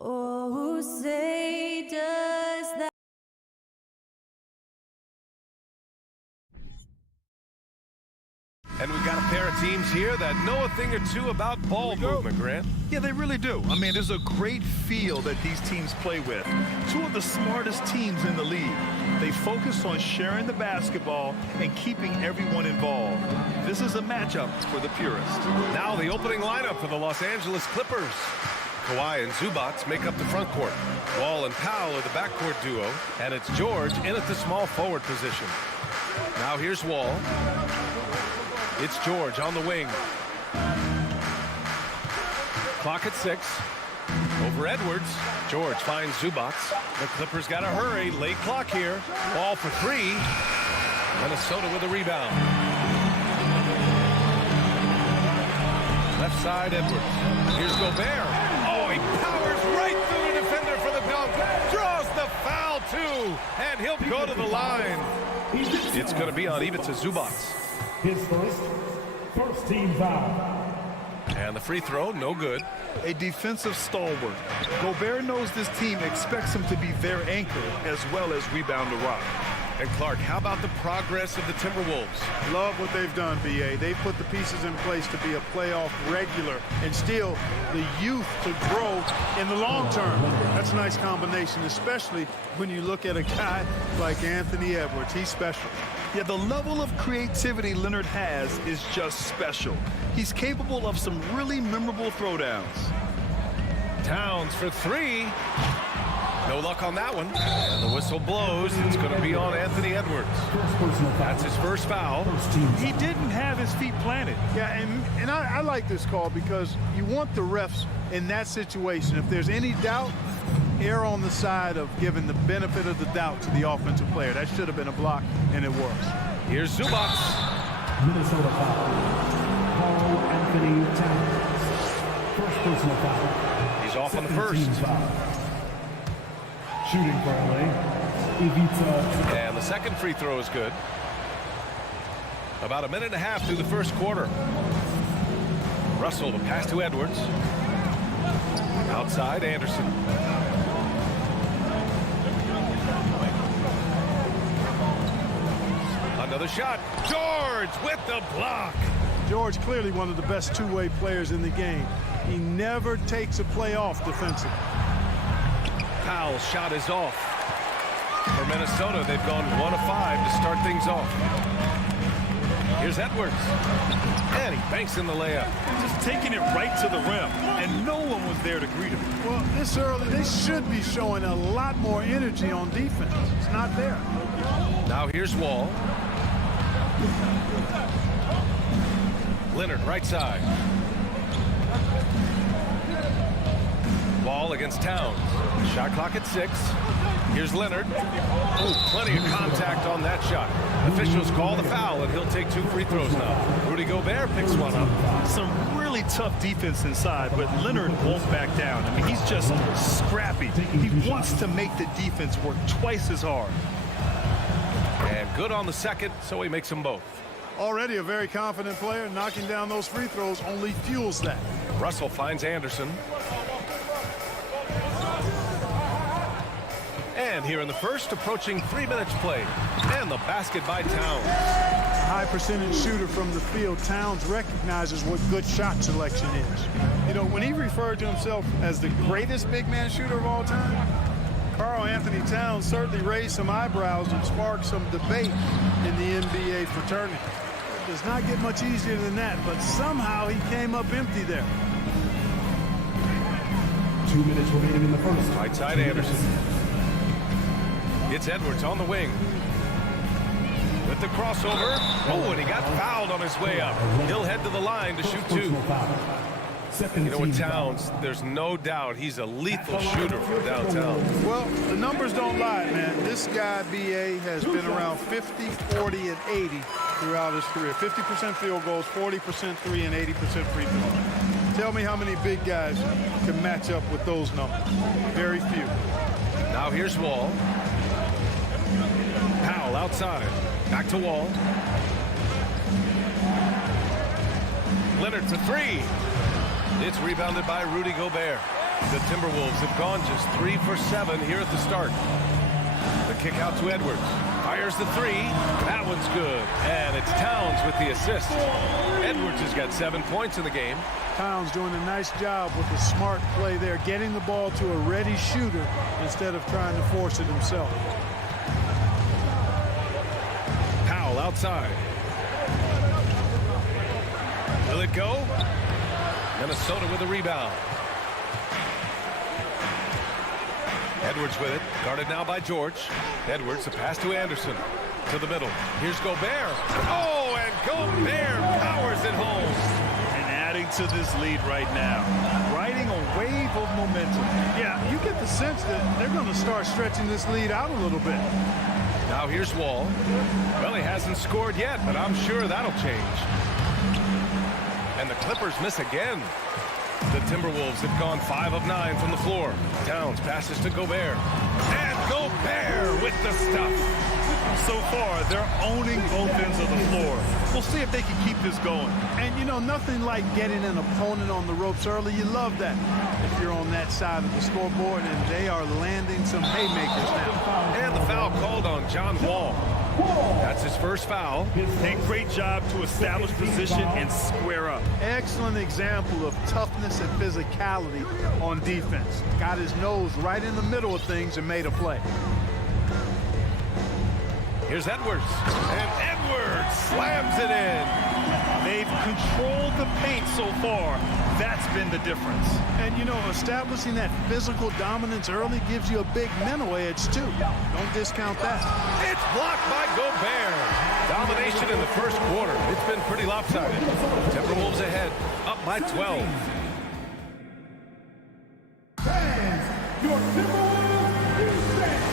Oh, say does that. And we've got a pair of teams here that know a thing or two about ball movement, Grant. Yeah, they really do. I mean, there's a great feel that these teams play with. Two of the smartest teams in the league. They focus on sharing the basketball and keeping everyone involved. This is a matchup for the purists. Now the opening lineup for the Los Angeles Clippers. Kawhi and Zubats make up the front court. Wall and Powell are the backcourt duo, and it's George in at the small forward position. Now here's Wall. It's George on the wing. Clock at 6. Over Edwards. George finds Zubats. The Clippers got to hurry. Late clock here. Ball for 3. Minnesota with a rebound. Left side, Edwards. Here's Gobert. Oh, he powers right through the defender for the dunk. Draws the foul, too. And he'll go to the line. It's going to be on Ivica Zubats. His first team foul. And the free throw, no good. A defensive stalwart. Gobert knows this team expects him to be their anchor as well as rebound the rock. And Clark, how about the progress of the Timberwolves? Love what they've done, B.A. They've put the pieces in place to be a playoff regular and still the youth to grow in the long term. That's a nice combination, especially when you look at a guy like Anthony Edwards. He's special. Yeah, the level of creativity Leonard has is just special. He's capable of some really memorable throwdowns. Towns for 3. No luck on that one. And the whistle blows. It's going to be on Anthony Edwards. That's his first foul. He didn't have his feet planted. Yeah, and I like this call because you want the refs in that situation. If there's any doubt, err on the side of giving the benefit of the doubt to the offensive player. That should have been a block, and it was. Here's Zubats. Minnesota foul. Carl Anthony Towns. First personal foul. He's off on the first. Shooting for LA. Ivica. And the second free throw is good. About a minute and a half through the first quarter. Russell, the pass to Edwards. Outside, Anderson. Another shot. George with the block. George clearly one of the best two-way players in the game. He never takes a play off defensively. Powell's shot is off. For Minnesota, they've gone 1 of 5 to start things off. Here's Edwards. And he banks in the layup. Just taking it right to the rim, and no one was there to greet him. Well, this early, they should be showing a lot more energy on defense. It's not there. Now here's Wall. Leonard, right side. Wall against Towns. Shot clock at 6. Here's Leonard. Oh, plenty of contact on that shot. Officials call the foul, and he'll take 2 free throws now. Rudy Gobert picks one up. Some really tough defense inside, but Leonard won't back down. I mean, he's just scrappy. He wants to make the defense work twice as hard. And good on the second, so he makes them both. Already a very confident player. Knocking down those free throws only fuels that. Russell finds Anderson. And here in the first, approaching 3 minutes played. And the basket by Towns. A high percentage shooter from the field. Towns recognizes what good shot selection is. You know, when he referred to himself as the greatest big man shooter of all time, Karl Anthony Towns certainly raised some eyebrows and sparked some debate in the NBA fraternity. It does not get much easier than that, but somehow he came up empty there. 2 minutes remaining in the first. Right side, Anderson. It's Edwards on the wing. With the crossover. Oh, and he got fouled on his way up. He'll head to the line to shoot 2. You know what, Towns, there's no doubt he's a lethal shooter from downtown. Well, the numbers don't lie, man. This guy, B.A., has been around 50, 40, and 80 throughout his career. 50% field goals, 40% 3, and 80% free throws. Tell me how many big guys can match up with those numbers. Very few. Now here's Wall. Powell outside. Back to Wall. Leonard for three. It's rebounded by Rudy Gobert. The Timberwolves have gone just 3 for 7 here at the start. The kick out to Edwards. Fires the three. That one's good. And it's Towns with the assist. Edwards has got 7 points in the game. Towns doing a nice job with the smart play there, getting the ball to a ready shooter instead of trying to force it himself. Powell outside. Will it go? Minnesota with a rebound. Edwards with it. Guarded now by George. Edwards, a pass to Anderson. To the middle. Here's Gobert. Oh, and Gobert powers it home. And adding to this lead right now. Riding a wave of momentum. Yeah, you get the sense that they're going to start stretching this lead out a little bit. Now here's Wall. Well, he hasn't scored yet, but I'm sure that'll change. And the Clippers miss again. The Timberwolves have gone 5 of 9 from the floor. Towns passes to Gobert. And Gobert with the stuff. So far, they're owning both ends of the floor. We'll see if they can keep this going. And, you know, nothing like getting an opponent on the ropes early. You love that if you're on that side of the scoreboard, and they are landing some haymakers now. And the foul called on John Wall. That's his first foul. A great job to establish position and square up. Excellent example of toughness and physicality on defense. Got his nose right in the middle of things and made a play. Here's Edwards. And Edwards slams it in. They've controlled the paint so far. That's been the difference. And, you know, establishing that physical dominance early gives you a big mental edge, too. Don't discount that. It's blocked by Gobert. Domination in the first quarter. It's been pretty lopsided. Timberwolves ahead, up by 12.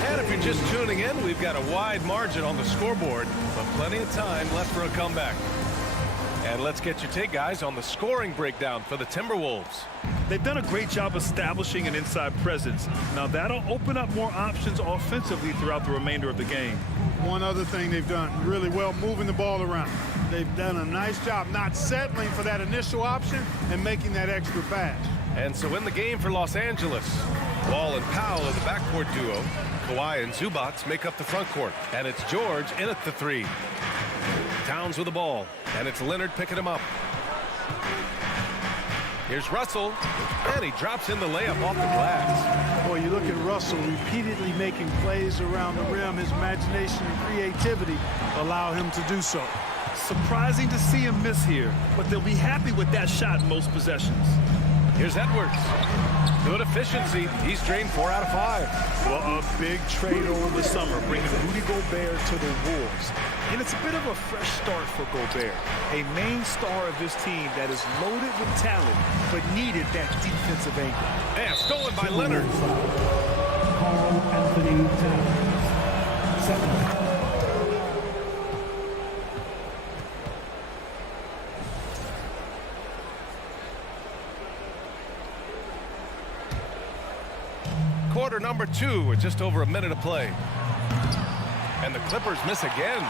And if you're just tuning in, we've got a wide margin on the scoreboard, but plenty of time left for a comeback. And let's get your take, guys, on the scoring breakdown for the Timberwolves. They've done a great job establishing an inside presence. Now that'll open up more options offensively throughout the remainder of the game. One other thing they've done really well, moving the ball around. They've done a nice job not settling for that initial option and making that extra pass. And so in the game for Los Angeles, Wall and Powell are the backcourt duo. Kawhi and Zubats make up the front court. And it's George in at the three. Towns with the ball. And it's Leonard picking him up. Here's Russell. And he drops in the layup off the glass. Boy, you look at Russell repeatedly making plays around the rim. His imagination and creativity allow him to do so. Surprising to see him miss here, but they'll be happy with that shot in most possessions. Here's Edwards. Good efficiency. He's drained 4 out of 5. Well, a big trade over the summer, bringing Rudy Gobert to the Wolves. And it's a bit of a fresh start for Gobert, a main star of this team that is loaded with talent, but needed that defensive anchor. And stolen by Leonard. Carl Anthony Towns, 7. Quarter number 2 with just over a minute of play. And the Clippers miss again.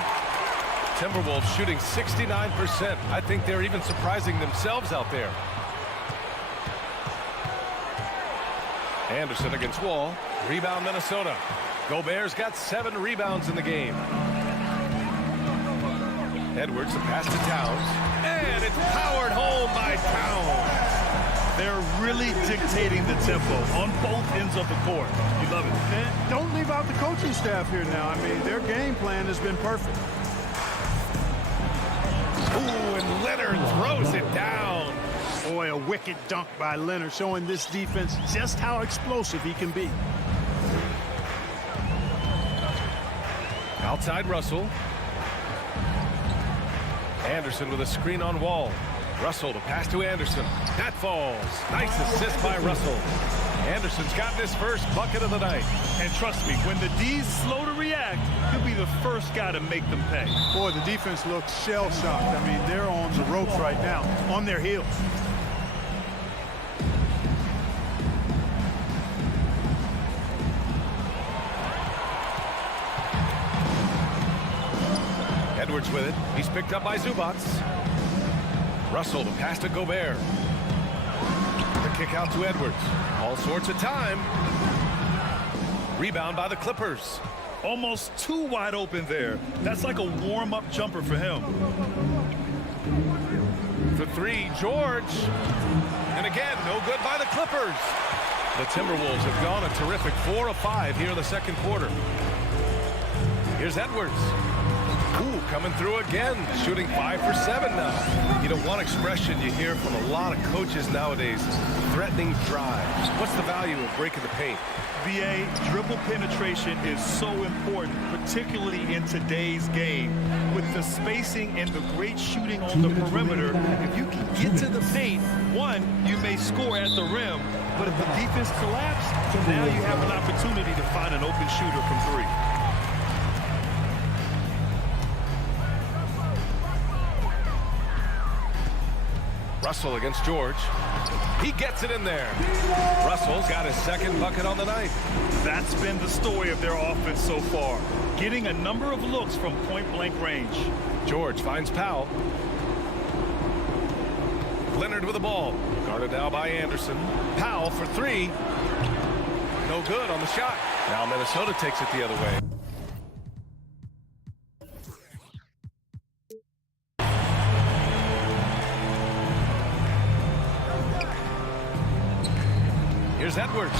Timberwolves shooting 69%. I think they're even surprising themselves out there. Anderson against Wall. Rebound Minnesota. Gobert's got 7 rebounds in the game. Edwards, the pass to Towns. And it's powered home by Towns. They're really dictating the tempo on both ends of the court. You love it. And don't leave out the coaching staff here now. I mean, their game plan has been perfect. Ooh, and Leonard throws it down. Boy, a wicked dunk by Leonard, showing this defense just how explosive he can be. Outside Russell. Anderson with a screen on Wall. Russell to pass to Anderson. That falls. Nice assist by Russell. Anderson's gotten his first bucket of the night. And trust me, when the D's slow to react, he'll be the first guy to make them pay. Boy, the defense looks shell-shocked. I mean, they're on the ropes right now, on their heels. George with it. He's picked up by Zubats. Russell to pass to Gobert. The kick out to Edwards. All sorts of time. Rebound by the Clippers. Almost too wide open there. That's like a warm-up jumper for him. For three, George. And again, no good by the Clippers. The Timberwolves have gone a terrific 4 of 5 here in the second quarter. Here's Edwards. Ooh, coming through again, shooting 5 for 7 now. You know, one expression you hear from a lot of coaches nowadays, threatening drives. What's the value of breaking the paint? BA, dribble penetration is so important, particularly in today's game. With the spacing and the great shooting on the perimeter, if you can get to the paint, one, you may score at the rim, but if the defense collapses, now you have an opportunity to find an open shooter from three. Russell against George. He gets it in there. Russell's got his second bucket on the night. That's been the story of their offense so far, getting a number of looks from point-blank range. George finds Powell. Leonard with the ball. Guarded now by Anderson. Powell for three. No good on the shot. Now Minnesota takes it the other way. Here's Edwards.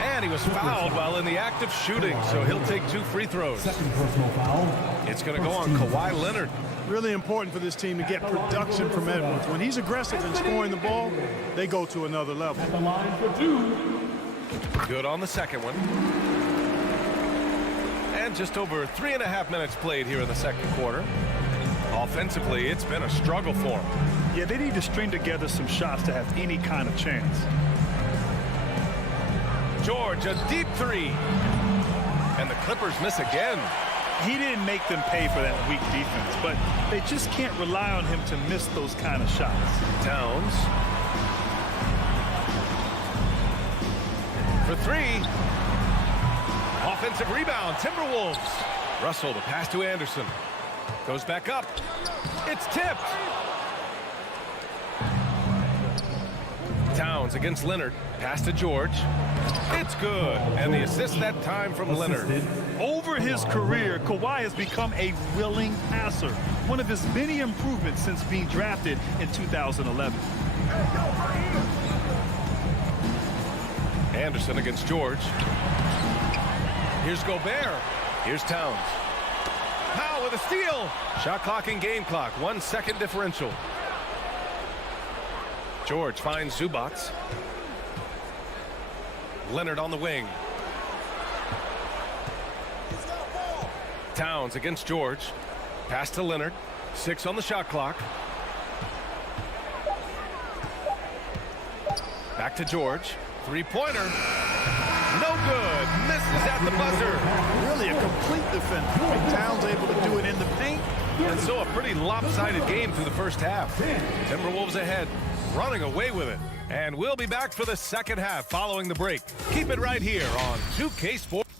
And he was fouled while in the act of shooting, so he'll take 2 free throws. Second personal foul. It's going to go on Kawhi Leonard. Really important for this team to get production from Edwards. When he's aggressive in scoring the ball, they go to another level. At the line for 2. Good on the second one. And just over 3.5 minutes played here in the second quarter. Offensively, it's been a struggle for them. Yeah, they need to string together some shots to have any kind of chance. George, a deep three. And the Clippers miss again. He didn't make them pay for that weak defense, but they just can't rely on him to miss those kind of shots. Towns. For three. Offensive rebound, Timberwolves. Russell to pass to Anderson. Goes back up. It's tipped. Towns against Leonard. Pass to George. It's good. And the assist that time from Leonard. Over his career, Kawhi has become a willing passer. One of his many improvements since being drafted in 2011. Anderson against George. Here's Gobert. Here's Towns. Powell with a steal. Shot clock and game clock. 1 second differential. George finds Zubats. Leonard on the wing. Towns against George. Pass to Leonard. 6 on the shot clock. Back to George. Three-pointer. No good. Misses at the buzzer. Really a complete defense. Towns able to do it in the paint. And so a pretty lopsided game through the first half. Timberwolves ahead, running away with it. And we'll be back for the second half following the break. Keep it right here on 2K Sports.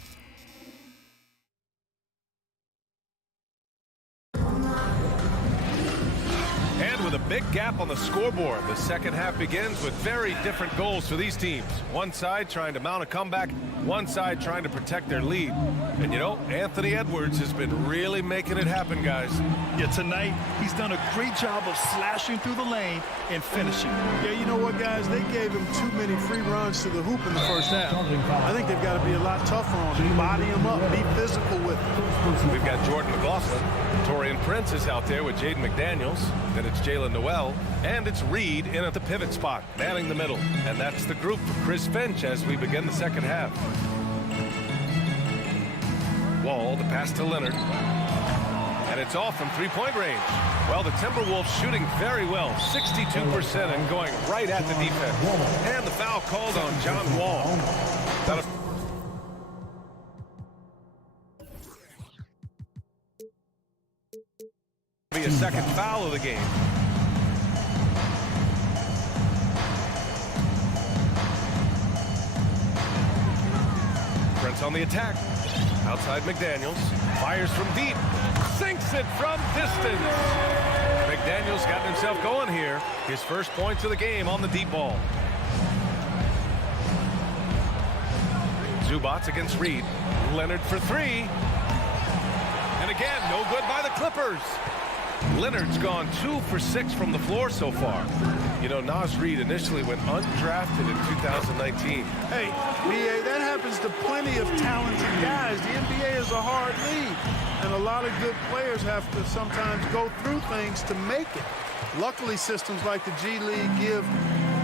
And with a big gap on the scoreboard, the second half begins with very different goals for these teams. One side trying to mount a comeback, one side trying to protect their lead. And you know, Anthony Edwards has been really making it happen, guys. Yeah, tonight he's done a great job of slashing through the lane and finishing. Yeah, you know what, guys? They gave him too many free runs to the hoop in the first half. I think they've got to be a lot tougher on him. Body him up. Be physical with him. We've got Jordan McLaughlin. Torian Prince is out there with Jaden McDaniels. Then it's Jalen Noel. And it's Reed in at the pivot spot, manning the middle. And that's the group for Chris Finch as we begin the second half. Wall, the pass to Leonard. And it's off from three-point range. Well, the Timberwolves shooting very well, 62% and going right at the defense. And the foul called on John Wall. Be a second foul of the game. Prince on the attack. Outside McDaniels. Fires from deep. sinks it from distance. McDaniel's gotten himself going here. His first points of the game on the deep ball. Zubats against Reed. Leonard for three. And again, no good by the Clippers. Leonard's gone 2 for 6 from the floor so far. You know, Naz Reid initially went undrafted in 2019. Hey, B.A., that happens to plenty of talented guys. The NBA is a hard league, and a lot of good players have to sometimes go through things to make it. Luckily, systems like the G League give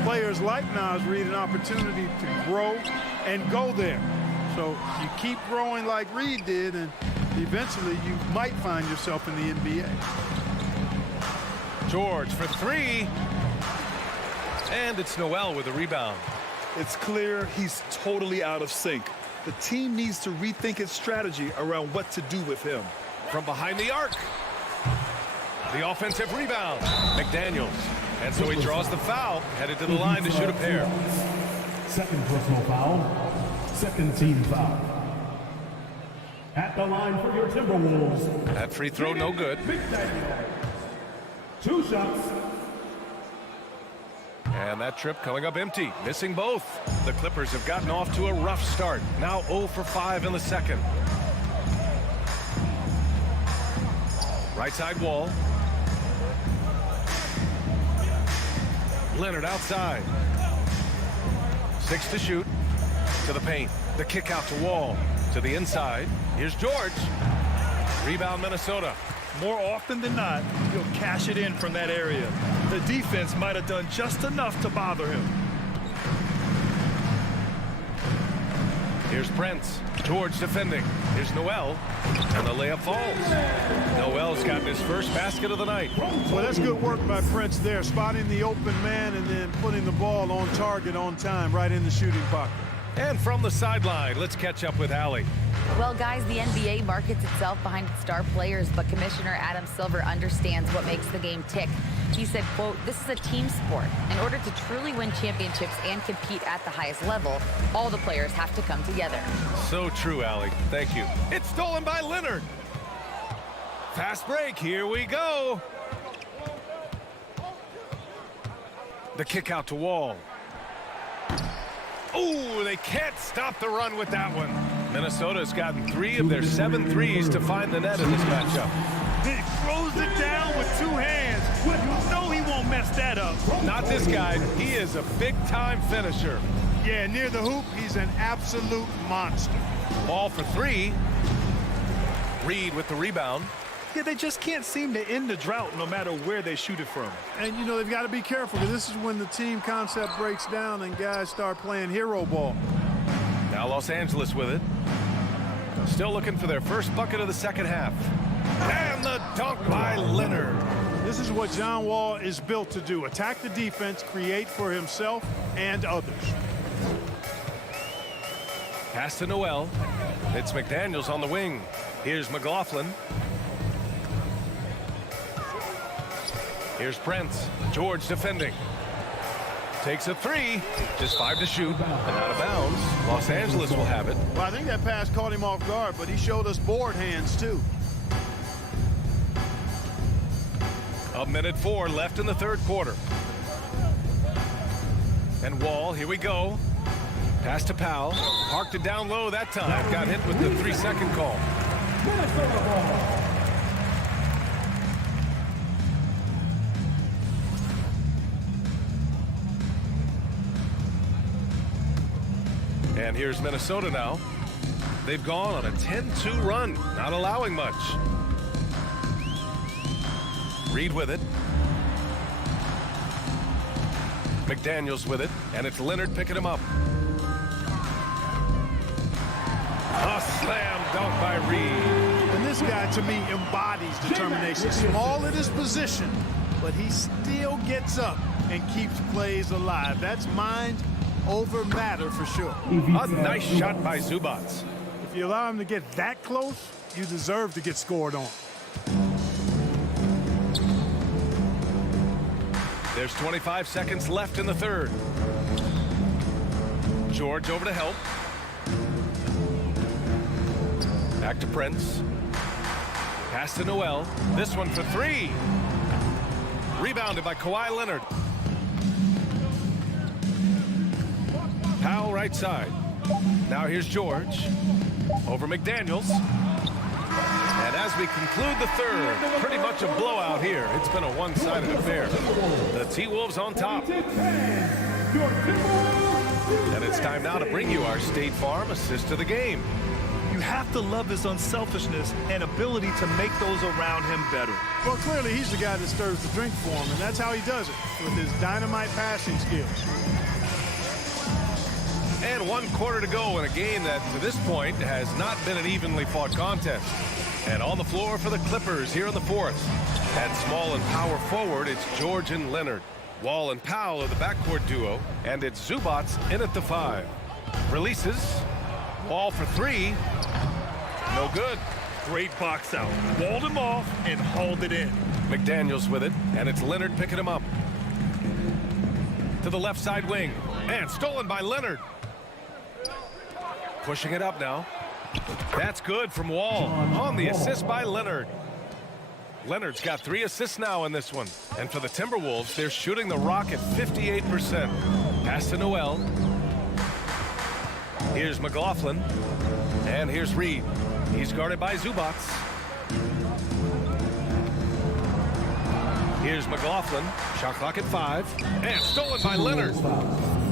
players like Naz Reid an opportunity to grow and go there. So you keep growing like Reid did, and eventually you might find yourself in the NBA. George for three. And it's Noel with a rebound. It's clear he's totally out of sync. The team needs to rethink its strategy around what to do with him. From behind the arc. The offensive rebound. McDaniels. And so he draws the foul, headed to the line to shoot a pair. Second personal foul. Second team foul. At the line for your Timberwolves. That free throw no good. 2 shots. And that trip coming up empty, missing both. The Clippers have gotten off to a rough start. Now 0 for 5 in the second. Right side wall. Leonard outside. 6 to shoot. To the paint. The kick out to Wall. To the inside. Here's George. Rebound Minnesota. More often than not, he'll cash it in from that area. The defense might have done just enough to bother him. Here's Prince. George defending. Here's Noel. And the layup falls. Noel's gotten his first basket of the night. Well, that's good work by Prince there, spotting the open man and then putting the ball on target on time right in the shooting pocket. And from the sideline, let's catch up with Allie. Well, guys, the NBA markets itself behind its star players, but Commissioner Adam Silver understands what makes the game tick. He said, quote, "This is a team sport. In order to truly win championships and compete at the highest level, all the players have to come together." So true, Allie. Thank you. It's stolen by Leonard. Fast break. Here we go. The kick out to Wall. Oh, they can't stop the run with that one. Minnesota's gotten 3 of their 7 threes to find the net in this matchup. He throws it down with 2 hands. You know he won't mess that up. Not this guy. He is a big-time finisher. Yeah, near the hoop, he's an absolute monster. Ball for 3. Reed with the rebound. Yeah, they just can't seem to end the drought no matter where they shoot it from. And, you know, they've got to be careful, because this is when the team concept breaks down and guys start playing hero ball. Now Los Angeles with it. Still looking for their first bucket of the second half. And the dunk by Leonard. This is what John Wall is built to do. Attack the defense, create for himself and others. Pass to Noel. It's McDaniels on the wing. Here's McLaughlin. Here's Prince. George defending. Takes a 3. Just 5 to shoot. And out of bounds. Los Angeles will have it. Well, I think that pass caught him off guard, but he showed us board hands, too. 1:04 left in the third quarter. And Wall, here we go. Pass to Powell. Parked it down low that time. Got hit with the 3-second call. And here's Minnesota now. They've gone on a 10-2 run, not allowing much. Reed with it. McDaniels with it, and it's Leonard picking him up. A slam dunk by Reed. And this guy, to me, embodies determination. Small at his position, but he still gets up and keeps plays alive. That's mind over matter for sure. A nice shot by Zubats. If you allow him to get that close, you deserve to get scored on. There's 25 seconds left in the third. George over to help. Back to Prince. Pass to Noel. This one for three. Rebounded by Kawhi Leonard. Powell right side. Now here's George. Over McDaniels. And as we conclude the third, pretty much a blowout here. It's been a one-sided affair. The T-Wolves on top. And it's time now to bring you our State Farm assist of the game. You have to love his unselfishness and ability to make those around him better. Well, clearly he's the guy that stirs the drink for him, and that's how he does it, with his dynamite passing skills. And 1 quarter to go in a game that, to this point, has not been an evenly fought contest. And on the floor for the Clippers here in the fourth. At small and power forward, it's George and Leonard. Wall and Powell are the backcourt duo, and it's Zubats in at the 5. Releases. Wall for three. No good. Great box out. Walled him off and hauled it in. McDaniels with it, and it's Leonard picking him up. To the left side wing. And stolen by Leonard. Pushing it up now. That's good from Wall. On the assist by Leonard. Leonard's got 3 assists now in this one. And for the Timberwolves, they're shooting the rock at 58%. Pass to Noel. Here's McLaughlin. And here's Reed. He's guarded by Zubats. Here's McLaughlin. Shot clock at 5. And stolen by Leonard.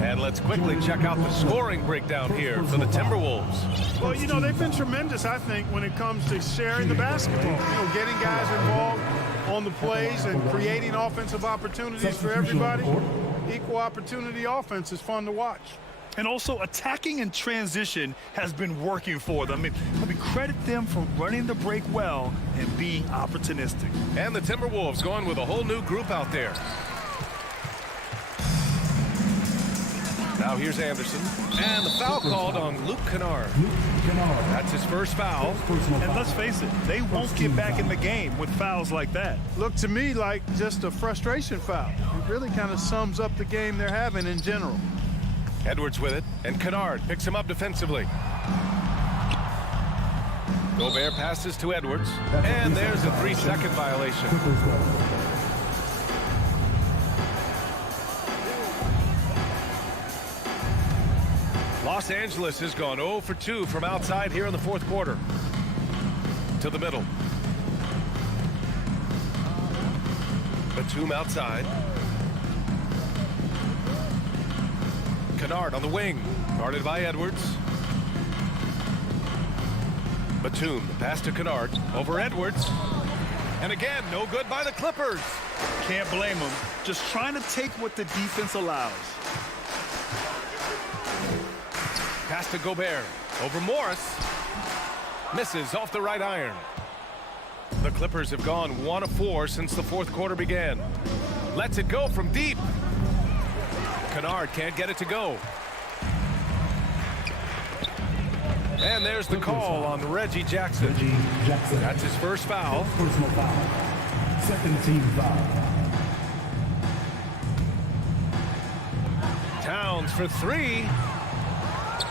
And let's quickly check out the scoring breakdown here for the Timberwolves. Well, you know, they've been tremendous, I think, when it comes to sharing the basketball. You know, getting guys involved on the plays and creating offensive opportunities for everybody. Equal opportunity offense is fun to watch. And also, attacking in transition has been working for them. I mean, credit them for running the break well and being opportunistic. And the Timberwolves going with a whole new group out there. Now here's Anderson. And the foul called on Luke Kennard. That's his first foul. And let's face it, they won't get back in the game with fouls like that. Looked to me like just a frustration foul. It really kind of sums up the game they're having in general. Edwards with it, and Kennard picks him up defensively. Gobert passes to Edwards, and there's a 3-second violation. Los Angeles has gone 0 for 2 from outside here in the fourth quarter. To the middle. Batum outside. Kennard on the wing, guarded by Edwards. Batum, pass to Kennard, over Edwards. And again, no good by the Clippers. Can't blame them. Just trying to take what the defense allows. Pass to Gobert, over Morris. Misses off the right iron. The Clippers have gone 1 of 4 since the fourth quarter began. Lets it go from deep. Kennard can't get it to go. And there's the call on Reggie Jackson. That's his first foul. Personal foul. Second team foul. Towns for 3.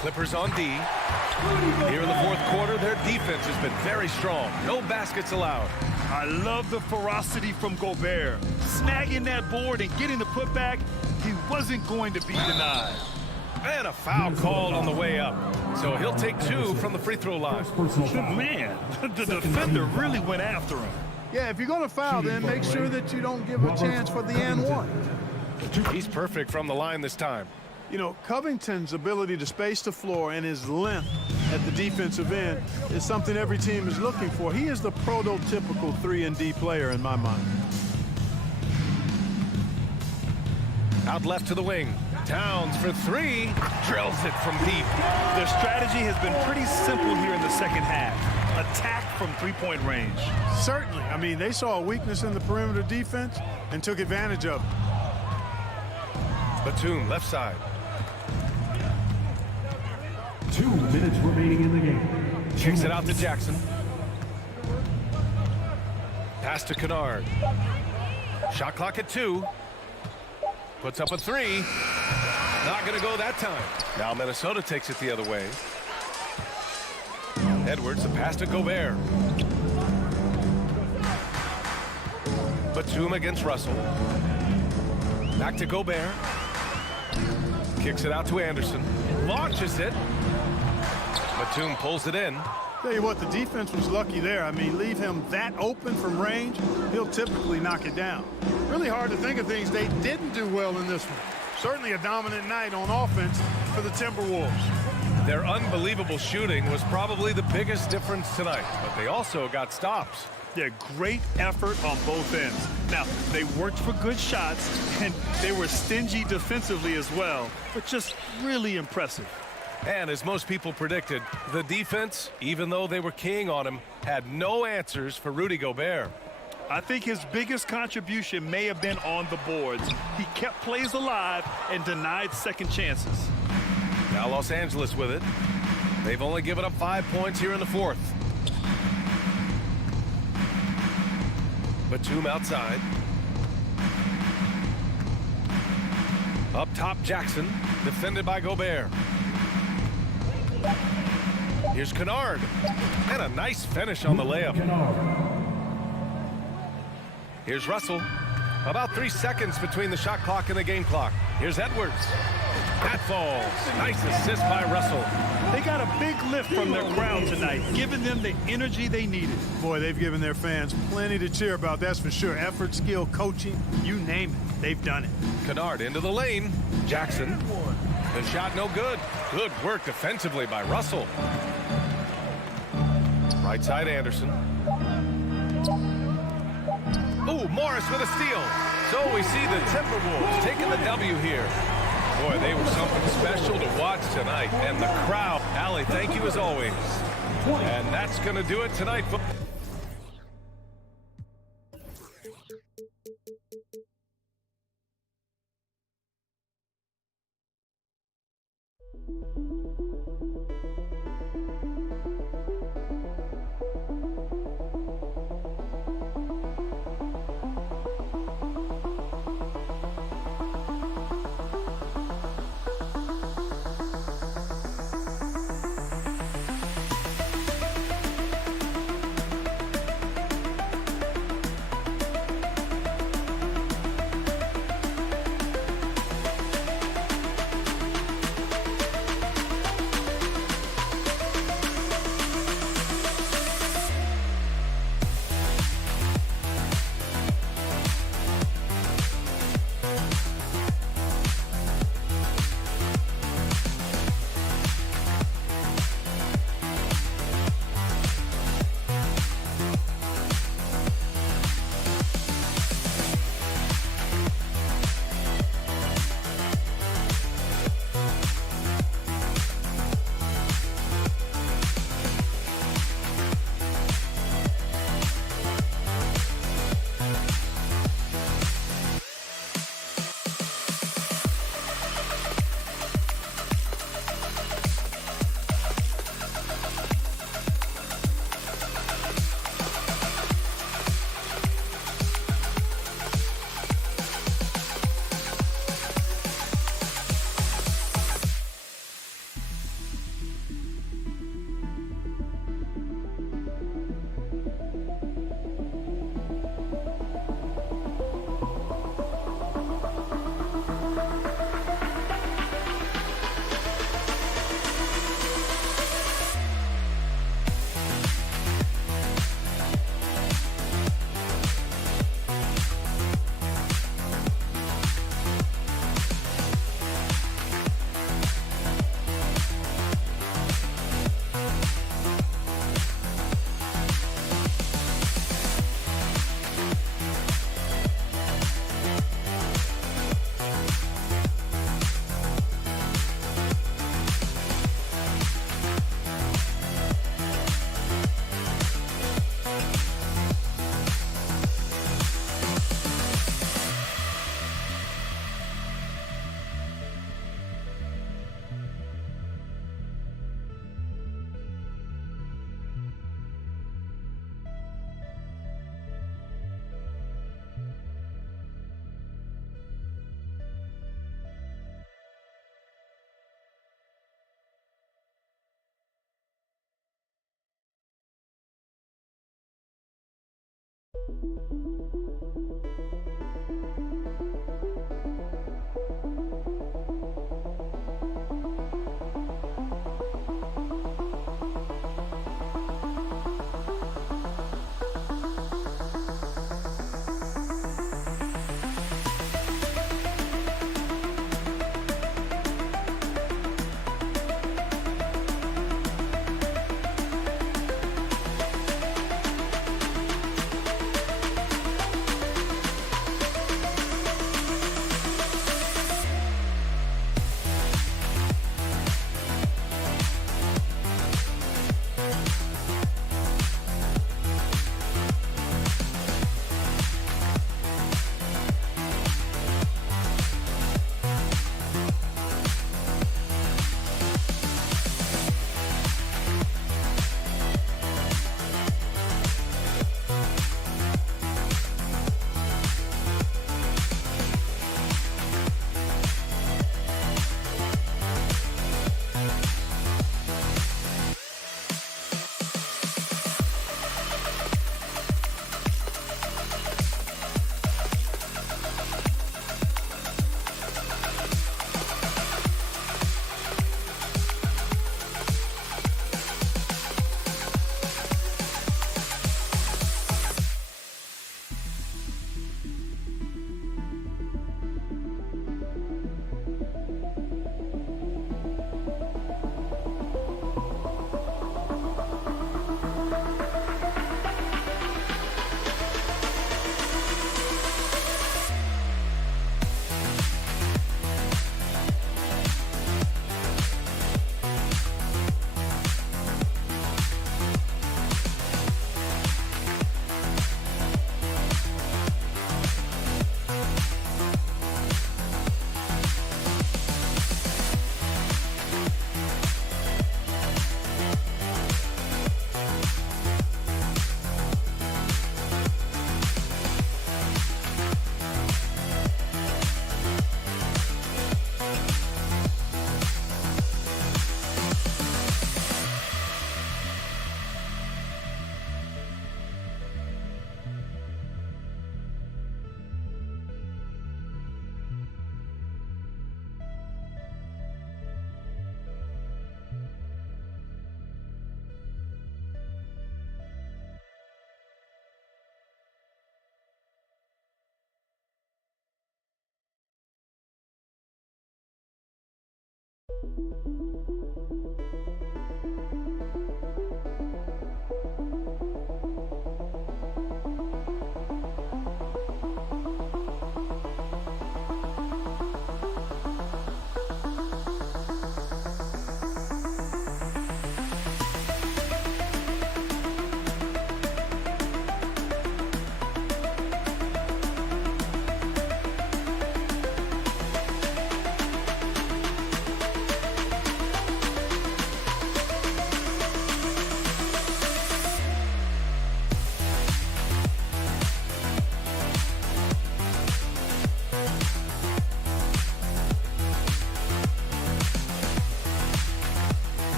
Clippers on D. Here in the fourth quarter, their defense has been very strong. No baskets allowed. I love the ferocity from Gobert. Snagging that board and getting the putback. He wasn't going to be denied. And a foul called on the way up. So he'll take 2 from the free throw line. Man, the defender really went after him. Yeah, if you're going to foul, then make sure that you don't give a chance for the and one. He's perfect from the line this time. You know, Covington's ability to space the floor and his length at the defensive end is something every team is looking for. He is the prototypical 3-and-D player in my mind. Out left to the wing. Towns for 3. Drills it from deep. Their strategy has been pretty simple here in the second half. Attack from three-point range. Certainly. I mean, they saw a weakness in the perimeter defense and took advantage of it. Batum, left side. 2 minutes remaining in the game. Kicks it out to Jackson. Pass to Kennard. Shot clock at 2. Puts up a 3. Not going to go that time. Now Minnesota takes it the other way. Edwards, the pass to Gobert. Batum against Russell. Back to Gobert. Kicks it out to Anderson. Launches it. Batum pulls it in. Tell you what, the defense was lucky there. I mean, leave him that open from range, he'll typically knock it down. Really hard to think of things they didn't do well in this one. Certainly a dominant night on offense for the Timberwolves. Their unbelievable shooting was probably the biggest difference tonight, but they also got stops. Yeah, great effort on both ends. Now, they worked for good shots, and they were stingy defensively as well, but just really impressive. And as most people predicted, the defense, even though they were keying on him, had no answers for Rudy Gobert. I think his biggest contribution may have been on the boards. He kept plays alive and denied second chances. Now Los Angeles with it. They've only given up 5 points here in the fourth. Batum outside. Up top, Jackson, defended by Gobert. Here's Kennard. And a nice finish on the layup. Here's Russell. About 3 seconds between the shot clock and the game clock. Here's Edwards. That falls. Nice assist by Russell. They got a big lift from their crowd tonight, giving them the energy they needed. Boy, they've given their fans plenty to cheer about, that's for sure. Effort, skill, coaching, you name it, they've done it. Kennard into the lane. Jackson. The shot no good. Good work defensively by Russell. Right side, Anderson. Ooh, Morris with a steal. So we see the Timberwolves taking the W here. Boy, they were something special to watch tonight. And the crowd. Allie, thank you as always. And that's going to do it tonight.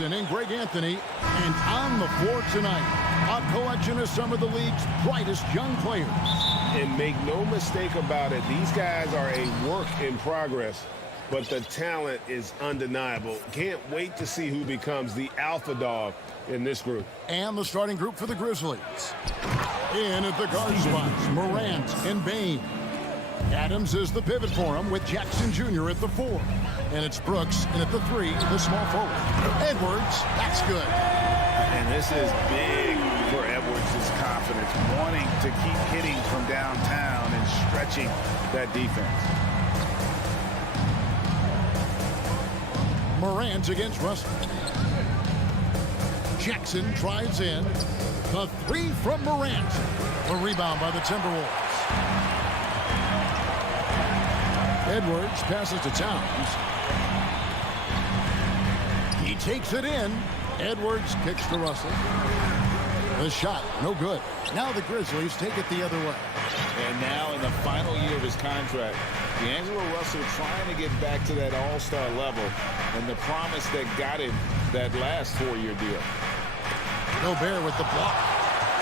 And Greg Anthony, and on the floor tonight, a collection of some of the league's brightest young players. And make no mistake about it, these guys are a work in progress, but the talent is undeniable. Can't wait to see who becomes the alpha dog in this group. And the starting group for the Grizzlies. In at the guard spots, Morant and Bain. Adams is the pivot for him with Jackson Jr. at the 4. And it's Brooks in at the 3, the small forward. Edwards, that's good. And this is big for Edwards' confidence, wanting to keep hitting from downtown and stretching that defense. Morant against Russell. Jackson drives in. The 3 from Morant. The rebound by the Timberwolves. Edwards passes to Towns. He takes it in. Edwards kicks to Russell. The shot, no good. Now the Grizzlies take it the other way. And now in the final year of his contract, D'Angelo Russell trying to get back to that all-star level and the promise that got him that last 4-year deal. Gobert with the block.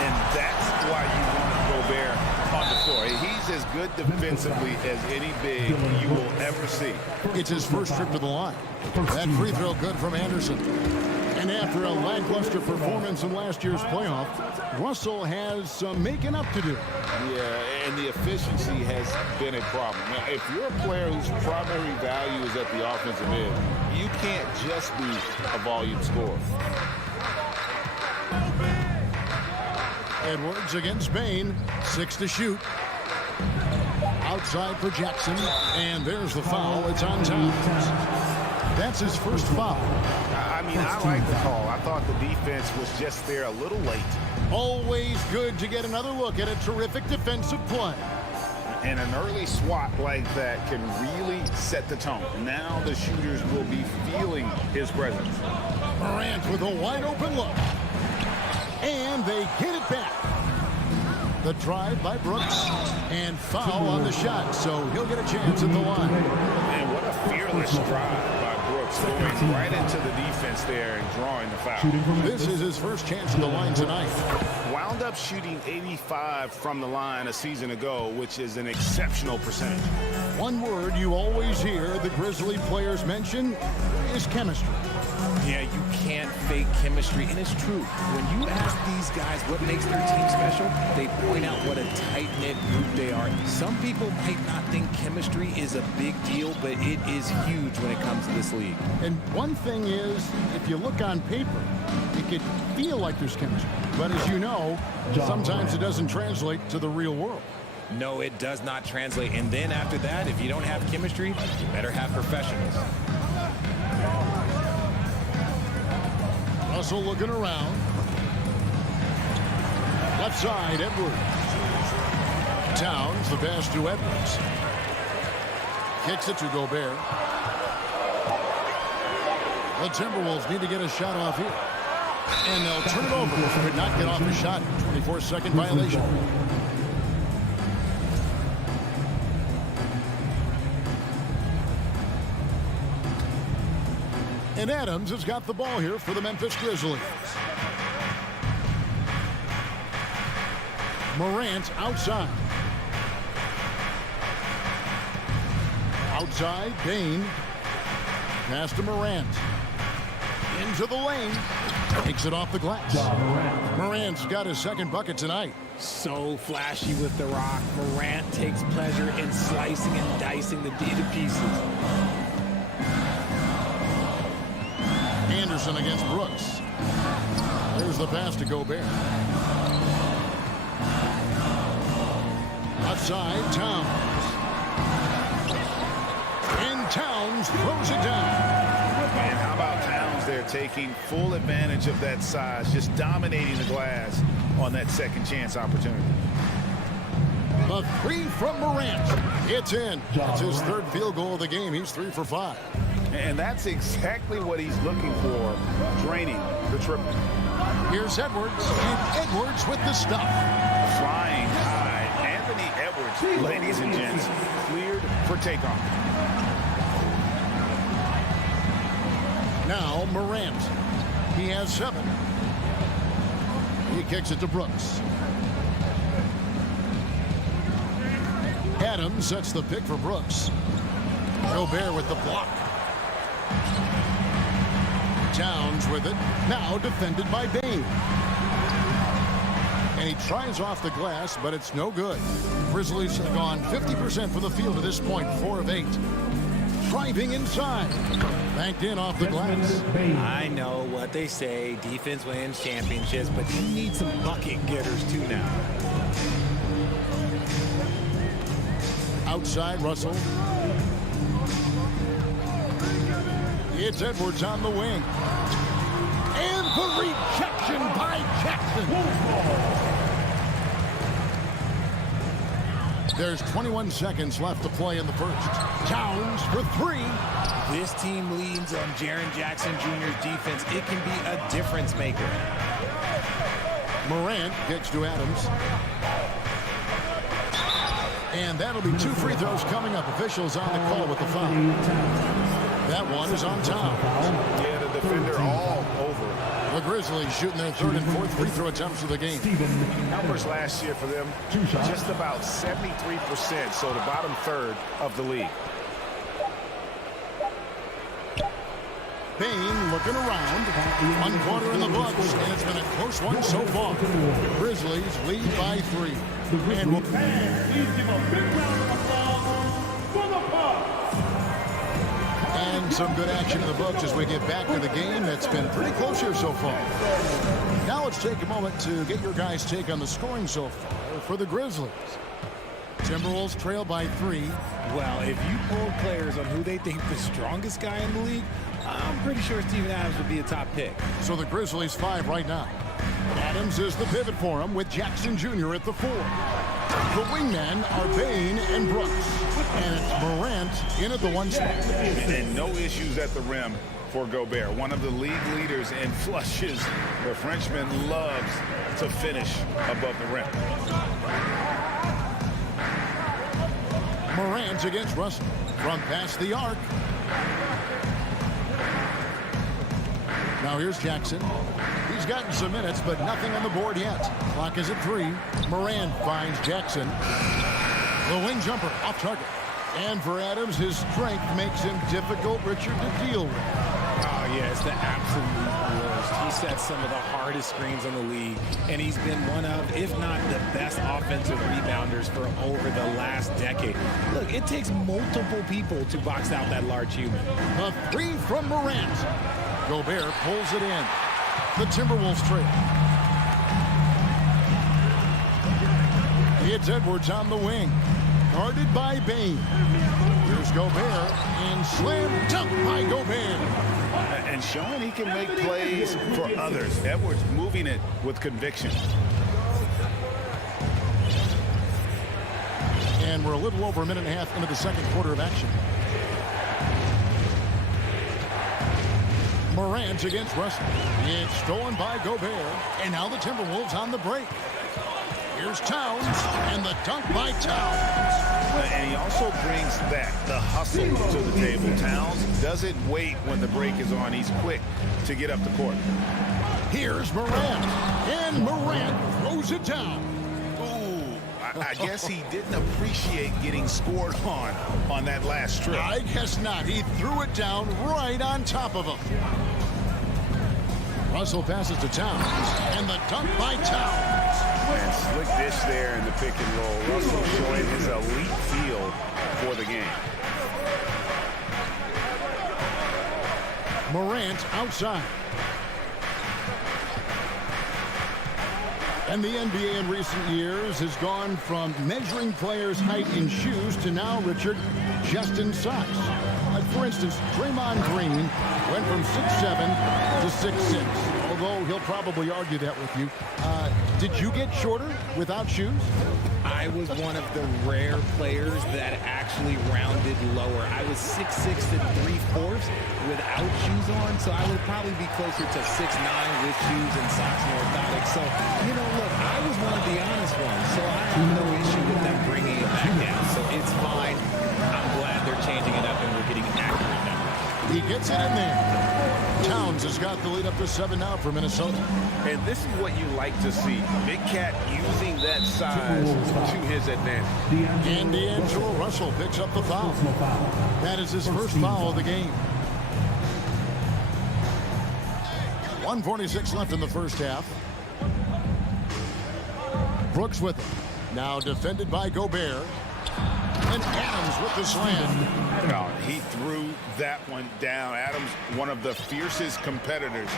And that's why you want Gobert on the floor. He's as good defensively as any big you will ever see. It's his first trip to the line. That free throw good from Anderson. And after a lackluster performance in last year's playoff, Russell has some making up to do. Yeah, and the efficiency has been a problem. Now, if you're a player whose primary value is at the offensive end, you can't just be a volume scorer. Edwards against Bain, 6 to shoot. Outside for Jackson, and there's the foul. It's on Towns. That's his first foul. I mean, I like the call. I thought the defense was just there a little late. Always good to get another look at a terrific defensive play. And an early swat like that can really set the tone. Now the shooters will be feeling his presence. Morant with a wide open look. And they get it back. The drive by Brooks. And foul on the shot, so he'll get a chance at the line. And what a fearless drive by Brooks, going right into the defense there and drawing the foul. This is his first chance at the line tonight. Wound up shooting 85 from the line a season ago, which is an exceptional percentage. One word you always hear the Grizzly players mention is chemistry. Yeah, you can't fake chemistry, and it's true. When you ask these guys what makes their team special, they point out what a tight-knit group they are. Some people might not think chemistry is a big deal, but it is huge when it comes to this league. And one thing is, if you look on paper, it could feel like there's chemistry. But as you know, sometimes it doesn't translate to the real world. No, it does not translate. And then after that, if you don't have chemistry, you better have professionals. Russell looking around. Left side, Edwards. Towns, the pass to Edwards. Kicks it to Gobert. The Timberwolves need to get a shot off here. And they'll turn it over. Could not get off the shot. 24-second violation. And Adams has got the ball here for the Memphis Grizzlies. Morant outside. Outside, Bain. Pass to Morant. Into the lane. Takes it off the glass. Morant's got his second bucket tonight. So flashy with the rock. Morant takes pleasure in slicing and dicing the D to pieces. Anderson against Brooks. There's the pass to Gobert. Outside, Towns. And Towns throws it down. And how about Towns there taking full advantage of that size, just dominating the glass on that second chance opportunity. The three from Morant. It's in. That's his third field goal of the game. He's 3 for 5. And that's exactly what he's looking for, draining the triple. Here's Edwards, and Edwards with the stop. Flying high. Anthony Edwards, ladies and gents, cleared for takeoff. Now Morant. He has 7. He kicks it to Brooks. Adams sets the pick for Brooks. Gobert with the block. Towns with it. Now defended by Bain. And he tries off the glass, but it's no good. Grizzlies have gone 50% from the field to this point, 4 of 8. Driving inside. Banked in off the glass. I know what they say. Defense wins championships, but you need some bucket getters too now. Outside, Russell. It's Edwards on the wing. And the rejection by Jackson. There's 21 seconds left to play in the first. Towns for 3. This team leans on Jaren Jackson Jr.'s defense. It can be a difference maker. Morant gets to Adams. And that'll be 2 free throws coming up. Officials on the call with the foul. That one is on top. Yeah, the defender all over. The Grizzlies shooting their 3rd and 4th free throw attempts of the game. Numbers last year for them, just about 73%, so the bottom 3rd of the league. Bain looking around. 1 quarter in the books, and it's been a close one so far. Grizzlies lead by 3. And we'll Please give a big round of applause for the Bucks. And some good action in the books as we get back to the game that's been pretty close here so far. Now let's take a moment to get your guys' take on the scoring so far for the Grizzlies. Timberwolves trail by 3. Well, if you polled players on who they think the strongest guy in the league, I'm pretty sure Steven Adams would be a top pick. So the Grizzlies 5 right now. Adams is the pivot for him with Jackson Jr. at the 4. The wingmen are Bain and Brooks. And it's Morant in at the 1 spot. And no issues at the rim for Gobert. One of the league leaders in flushes. The Frenchman loves to finish above the rim. Morant against Russell. From past the arc. Now here's Jackson. He's gotten some minutes, but nothing on the board yet. Clock is at 3. Morant finds Jackson. The wing jumper off target. And for Adams, his strength makes him difficult, Richard, to deal with. Oh, yeah, it's the absolute worst. He sets some of the hardest screens in the league, and he's been one of, if not the best offensive rebounders for over the last decade. Look, it takes multiple people to box out that large human. The 3 from Morant. Gobert pulls it in. The Timberwolves trail. It's Edwards on the wing. Guarded by Bain. Here's Gobert. And slam dunk by Gobert. And showing he can make plays for others. Edwards moving it with conviction. And we're a little over a minute and a half into the second quarter of action. Morant against Russell. It's stolen by Gobert. And now the Timberwolves on the break. Here's Towns. And the dunk by Towns. And he also brings that, the hustle to the table. Towns doesn't wait when the break is on. He's quick to get up the court. Here's Morant. And Morant throws it down. I guess he didn't appreciate getting scored on that last trip. I guess not. He threw it down right on top of him. Russell passes to Towns. And the dunk by Towns. And slick dish there in the pick and roll. Russell showing his elite feel for the game. Morant outside. And the NBA in recent years has gone from measuring players' height in shoes to now, Richard, just in size. For instance, Draymond Green went from 6'7" to 6'6", although he'll probably argue that with you. Did you get shorter without shoes? I was one of the rare players that actually rounded lower. I was 6'6" and 3/4 without shoes on, so I would probably be closer to 6'9" with shoes and socks and orthotics. So, you know, look, I was one of the honest ones, so I have no issue with them bringing it back down. So it's fine. I'm glad they're changing it up and we're getting accurate numbers. He gets it in there. Towns has got the lead up to 7 now for Minnesota. And this is what you like to see. Big Cat using that size to his advantage. And D'Angelo Russell picks up the foul. That is his first foul of the game. 1:46 left in the first half. Brooks with it. Now defended by Gobert. And Adams with the slam. Oh, he threw that one down. Adams, one of the fiercest competitors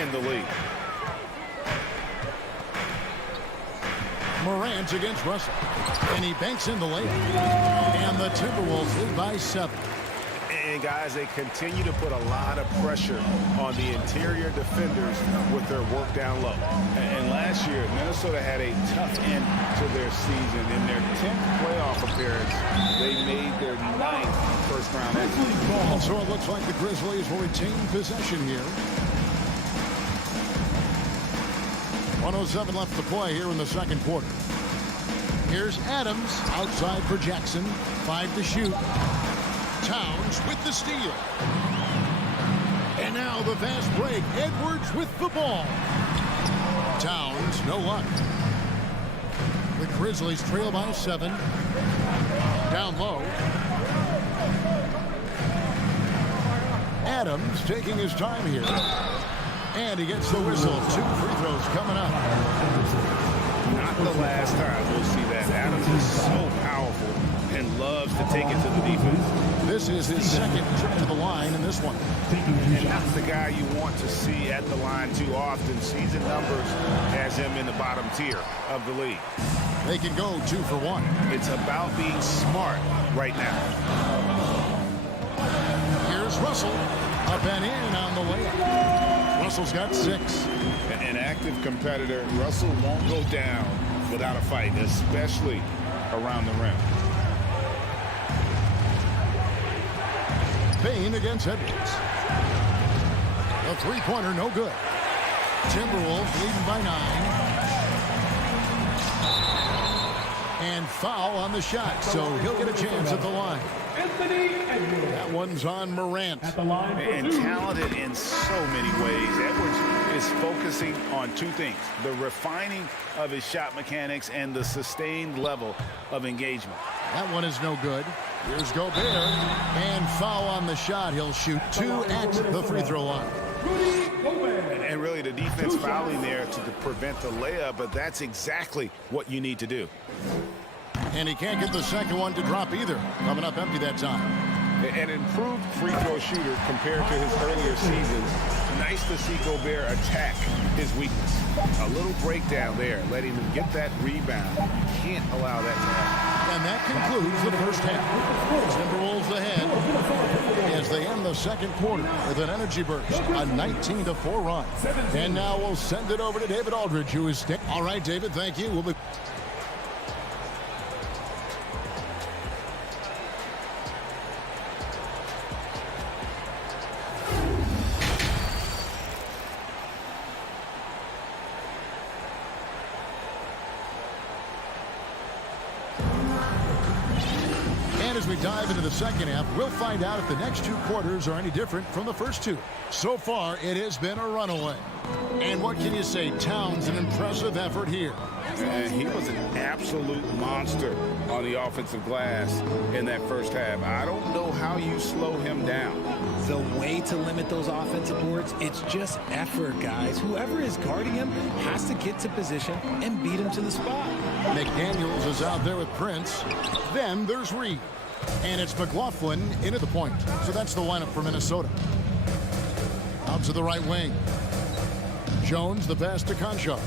in the league. Morant against Russell. And he banks in the layup. And the Timberwolves lead by 7. And guys, they continue to put a lot of pressure on the interior defenders with their work down low. And last year, Minnesota had a tough end to their season. In their 10th playoff appearance, they made their 9th first-round exit. So it looks like the Grizzlies will retain possession here. 1:07 left to play here in the second quarter. Here's Adams outside for Jackson. 5 to shoot. Towns with the steal. And now the fast break. Edwards with the ball. Towns, no luck. The Grizzlies trail by 7. Down low. Adams taking his time here. And he gets the whistle. 2 free throws coming up. Not the last time we'll see that. Adams is so powerful and loves to take it to the defense. This is his second trip to the line in this one. And that's the guy you want to see at the line too often. Season numbers has him in the bottom tier of the league. They can go 2 for 1. It's about being smart right now. Here's Russell. Up and in on the layup. Russell's got 6. An active competitor. Russell won't go down without a fight, especially around the rim. Payne against Edwards. A 3-pointer, no good. Timberwolves leading by 9. And foul on the shot, so he'll get a chance at the line. That one's on Morant. And talented in so many ways. Edwards is focusing on 2 things: the refining of his shot mechanics and the sustained level of engagement. That one is no good. Here's Gobert. And foul on the shot. He'll shoot 2 at the free throw line. And really the defense fouling there to prevent the layup, but that's exactly what you need to do. And he can't get the second one to drop either. Coming up empty that time. An improved free throw shooter compared to his earlier seasons. Nice to see Gobert attack his weakness. A little breakdown there, letting him get that rebound. You can't allow that to happen. And that concludes the first half. Timberwolves ahead as they end the second quarter with an energy burst, a 19-4 run. And now we'll send it over to David Aldridge, who is... All right, David, thank you. We'll be... As we dive into the second half, we'll find out if the next 2 quarters are any different from the first 2. So far, it has been a runaway. And what can you say? Towns, an impressive effort here. And he was an absolute monster on the offensive glass in that first half. I don't know how you slow him down. The way to limit those offensive boards, it's just effort, guys. Whoever is guarding him has to get to position and beat him to the spot. McDaniels is out there with Prince. Then there's Reed. And it's McLaughlin in at the point. So that's the lineup for Minnesota. Out to the right wing. Jones, the pass to Conchar.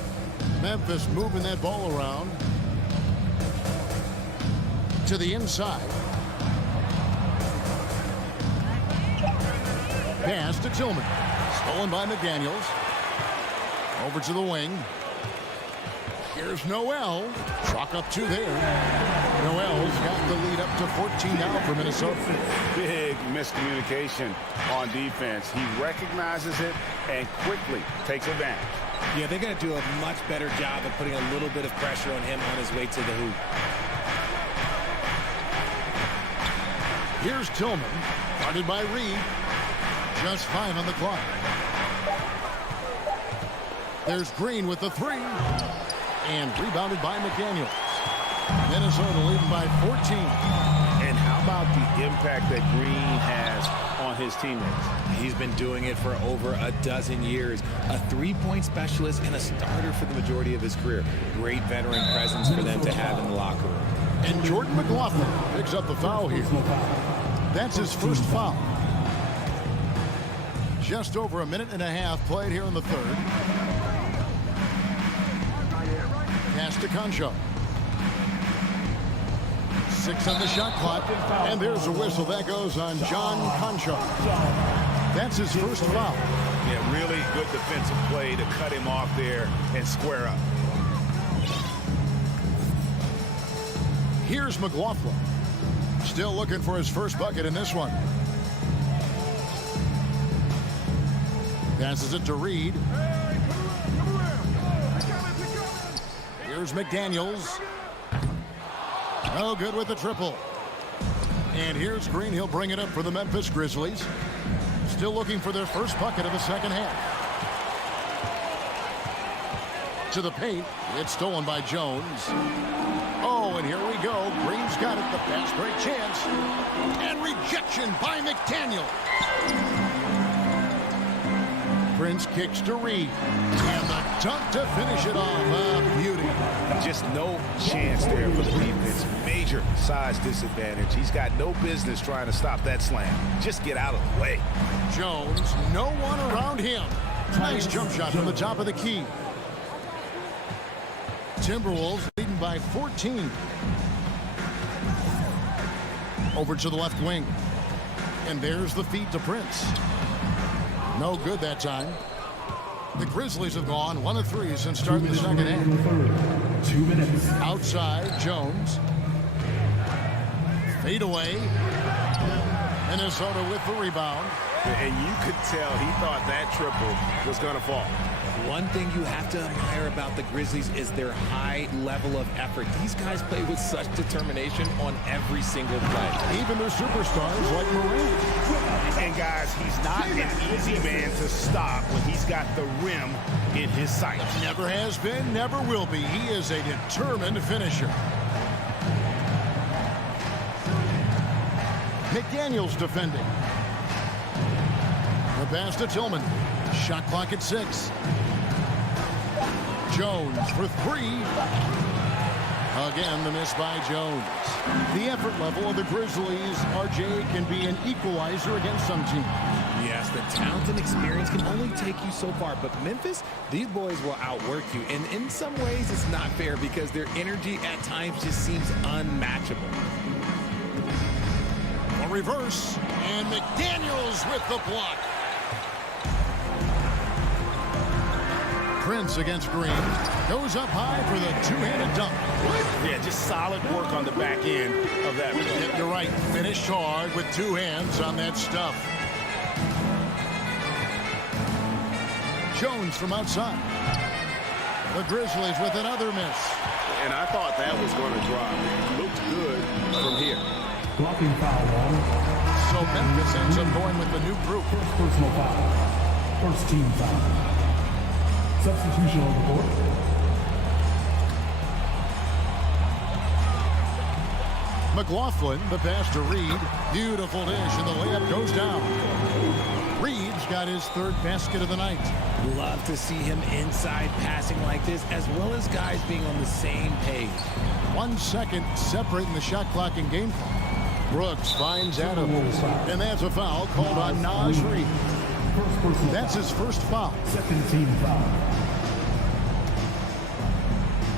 Memphis moving that ball around. To the inside. Pass to Tillman. Stolen by McDaniels. Over to the wing. Here's Noel. Chalk up 2 there. Noel's got the lead up to 14 now for Minnesota. Big miscommunication on defense. He recognizes it and quickly takes advantage. Yeah, they're going to do a much better job of putting a little bit of pressure on him on his way to the hoop. Here's Tillman, guarded by Reed. Just 5 on the clock. There's Green with the 3. And rebounded by McDaniels. Minnesota leading by 14. And how about the impact that Green has on his teammates? He's been doing it for over a dozen years. A 3-point specialist and a starter for the majority of his career. Great veteran presence for them to have in the locker room. And Jordan McLaughlin picks up the foul here. That's his first foul. Just over a minute and a half played here in the third. Pass to Concho. 6 on the shot clock. And there's a whistle. That goes on John Concho. That's his first foul. Yeah, really good defensive play to cut him off there and square up. Here's McLaughlin. Still looking for his first bucket in this one. Passes it to Reed. Here's McDaniels. No good with the triple. And here's Green. He'll bring it up for the Memphis Grizzlies. Still looking for their first bucket of the second half. To the paint. It's stolen by Jones. Oh, and here we go. Green's got it. The pass break chance. And rejection by McDaniel. Prince kicks to Reed. And the dunk to finish it off. Beauty. Just no chance there for the defense. Major size disadvantage. He's got no business trying to stop that slam. Just get out of the way. Jones, no one around him. Nice jump shot from the top of the key. Timberwolves leading by 14. Over to the left wing. And there's the feed to Prince. No good that time. The Grizzlies have gone 1 of 3 since starting the second half. 2 minutes. Outside, Jones. Fade away. Minnesota with the rebound. And you could tell he thought that triple was going to fall. One thing you have to admire about the Grizzlies is their high level of effort. These guys play with such determination on every single play. Even their superstars like Morant. And guys, he's not an easy man to stop when he's got the rim in his sights. Never has been, never will be. He is a determined finisher. McDaniels defending. The pass to Tillman. Shot clock at 6. Jones for 3. Again, the miss by Jones. The effort level of the Grizzlies, RJ, can be an equalizer against some teams. Yes, the talent and experience can only take you so far. But Memphis, these boys will outwork you. And in some ways, it's not fair because their energy at times just seems unmatchable. A reverse, and McDaniels with the block. Prince against Green. Goes up high for the two-handed dunk. Yeah, just solid work on the back end of that play. You're right. Finished hard with 2 hands on that stuff. Jones from outside. The Grizzlies with another miss. And I thought that was going to drop. Looked good from here. Blocking foul on. So Memphis ends up going with the new group. First personal foul. First team foul. Substitution on the court. McLaughlin, the pass to Reed. Beautiful dish, and the layup goes down. Reed's got his 3rd basket of the night. Love to see him inside passing like this, as well as guys being on the same page. 1 second separating the shot clock and game clock. Brooks finds Adams, and that's a foul called on Naz Reid. That's his first foul. Second team foul.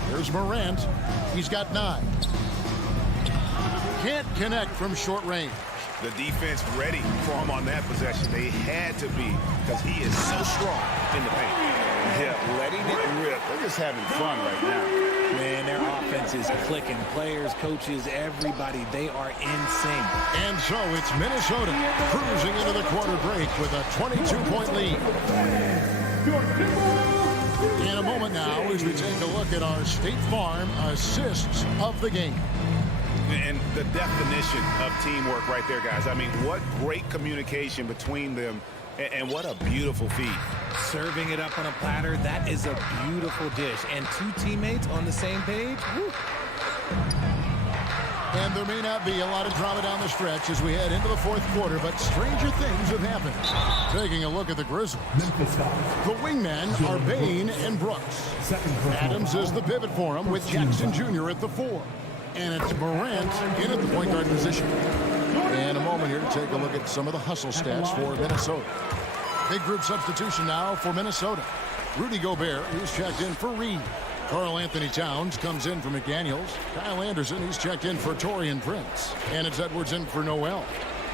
There's Morant. He's got 9. Can't connect from short range. The defense ready for him on that possession. They had to be because he is so strong in the paint. Yeah, letting it rip. They're just having fun right now. Man, their offense is clicking. Players, coaches, everybody, they are in sync. And so it's Minnesota cruising into the quarter break with a 22-point lead. In a moment now, as we take a look at our State Farm assists of the game. And the definition of teamwork right there, guys. I mean, what great communication between them, and what a beautiful feed. Serving it up on a platter, that is a beautiful dish. And two teammates on the same page. Woo. And there may not be a lot of drama down the stretch as we head into the fourth quarter, but stranger things have happened. Taking a look at the Grizzlies. The wingmen are Bain and Brooks. Adams is the pivot for him with Jackson Jr. at the 4. And it's Morant in at the point guard position. And a moment here to take a look at some of the hustle stats for Minnesota. Big group substitution now for Minnesota. Rudy Gobert, he's checked in for Reed. Karl Anthony Towns comes in for McDaniels. Kyle Anderson, he's checked in for Taurean Prince. And it's Edwards in for Noel.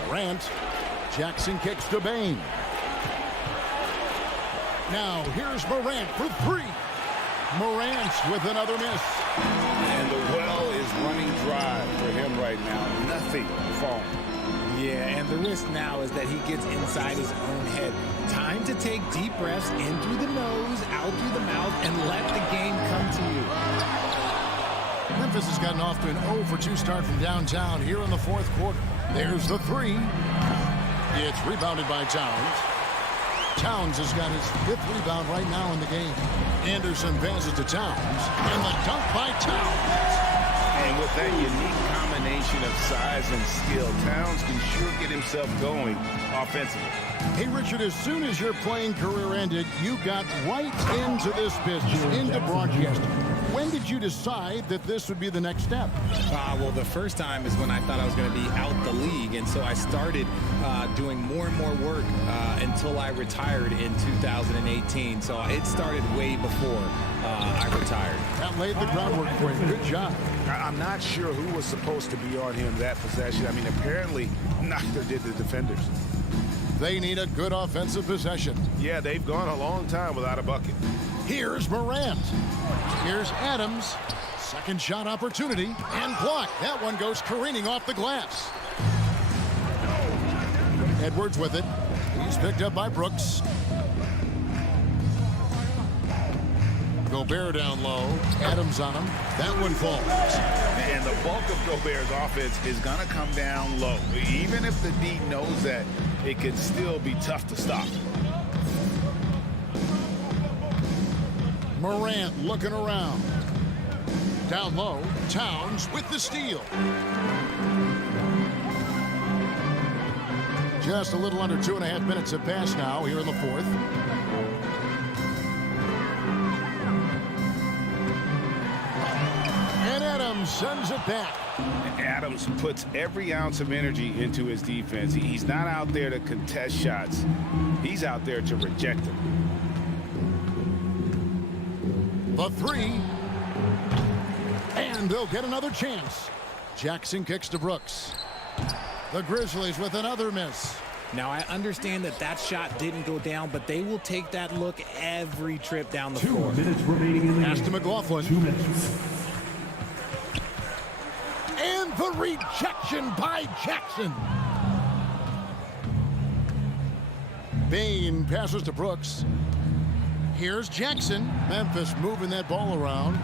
Morant. Jackson kicks to Bain. Now here's Morant for 3. Morant with another miss. And the well is running dry for him right now. Nothing falling. Yeah, and the risk now is that he gets inside his own head. Time to take deep breaths in through the nose, out through the mouth, and let the game come to you. Memphis has gotten off to an 0-for-2 start from downtown here in the fourth quarter. There's the 3. It's rebounded by Towns. Towns has got his 5th rebound right now in the game. Anderson passes to Towns, and the dunk by Towns. And with that unique combination of size and skill, Towns can sure get himself going offensively. Hey, Richard, as soon as your playing career ended, you got right into this business, into broadcasting. When did you decide that this would be the next step? Well, the first time is when I thought I was going to be out the league, and so I started doing more and more work until I retired in 2018. So it started way before I retired. That laid the groundwork for you. Good job. I'm not sure who was supposed to be on him that possession. I mean, apparently neither did the defenders. They need a good offensive possession. Yeah, they've gone a long time without a bucket. Here's Morant. Here's Adams. Second shot opportunity and blocked. That one goes careening off the glass. Edwards with it. He's picked up by Brooks. Gobert down low. Adams on him. That one falls. And the bulk of Gobert's offense is going to come down low. Even if the D knows that, it can still be tough to stop. Morant looking around. Down low, Towns with the steal. Just a little under 2.5 minutes have passed now here in the fourth. And Adams sends it back. Adams puts every ounce of energy into his defense. He's not out there to contest shots. He's out there to reject them. The 3. And they'll get another chance. Jackson kicks to Brooks. The Grizzlies with another miss. Now, I understand that that shot didn't go down, but they will take that look every trip down the floor. 2 minutes remaining in the Pass game. to McLaughlin. 2 minutes. And the rejection by Jackson. Bain passes to Brooks. Here's Jackson. Memphis moving that ball around.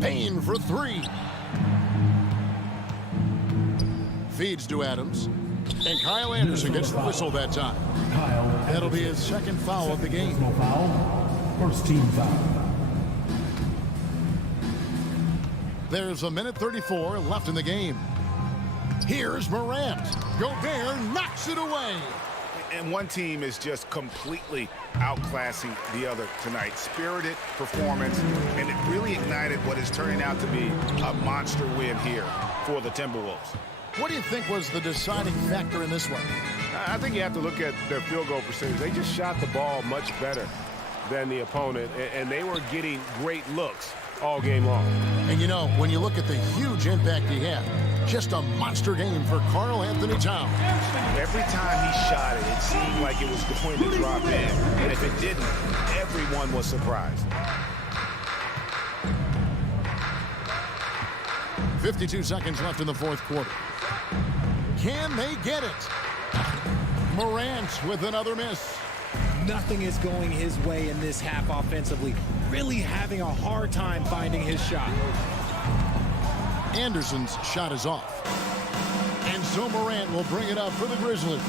Bain for 3. Feeds to Adams. And Kyle Anderson gets the whistle that time. That'll be his second foul of the game. Personal foul. First team foul. There's 1:34 left in the game. Here's Morant. Gobert knocks it away. And one team is just completely outclassing the other tonight. Spirited performance, and it really ignited what is turning out to be a monster win here for the Timberwolves. What do you think was the deciding factor in this one? I think you have to look at their field goal percentage. They just shot the ball much better than the opponent, and they were getting great looks all game long. And you know, when you look at the huge impact he had, Just a monster game for Karl Anthony Towns. Every time he shot it, it seemed like it was going to drop in. And if it didn't, everyone was surprised. 52 seconds left in the fourth quarter. Can they get it? Morant with another miss. Nothing is going his way in this half offensively. Really having a hard time finding his shot. Anderson's shot is off. And so Morant will bring it up for the Grizzlies.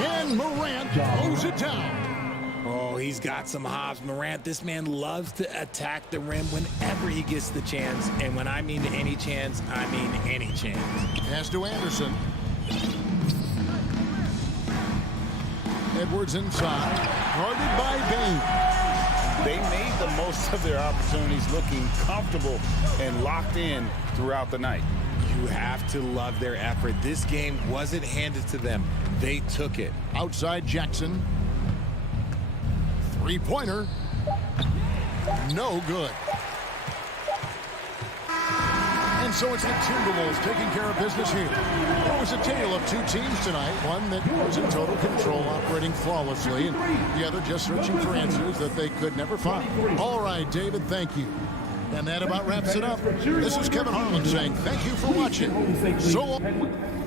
And Morant blows it down. Oh, he's got some hops. Morant, this man loves to attack the rim whenever he gets the chance. And when I mean any chance, I mean any chance. Pass to Anderson. Edwards inside. Guarded by Bain. They made the most of their opportunities, looking comfortable and locked in throughout the night. You have to love their effort. This game wasn't handed to them. They took it. Outside Jackson. Three-pointer. No good. And so it's the Timberwolves taking care of business here. It was a tale of two teams tonight. One that was in total control, operating flawlessly, and the other just searching for answers that they could never find. All right, David, thank you. And that about wraps it up. This is Kevin Harlan saying thank you for watching. So long.